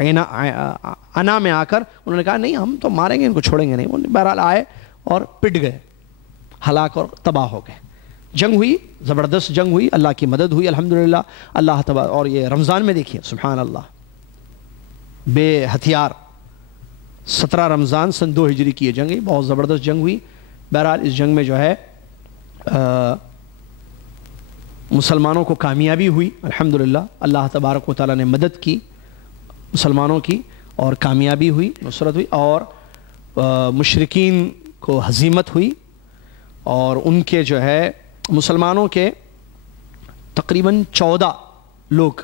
انا میں آ کر انہوں نے کہا نہیں ہم تو ماریں گے، ان کو چھوڑیں گے نہیں. وہ بہرحال آئے اور پٹ گئے، ہلاک اور تباہ ہو گئے. جنگ ہوئی، زبردست جنگ ہوئی، اللہ کی مدد ہوئی الحمدللہ. اللہ تبارک. اور یہ رمضان میں دیکھیے سبحان اللہ، بے ہتھیار 17 رمضان سن 2 ہجری کی یہ جنگ ہوئی، بہت زبردست جنگ ہوئی. بہرحال اس جنگ میں جو ہے مسلمانوں کو کامیابی ہوئی الحمدللہ. اللہ تبارک و تعالیٰ نے مدد کی مسلمانوں کی اور کامیابی ہوئی، نصرت ہوئی، اور مشرکین کو ہزیمت ہوئی. اور ان کے جو ہے مسلمانوں کے تقریباً 14 لوگ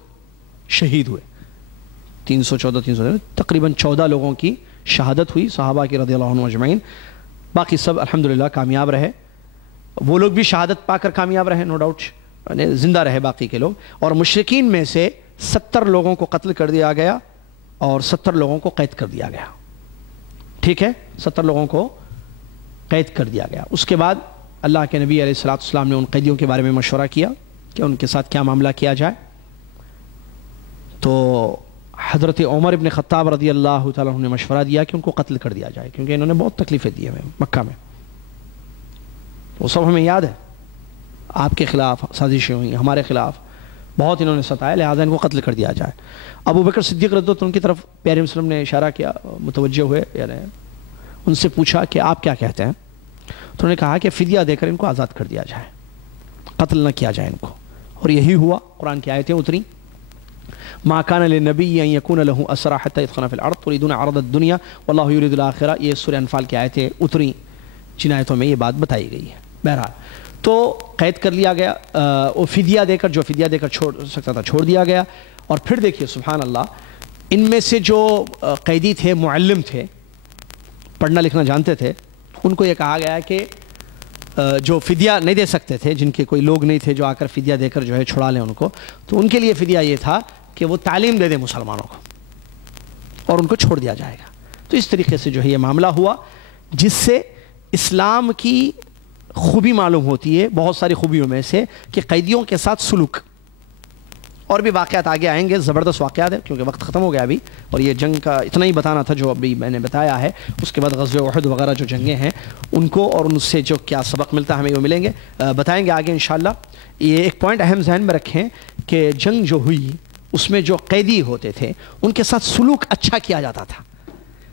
شہید ہوئے. 314 تقریباً 14 لوگوں کی شہادت ہوئی صحابہ کی رضی اللہ عنہم اجمعین. باقی سب الحمدللہ کامیاب رہے. وہ لوگ بھی شہادت پا کر کامیاب رہے، نو ڈاؤٹ، زندہ رہے باقی کے لوگ. اور مشرکین میں سے 70 لوگوں کو قتل کر دیا گیا اور 70 لوگوں کو قید کر دیا گیا. ٹھیک ہے، 70 لوگوں کو قید کر دیا گیا. اس کے بعد اللہ کے نبی علیہ السلام نے ان قیدیوں کے بارے میں مشورہ کیا کہ ان کے ساتھ کیا معاملہ کیا جائے. تو حضرت عمر ابن خطاب رضی اللہ تعالیٰ عنہ نے مشورہ دیا کہ ان کو قتل کر دیا جائے، کیونکہ انہوں نے بہت تکلیفیں دی ہمیں مکہ میں. وہ سب ہمیں یاد ہے، آپ کے خلاف سازشیں ہوئیں، ہمارے خلاف بہت انہوں نے ستایا، لہٰذا ان کو قتل کر دیا جائے. ابو بکر صدیق رضی اللہ عنہ کی طرف پیارے وسلم نے اشارہ کیا، متوجہ ہوئے، یعنی ان سے پوچھا کہ آپ کیا کہتے ہیں؟ تو انہوں نے کہا کہ فدیہ دے کر ان کو آزاد کر دیا جائے، قتل نہ کیا جائے ان کو. اور یہی ہوا، قرآن کی آیتیں اتری، ما کان للنبی ان یکون له اسرى حتى يثخن في الارض تريدون عرض الدنيا والله يريد الاخرہ. یہ سورہ انفال کی آیتیں اتری جن آیتوں میں یہ بات بتائی گئی ہے. بہرحال تو قید کر لیا گیا، وہ فدیہ دے کر، جو فدیہ دے کر چھوڑ سکتا تھا چھوڑ دیا گیا. اور پھر دیکھیے سبحان اللہ، ان میں سے جو قیدی تھے، معلم تھے، پڑھنا لکھنا جانتے تھے، ان کو یہ کہا گیا کہ جو فدیہ نہیں دے سکتے تھے، جن کے کوئی لوگ نہیں تھے جو آ کر فدیہ دے کر جو ہے چھڑا لیں ان کو، تو ان کے لیے فدیہ یہ تھا کہ وہ تعلیم دے دیں مسلمانوں کو اور ان کو چھوڑ دیا جائے گا. تو اس طریقے سے جو ہے یہ معاملہ ہوا، جس سے اسلام کی خوبی معلوم ہوتی ہے، بہت ساری خوبیوں میں سے کہ قیدیوں کے ساتھ سلوک. اور بھی واقعات آگے آئیں گے، زبردست واقعات ہیں، کیونکہ وقت ختم ہو گیا ابھی، اور یہ جنگ کا اتنا ہی بتانا تھا جو ابھی میں نے بتایا ہے. اس کے بعد غزوہ احد وغیرہ جو جنگیں ہیں ان کو، اور ان سے جو کیا سبق ملتا ہے ہمیں وہ ملیں گے، بتائیں گے آگے انشاءاللہ. یہ ایک پوائنٹ اہم ذہن میں رکھیں کہ جنگ جو ہوئی اس میں جو قیدی ہوتے تھے ان کے ساتھ سلوک اچھا کیا جاتا تھا،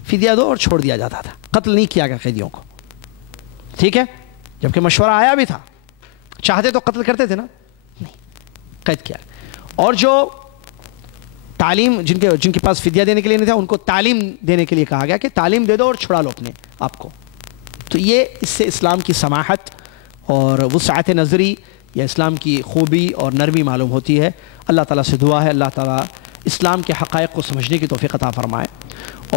فدیہ دو اور چھوڑ دیا جاتا تھا، قتل نہیں کیا گیا قیدیوں کو. ٹھیک ہے، جبکہ مشورہ آیا بھی تھا، چاہتے تو قتل کرتے تھے نا، نہیں، قید کیا. اور جو تعلیم جن کے پاس فدیہ دینے کے لیے نہیں تھا، ان کو تعلیم دینے کے لیے کہا گیا کہ تعلیم دے دو اور چھڑا لو اپنے آپ کو. تو یہ اس سے اسلام کی سماحت اور وسعت نظری یا اسلام کی خوبی اور نرمی معلوم ہوتی ہے. اللہ تعالیٰ سے دعا ہے اللہ تعالیٰ اسلام کے حقائق کو سمجھنے کی توفیق عطا فرمائے،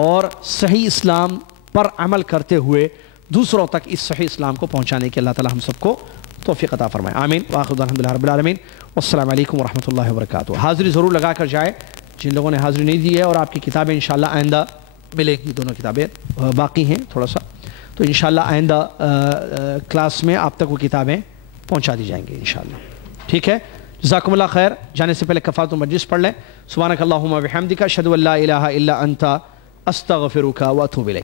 اور صحیح اسلام پر عمل کرتے ہوئے دوسروں تک اس صحیح اسلام کو پہنچانے کی اللہ تعالیٰ ہم سب کو توفیق عطا فرمائے. آمین. وآخر دعوانا الحمدللہ رب العالمین، والسلام علیکم ورحمۃ اللہ وبرکاتہ. حاضری ضرور لگا کر جائے جن لوگوں نے حاضری نہیں دی ہے، اور آپ کی کتابیں انشاءاللہ آئندہ ملیں گی. دونوں کتابیں باقی ہیں تھوڑا سا، تو انشاءاللہ آئندہ کلاس میں آپ تک وہ کتابیں پہنچا دی جائیں گی انشاءاللہ. ٹھیک ہے، جزاکم اللہ خیر. جانے سے پہلے کفارۃ المجلس پڑھ لیں. سبحانک اللہم و بحمدک، اشہد ان لا الہ الا انت، استغفرک و اتوب الیک.